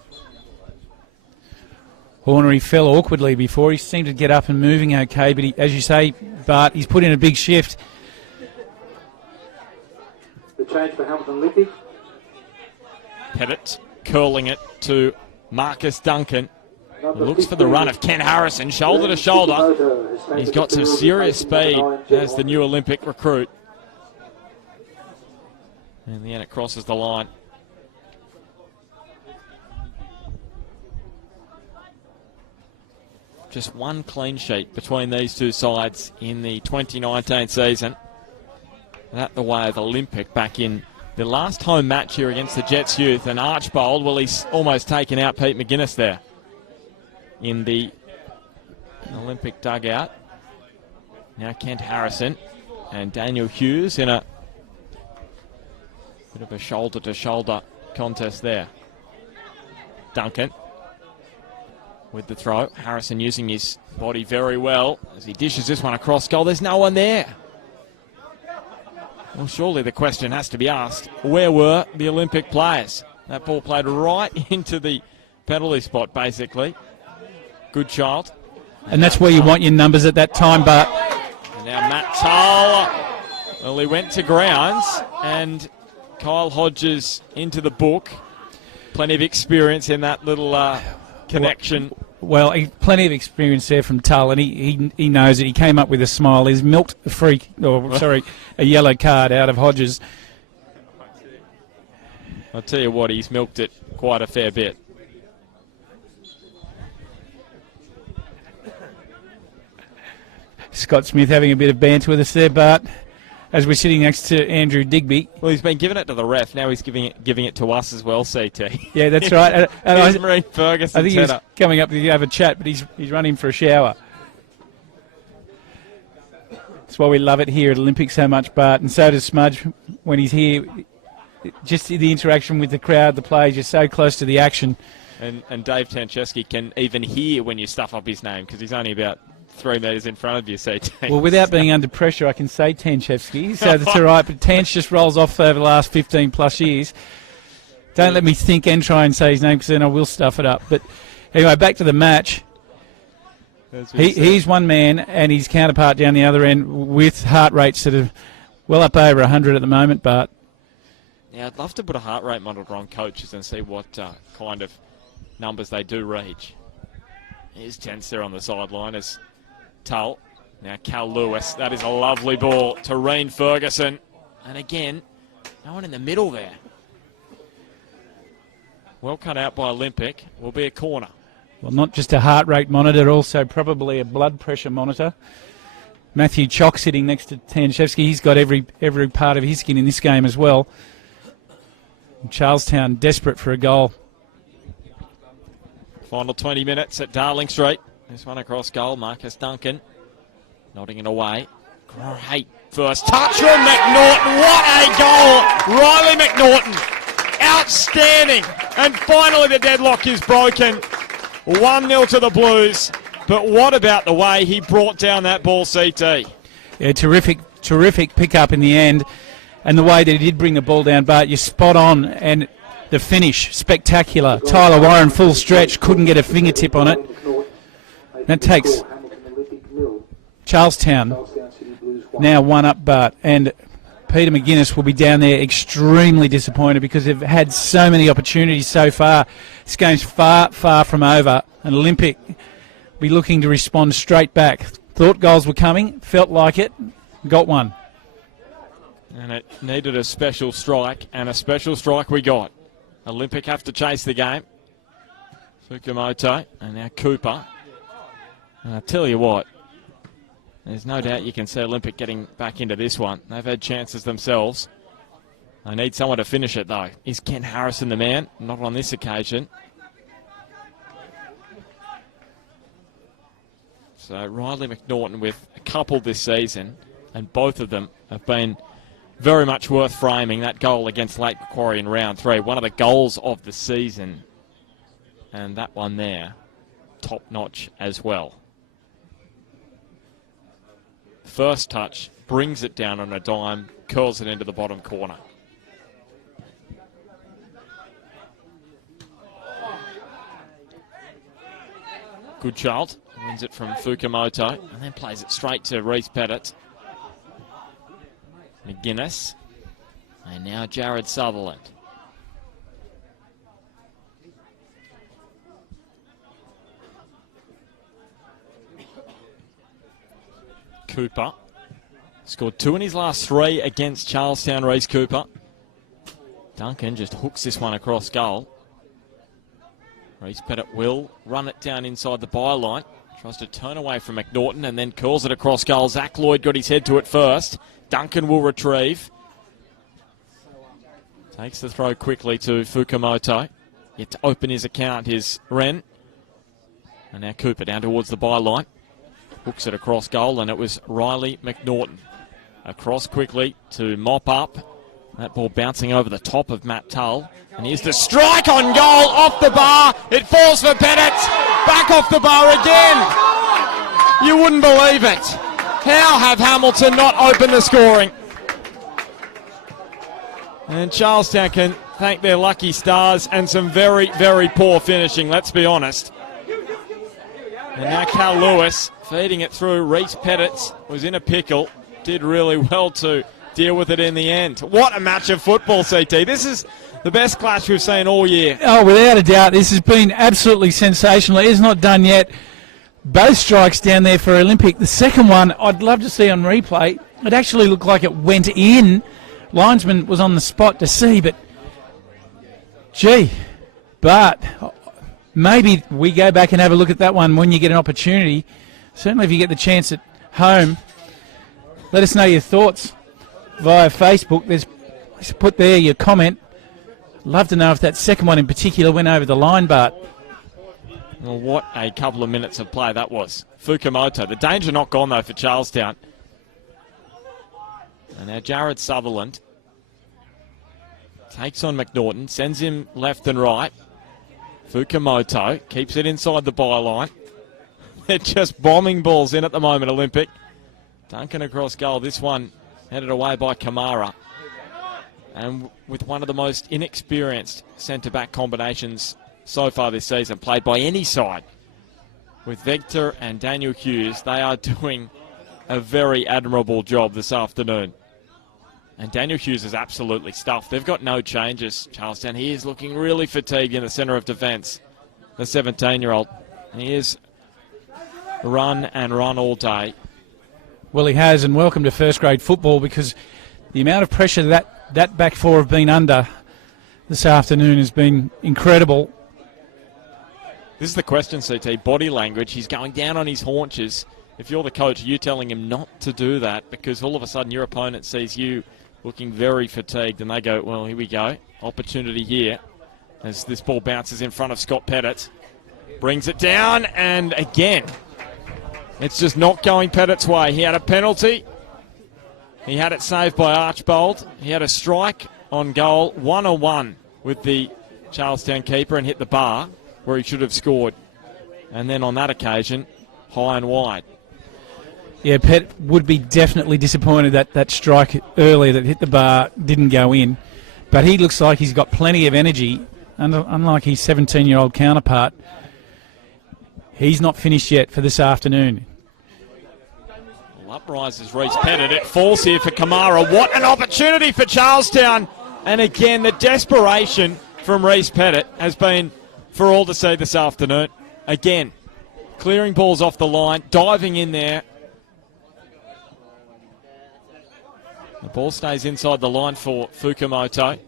Hornery fell awkwardly before. He seemed to get up and moving okay, but as you say, Bart, he's put in a big shift. The change for Hamilton Olympic. Pettit curling it to Marcus Duncan. Looks for the run of Ken Harrison, shoulder to shoulder. He's got some serious speed as the new Olympic recruit. In the end, it crosses the line. Just one clean sheet between these two sides in the 2019 season. That the way of Olympic back in the last home match here against the Jets youth. And Archbold, well, he's almost taken out Pete McGuinness there in the Olympic dugout. Now Kent Harrison and Daniel Hughes in a bit of a shoulder-to-shoulder contest there. Duncan with the throw. Harrison using his body very well as he dishes this one across goal. There's no one there. Well, surely the question has to be asked, where were the Olympic players? That ball played right into the penalty spot, basically. Good child. And that's where you want your numbers at that time, but... And now Matt Tull. Well, he went to grounds, and Kyle Hodges into the book. Plenty of experience in that little connection. Well, plenty of experience there from Tull, and he knows it. He came up with a smile. He's milked a yellow card out of Hodges. I'll tell you what, he's milked it quite a fair bit. Scott Smith having a bit of banter with us there, Bart. as we're sitting next to Andrew Digby. Well, he's been giving it to the ref. Now he's giving it to us as well, CT. Yeah, that's right. And Marine Ferguson. I think he's coming up to have a chat, but he's running for a shower. That's why we love it here at Olympic so much, Bart, and so does Smudge when he's here. Just the interaction with the crowd, the players, you're so close to the action. And Dave Tancheski can even hear when you stuff up his name because he's only about 3 metres in front of you, CT. Well, without being under pressure, I can say Tanchevsky, so that's all right. But Tanch just rolls off over the last 15-plus years. Don't let me think and try and say his name because then I will stuff it up. But anyway, back to the match. He's one man and his counterpart down the other end with heart rates that are well up over 100 at the moment, Bart. Yeah, I'd love to put a heart rate monitor on coaches and see what kind of numbers they do reach. Here's tense there on the sideline as Tull. Now Cal Lewis. That is a lovely ball to Reen Ferguson. And again, no one in the middle there. Well cut out by Olympic. Will be a corner. Well, not just a heart rate monitor, also probably a blood pressure monitor. Matthew Chock sitting next to Tanchevsky. He's got every part of his skin in this game as well. Charlestown desperate for a goal. Final 20 minutes at Darling Street. This one across goal. Marcus Duncan nodding it away. Great first touch from McNaughton. What a goal! Riley McNaughton. Outstanding. And finally the deadlock is broken. 1-0 to the Blues. But what about the way he brought down that ball, CT? Yeah, terrific pick-up in the end. And the way that he did bring the ball down, but you're spot on. And the finish, spectacular. Tyler Warren, full stretch, couldn't get a fingertip on it. That takes Charlestown now 1 up, Bart. And Peter McGuinness will be down there extremely disappointed because they've had so many opportunities so far. This game's far, far from over. And Olympic will be looking to respond straight back. Thought goals were coming, felt like it, got one. And it needed a special strike, and a special strike we got. Olympic have to chase the game. Fukumoto, and now Cooper. And I tell you what, there's no doubt you can see Olympic getting back into this one. They've had chances themselves. They need someone to finish it, though. Is Ken Harrison the man? Not on this occasion. So Riley McNaughton with a couple this season, and both of them have been very much worth framing. That goal against Lake Macquarie in round 3, one of the goals of the season. And that one there, top notch as well. First touch, brings it down on a dime, curls it into the bottom corner. Good child, wins it from Fukumoto, and then plays it straight to Reese Pettit. McGuinness, and now Jared Sutherland. Cooper scored 2 in his last 3 against Charlestown. Reese Cooper. Duncan just hooks this one across goal. Reese Pettit will run it down inside the byline. Tries to turn away from McNaughton and then curls it across goal. Zach Lloyd got his head to it first. Duncan will retrieve. Takes the throw quickly to Fukumoto. Yet to open his account is Wren. And now Cooper down towards the byline. Hooks it across goal, and it was Riley McNaughton. Across quickly to mop up. That ball bouncing over the top of Matt Tull. And here's the strike on goal, off the bar. It falls for Pettit. Back off the bar again. You wouldn't believe it. How have Hamilton not opened the scoring? And Charlestown can thank their lucky stars and some very, very poor finishing, let's be honest. And now Cal Lewis feeding it through. Reese Pettit was in a pickle. Did really well to deal with it in the end. What a match of football, CT. This is the best clash we've seen all year. Oh, without a doubt. This has been absolutely sensational. It is not done yet. Both strikes down there for Olympic. The second one, I'd love to see on replay. It actually looked like it went in. Linesman was on the spot to see, but gee, but maybe we go back and have a look at that one when you get an opportunity. Certainly if you get the chance at home, let us know your thoughts. via Facebook. There's put there your comment. Love to know if that second one in particular went over the line, Bart. Well, what a couple of minutes of play that was. Fukumoto. The danger not gone, though, for Charlestown. And now Jared Sutherland takes on McNaughton, sends him left and right. Fukumoto keeps it inside the byline. They're just bombing balls in at the moment, Olympic. Duncan across goal. This one headed away by Kamara. And with one of the most inexperienced centre-back combinations so far this season, played by any side. With Vector and Daniel Hughes, they are doing a very admirable job this afternoon. And Daniel Hughes is absolutely stuffed. They've got no changes, Charlestown. He is looking really fatigued in the centre of defence, the 17-year-old. He is run and run all day. Well, he has, and welcome to first-grade football, because the amount of pressure that back four have been under this afternoon has been incredible. This is the question, CT. Body language. He's going down on his haunches. If you're the coach, you're telling him not to do that, because all of a sudden your opponent sees you looking very fatigued, and they go, well, here we go. Opportunity here as this ball bounces in front of Scott Pettit. Brings it down, and again, it's just not going Pettit's way. He had a penalty. He had it saved by Archbold. He had a strike on goal, 1-on-1 with the Charlestown keeper, and hit the bar where he should have scored. And then on that occasion, high and wide. Yeah, Pett would be definitely disappointed that that strike earlier that hit the bar didn't go in. But he looks like he's got plenty of energy. Unlike his 17-year-old counterpart, he's not finished yet for this afternoon. Well, up rises Reece Pettit. It falls here for Kamara. What an opportunity for Charlestown. And again, the desperation from Reece Pettit has been for all to see this afternoon. Again, clearing balls off the line, diving in there. The ball stays inside the line for Fukumoto.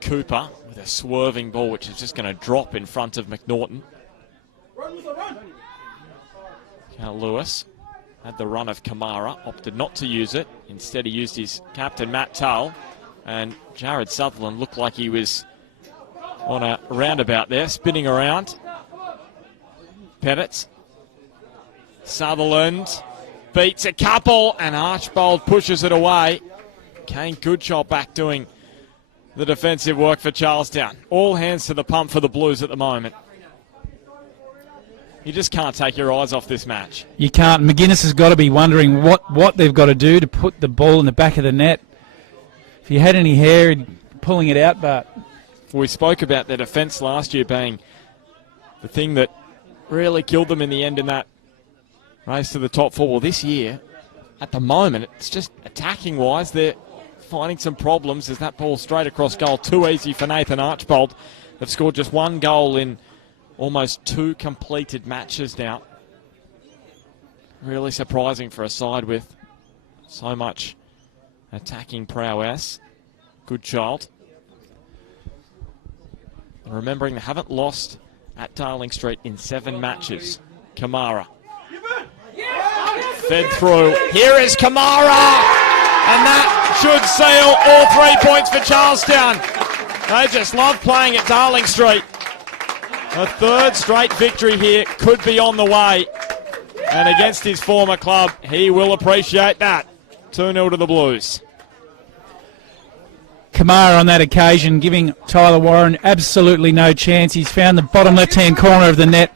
Cooper with a swerving ball, which is just going to drop in front of McNaughton. Cal Lewis had the run of Kamara, opted not to use it. Instead, he used his captain, Matt Tull. And Jared Sutherland looked like he was on a roundabout there, spinning around. Pettit. Sutherland beats a couple, and Archbold pushes it away. Kane Goodshot back doing the defensive work for Charlestown. All hands to the pump for the Blues at the moment. You just can't take your eyes off this match. You can't. McGuinness has got to be wondering what they've got to do to put the ball in the back of the net. If you had any hair, pulling it out, but... We spoke about their defence last year being the thing that really killed them in the end in that race to the top four. Well, this year, at the moment, it's just attacking-wise, they're finding some problems as that ball straight across goal. Too easy for Nathan Archbold. They've scored just one goal in almost 2 completed matches now. Really surprising for a side with so much attacking prowess. Good child. And remembering they haven't lost at Darling Street in 7 matches. Kamara. Fed through. Here is Kamara! And that should seal all 3 points for Charlestown. They just love playing at Darling Street. A 3rd straight victory here could be on the way. And against his former club, he will appreciate that. 2-0 to the Blues. Kamara on that occasion giving Tyler Warren absolutely no chance. He's found the bottom left-hand corner of the net.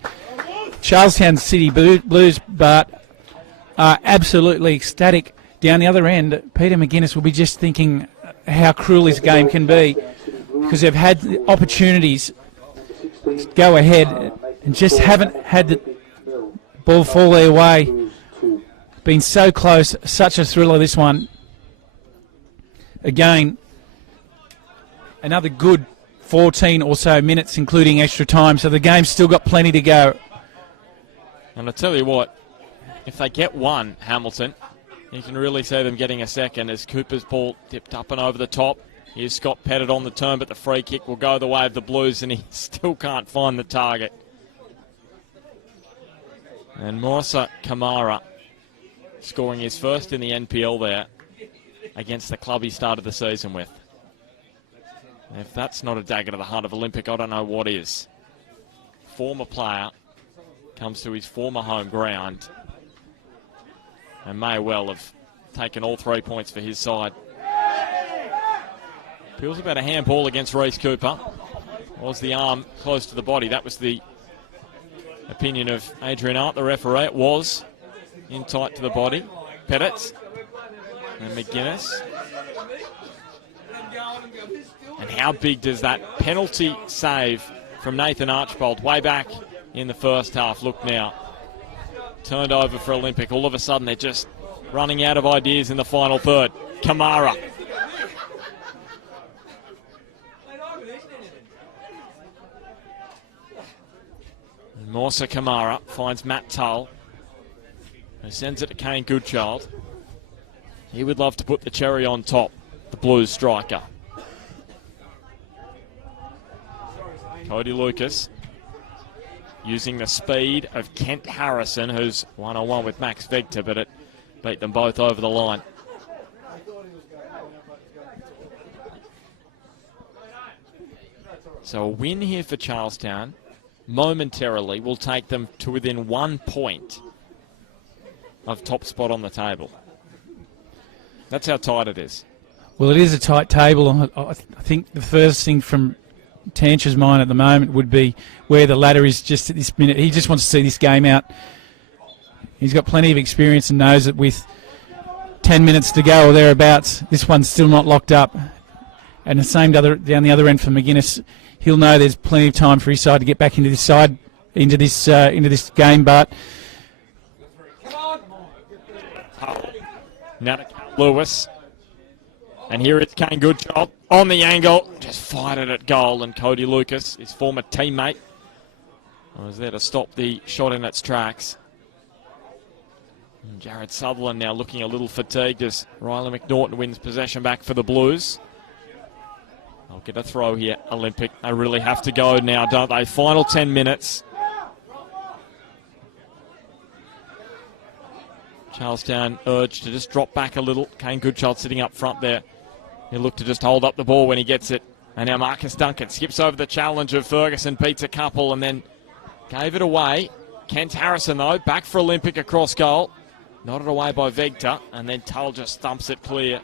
Charlestown City Blues, but are absolutely ecstatic down the other end. Peter McGuinness will be just thinking how cruel this game can be, because they've had the opportunities to go ahead and just haven't had the ball fall their way. Been so close, such a thriller this one. Again, another good 14 or so minutes, including extra time, so the game's still got plenty to go. And I tell you what, if they get one, Hamilton, you can really see them getting a second as Cooper's ball dipped up and over the top. Here's Scott Pettit on the turn, but the free kick will go the way of the Blues, and he still can't find the target. And Morsa Kamara scoring his first in the NPL there. against the club he started the season with. If that's not a dagger to the heart of Olympic, I don't know what is. Former player comes to his former home ground and may well have taken all 3 points for his side. Feels about a handball against Reece Cooper. Was the arm close to the body? That was the opinion of Adrian Art, the referee. It was in tight to the body. Pettit and McGuinness. And how big does that penalty save from Nathan Archbold way back in the first half look now? Turned over for Olympic. All of a sudden they're just running out of ideas in the final third. Kamara. And Morsa Kamara finds Matt Tull, who sends it to Kane Goodchild. He would love to put the cherry on top, the Blues striker. Cody Lucas using the speed of Kent Harrison, who's one-on-one with Max Vegter, but it beat them both over the line. So a win here for Charlestown momentarily will take them to within 1 point of top spot on the table. That's how tight it is. Well, it is a tight table. I think the first thing from Tancher's mind at the moment would be where the ladder is just at this minute. He just wants to see this game out. He's got plenty of experience and knows that with 10 minutes to go or thereabouts, this one's still not locked up. And the same down the other end for McGuinness. He'll know there's plenty of time for his side to get back into this game, but now to Lewis. And here it's Kane Goodchild on the angle. Just fired it at goal, and Cody Lucas, his former teammate, was there to stop the shot in its tracks. And Jared Sutherland now looking a little fatigued as Riley McNaughton wins possession back for the Blues. They'll get a throw here, Olympic. They really have to go now, don't they? Final 10 minutes. Charlestown urged to just drop back a little. Kane Goodchild sitting up front there. He'll look to just hold up the ball when he gets it. And now Marcus Duncan skips over the challenge of Ferguson, beats a couple, and then gave it away. Kent Harrison, though, back for Olympic across goal. Nodded away by Vegter, and then Tull just thumps it clear.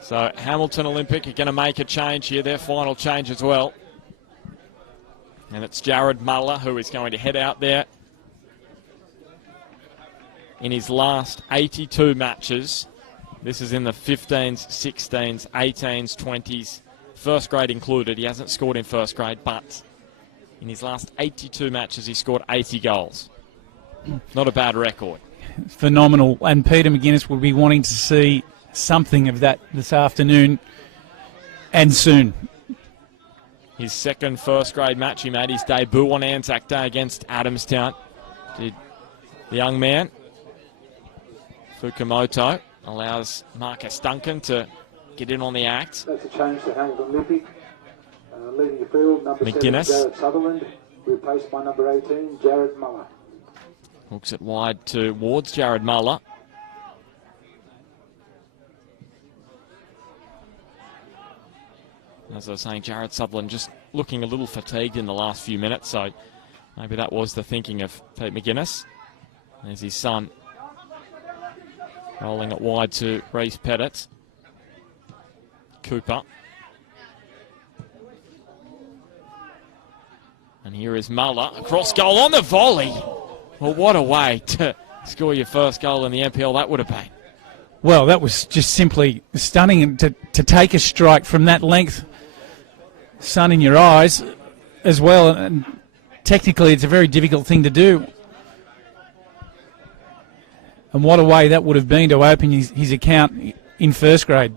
So Hamilton Olympic are going to make a change here, their final change as well. And it's Jared Muller who is going to head out there. In his last 82 matches, this is in the 15s, 16s, 18s, 20s, first grade included. He hasn't scored in first grade, but in his last 82 matches, he scored 80 goals. Not a bad record. Phenomenal. And Peter McGuinness will be wanting to see something of that this afternoon and soon. His second first grade match, he made his debut on Anzac Day against Adamstown. Did the young man, Fukumoto, allows Marcus Duncan to get in on the act. That's a change to Hamilton Olympic. Leading the field, number McGuinness. 7, Jared Sutherland, replaced by number 18, Jared Muller. Hooks it wide towards Jared Muller. As I was saying, Jared Sutherland just looking a little fatigued in the last few minutes, so maybe that was the thinking of Pete McGuinness. There's his son rolling it wide to Reece Pettit. Cooper. And here is Muller, across goal on the volley. Well, what a way to score your first goal in the NPL that would have been. Well, that was just simply stunning to take a strike from that length. Sun in your eyes as well. And technically, it's a very difficult thing to do. And what a way that would have been to open his account in first grade.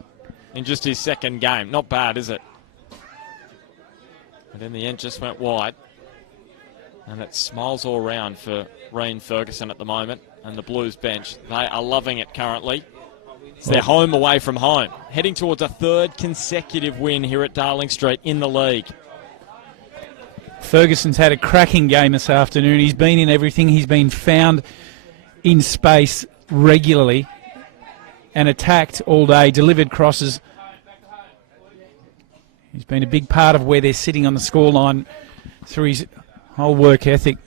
In just his second game. Not bad, is it? But in the end, just went wide. And it's smiles all round for Reen Ferguson at the moment. And the Blues bench, they are loving it currently. It's their home away from home. Heading towards a third consecutive win here at Darling Street in the league. Ferguson's had a cracking game this afternoon. He's been in everything. He's been found in space regularly and attacked all day, delivered crosses. He's been a big part of where they're sitting on the scoreline through his whole work ethic.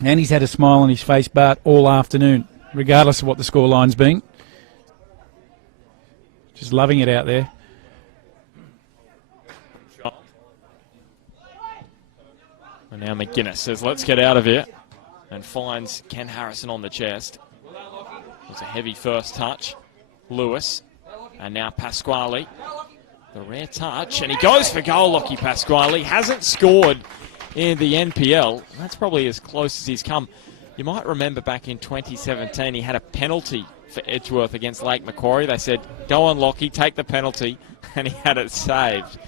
And he's had a smile on his face, Bart, all afternoon, regardless of what the scoreline's been. Just loving it out there. And now McGuinness says, let's get out of here, and finds Ken Harrison on the chest. It was a heavy first touch. Lewis, and now Pasquale. The rare touch, and he goes for goal, Lockie Pasquale. Hasn't scored in the NPL. That's probably as close as he's come. You might remember back in 2017, he had a penalty for Edgeworth against Lake Macquarie. They said, go on, Lockie, take the penalty, and he had it saved.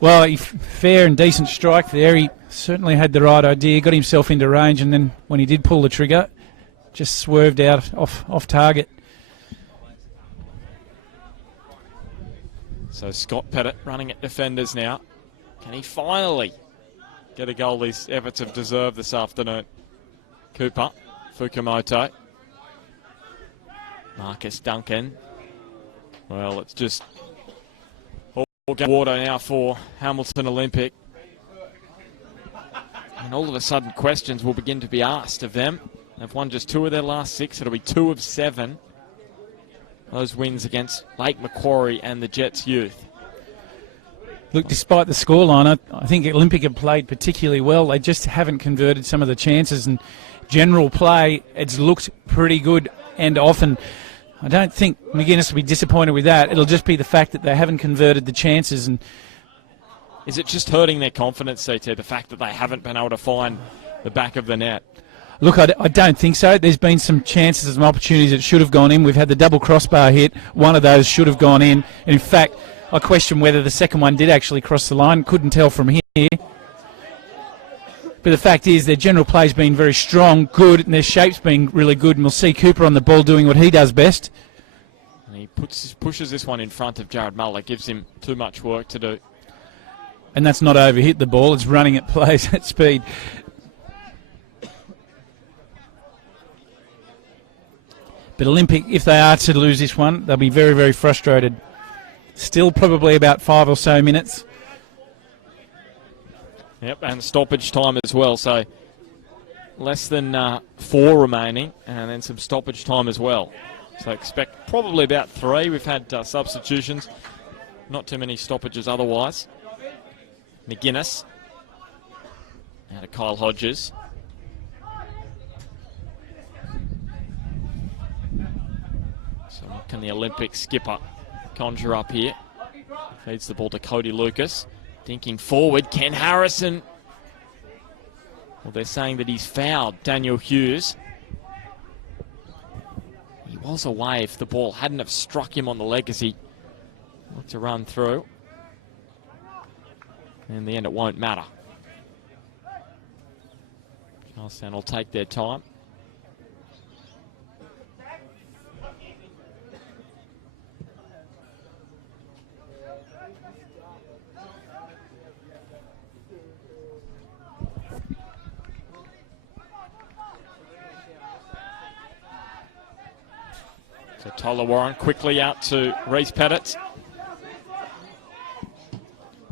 Well, fair and decent strike there. He certainly had the right idea, got himself into range, and then when he did pull the trigger, just swerved out off target. So Scott Pettit running at defenders now. Can he finally get a goal these efforts have deserved this afternoon? Cooper, Fukumoto, Marcus Duncan. Well, it's just all water now for Hamilton Olympic. And all of a sudden questions will begin to be asked of them. They've won just 2 of their last 6. It'll be 2 of 7. Those wins against Lake Macquarie and the Jets youth. Look, despite the scoreline, I think Olympic have played particularly well. They just haven't converted some of the chances, and general play, it's looked pretty good, and often I don't think McGuinness will be disappointed with that. It'll just be the fact that they haven't converted the chances. And is it just hurting their confidence, CT, the fact that they haven't been able to find the back of the net? Look, I don't think so. There's been some chances, some opportunities that should have gone in. We've had the double crossbar hit. One of those should have gone in. And in fact, I question whether the second one did actually cross the line. Couldn't tell from here. But the fact is their general play's been very strong, good, and their shape's been really good. And we'll see Cooper on the ball doing what he does best. And he pushes this one in front of Jared Muller. Gives him too much work to do. And that's not overhit the ball. It's running at plays at speed. But Olympic, if they are to lose this one, they'll be very, very frustrated. Still probably about 5 or so minutes. Yep, and stoppage time as well. So less than 4 remaining, and then some stoppage time as well. So expect probably about 3. We've had substitutions. Not too many stoppages otherwise. McGuinness. Now to Kyle Hodges. So what can the Olympic skipper conjure up here? Feeds the ball to Cody Lucas. Thinking forward, Ken Harrison. Well, they're saying that he's fouled Daniel Hughes. He was away if the ball hadn't have struck him on the leg as he looked to run through. In the end, it won't matter. Charlestown will take their time. So Tyler Warren quickly out to Reece Pettit.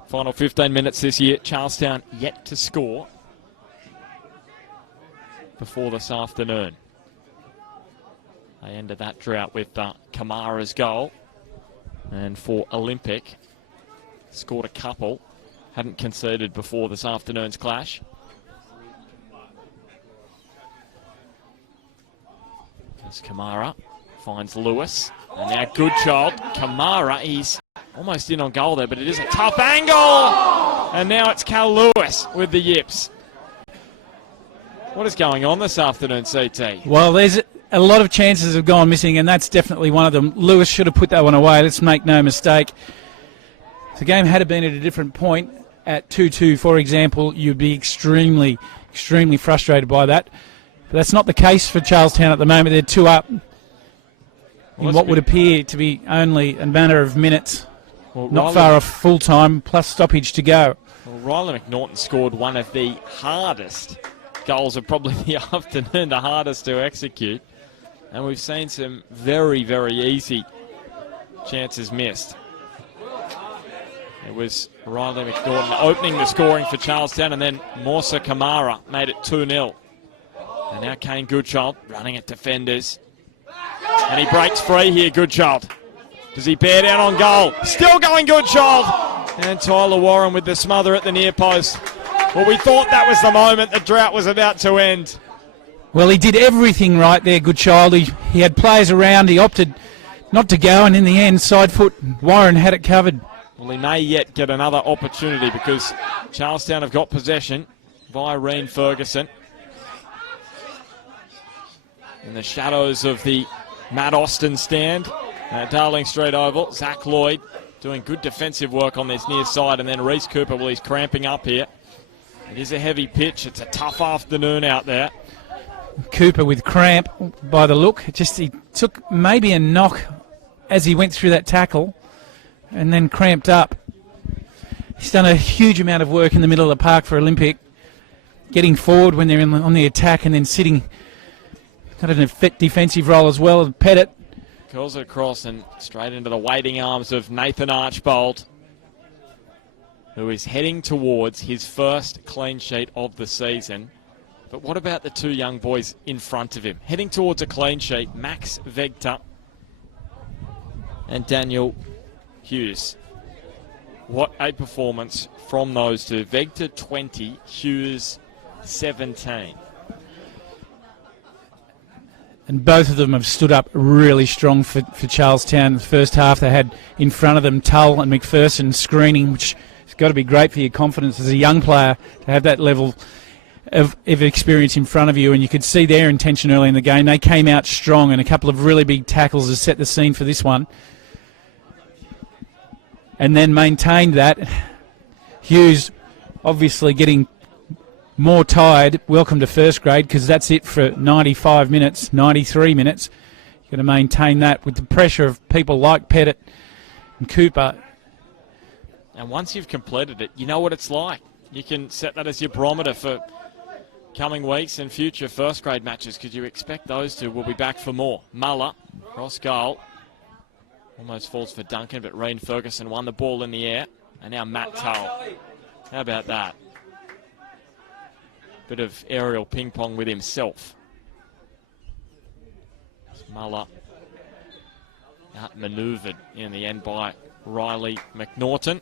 Final 15 minutes this year. Charlestown yet to score before this afternoon. They ended that drought with Kamara's goal. And for Olympic, scored a couple. Hadn't conceded before this afternoon's clash. There's Kamara. Finds Lewis. And now Goodchild. Kamara, he's almost in on goal there, but it is a tough angle. And now it's Cal Lewis with the yips. What is going on this afternoon, CT? Well, there's a lot of chances have gone missing, and that's definitely one of them. Lewis should have put that one away. Let's make no mistake. If the game had been at a different point, at 2-2, for example, you'd be extremely, extremely frustrated by that. But that's not the case for Charlestown at the moment. They're 2 up. In what would appear to be only a matter of minutes, not far off full time, plus stoppage to go. Well, Well, Riley McNaughton scored one of the hardest goals of probably the afternoon, the hardest to execute. And we've seen some very, very easy chances missed. It was Riley McNaughton opening the scoring for Charlestown, and then Morsa Kamara made it 2-0. And now Kane Goodchild running at defenders. And he breaks free here, Goodchild. Does he bear down on goal? Still going Goodchild! And Tyler Warren with the smother at the near post. Well, we thought that was the moment the drought was about to end. Well, he did everything right there, Goodchild. He had players around. He opted not to go, and in the end, side foot, Warren had it covered. Well, he may yet get another opportunity because Charlestown have got possession via Reen Ferguson. In the shadows of the Matt Austin stand at Darling Street Oval, Zach Lloyd doing good defensive work on this near side, and then Reece Cooper, well, he's cramping up here. It is a heavy pitch. It's a tough afternoon out there. Cooper with cramp by the look. He took maybe a knock as he went through that tackle and then cramped up. He's done a huge amount of work in the middle of the park for Olympic, getting forward when they're on the attack and then sitting. Got a defensive role as well. Pettit curls it across and straight into the waiting arms of Nathan Archbold, who is heading towards his first clean sheet of the season. But what about the two young boys in front of him? Heading towards a clean sheet, Max Vegter and Daniel Hughes. What a performance from those two. Vegter 20, Hughes 17. And both of them have stood up really strong for Charlestown. In the first half, they had in front of them Tull and McPherson screening, which has got to be great for your confidence as a young player to have that level of experience in front of you. And you could see their intention early in the game. They came out strong, and a couple of really big tackles to set the scene for this one. And then maintained that. Hughes obviously getting more tired. Welcome to first grade, because that's it for 95 minutes, 93 minutes. You've got to maintain that with the pressure of people like Pettit and Cooper. And once you've completed it, you know what it's like. You can set that as your barometer for coming weeks and future first grade matches, because you expect those two will be back for more. Muller, cross goal. Almost falls for Duncan, but Reen Ferguson won the ball in the air. And now Matt Tull. How about that? Bit of aerial ping pong with himself. Muller outmanoeuvred in the end by Riley McNaughton.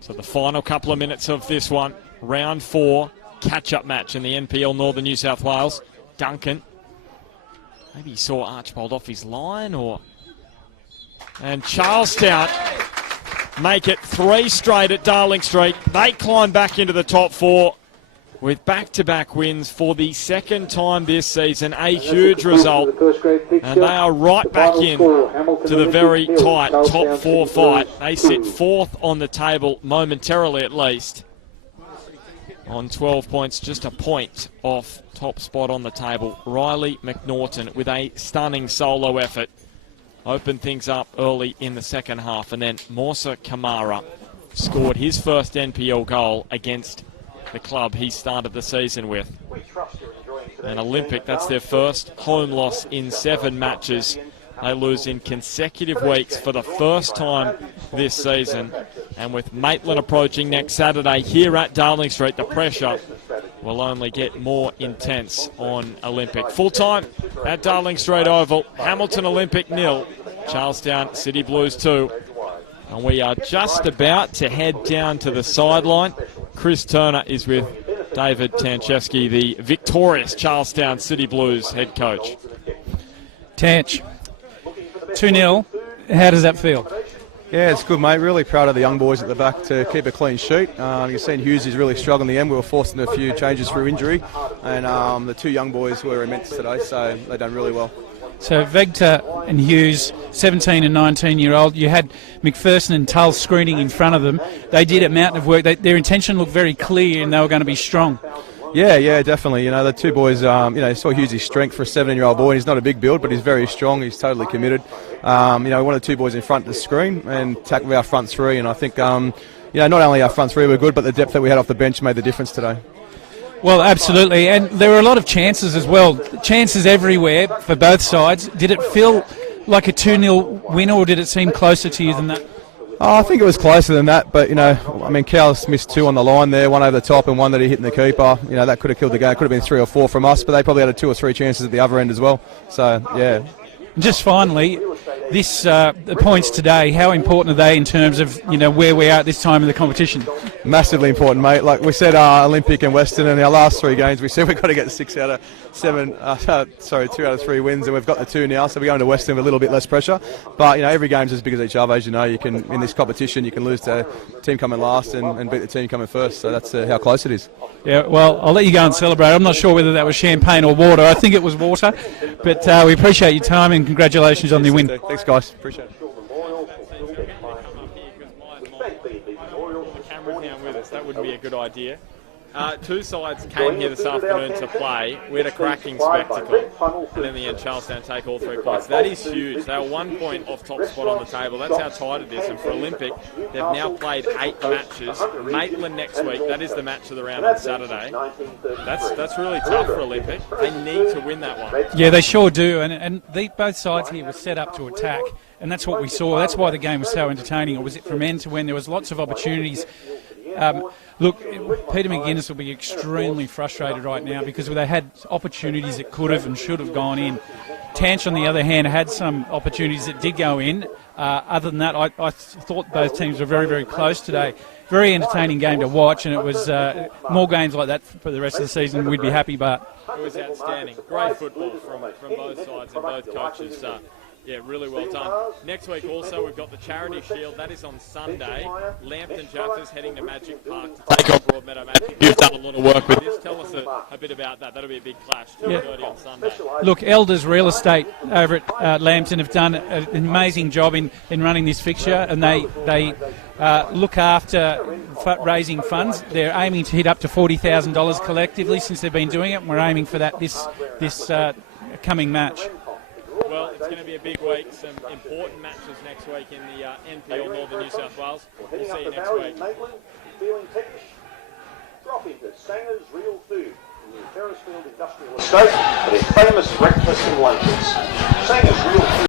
So the final couple of minutes of this one, round 4, catch-up match in the NPL Northern New South Wales. Duncan, maybe he saw Archbold off his line, or... And Charlestown make it 3 straight at Darling Street. They climb back into the top 4 with back-to-back wins for the second time this season. A huge result, and they are right back in to the very tight top 4 fight. They sit 4th on the table momentarily, at least, on 12 points, just a point off top spot on the table. Riley McNaughton with a stunning solo effort opened things up early in the second half, and then Morsa Kamara scored his first NPL goal against the club he started the season with. And Olympic, that's their first home loss in 7 matches. They lose in consecutive weeks for the first time this season. And with Maitland approaching next Saturday here at Darling Street, the pressure will only get more intense on Olympic. Full time at Darling Street Oval. Hamilton Olympic 0, Charlestown City Blues 2. And we are just about to head down to the sideline. Chris Turner is with David Tanchevsky, the victorious Charlestown City Blues head coach. Tanch, 2-0. How does that feel? Yeah, it's good, mate. Really proud of the young boys at the back to keep a clean sheet. You've seen Hughes is really struggling in the end. We were forced into a few changes through injury. And the 2 young boys were immense today, so they've done really well. So Vegter and Hughes, 17 and 19-year-old. You had McPherson and Tull screening in front of them. They did a mountain of work. Their intention looked very clear, and they were going to be strong. Yeah, definitely. You know, the two boys, saw Hughes' strength for a 17-year-old boy. He's not a big build, but he's very strong. He's totally committed. We wanted the two boys in front to screen and tackle our front three. And I think, not only our front three were good, but the depth that we had off the bench made the difference today. Well, absolutely. And there were a lot of chances as well. Chances everywhere for both sides. Did it feel like a 2-0 win, or did it seem closer to you than that? I think it was closer than that, but, Cowles missed 2 on the line there, one over the top and one that he hit in the keeper. That could have killed the game. It could have been 3 or 4 from us, but they probably had 2 or 3 chances at the other end as well. So, yeah. Just finally, the points today, how important are they in terms of, where we are at this time in the competition? Massively important, mate. Like we said, Olympic and Western in our last 3 games, we said we've got to get 2 out of 3 wins, and we've got the 2 now, so we're going to Western with a little bit less pressure. But, every game's as big as each other, as you know. You can, in this competition, you can lose to the team coming last and beat the team coming first, so that's how close it is. Yeah, well, I'll let you go and celebrate. I'm not sure whether that was champagne or water. I think it was water, but we appreciate your time and congratulations on the win. Thanks, guys. Appreciate it. That wouldn't be a good idea. 2 sides came here this afternoon to play. We had a cracking spectacle, and in the end Charlestown take all 3 points. That is huge. They were 1 point off top spot on the table. That's how tight it is. And for Olympic, they've now played 8 matches. Maitland next week, that is the match of the round on Saturday. That's really tough for Olympic. They need to win that one. Yeah, they sure do. And both sides here were set up to attack, and that's what we saw. That's why the game was so entertaining. It was from end to end. There was lots of opportunities. Look, Peter McGuinness will be extremely frustrated right now because they had opportunities that could have and should have gone in. Tanch, on the other hand, had some opportunities that did go in. Other than that, I thought both teams were very, very close today. Very entertaining game to watch, and it was more games like that for the rest of the season. We'd be happy, but it was outstanding. Great football from both sides and both coaches. Yeah, really well done. Next week also we've got the Charity Shield. That is on Sunday. Lambton Jaffers heading to Magic Park to take on Broadmeadow Magic. You've done a lot of work with this. Tell us a bit about that. That'll be a big clash. 2:30 on Sunday. Look, Elders Real Estate over at Lambton have done an amazing job in running this fixture, and they look after raising funds. They're aiming to hit up to $40,000 collectively since they've been doing it, and we're aiming for that this coming match. Well, it's going to be a big week. Some important matches next week in the NPL Northern New South Wales. We'll see you next week. Feeling peckish? Drop into Sanger's Real Food in the Ferrisfield Industrial Estate for their famous breakfast and lunches. Sanger's Real Food.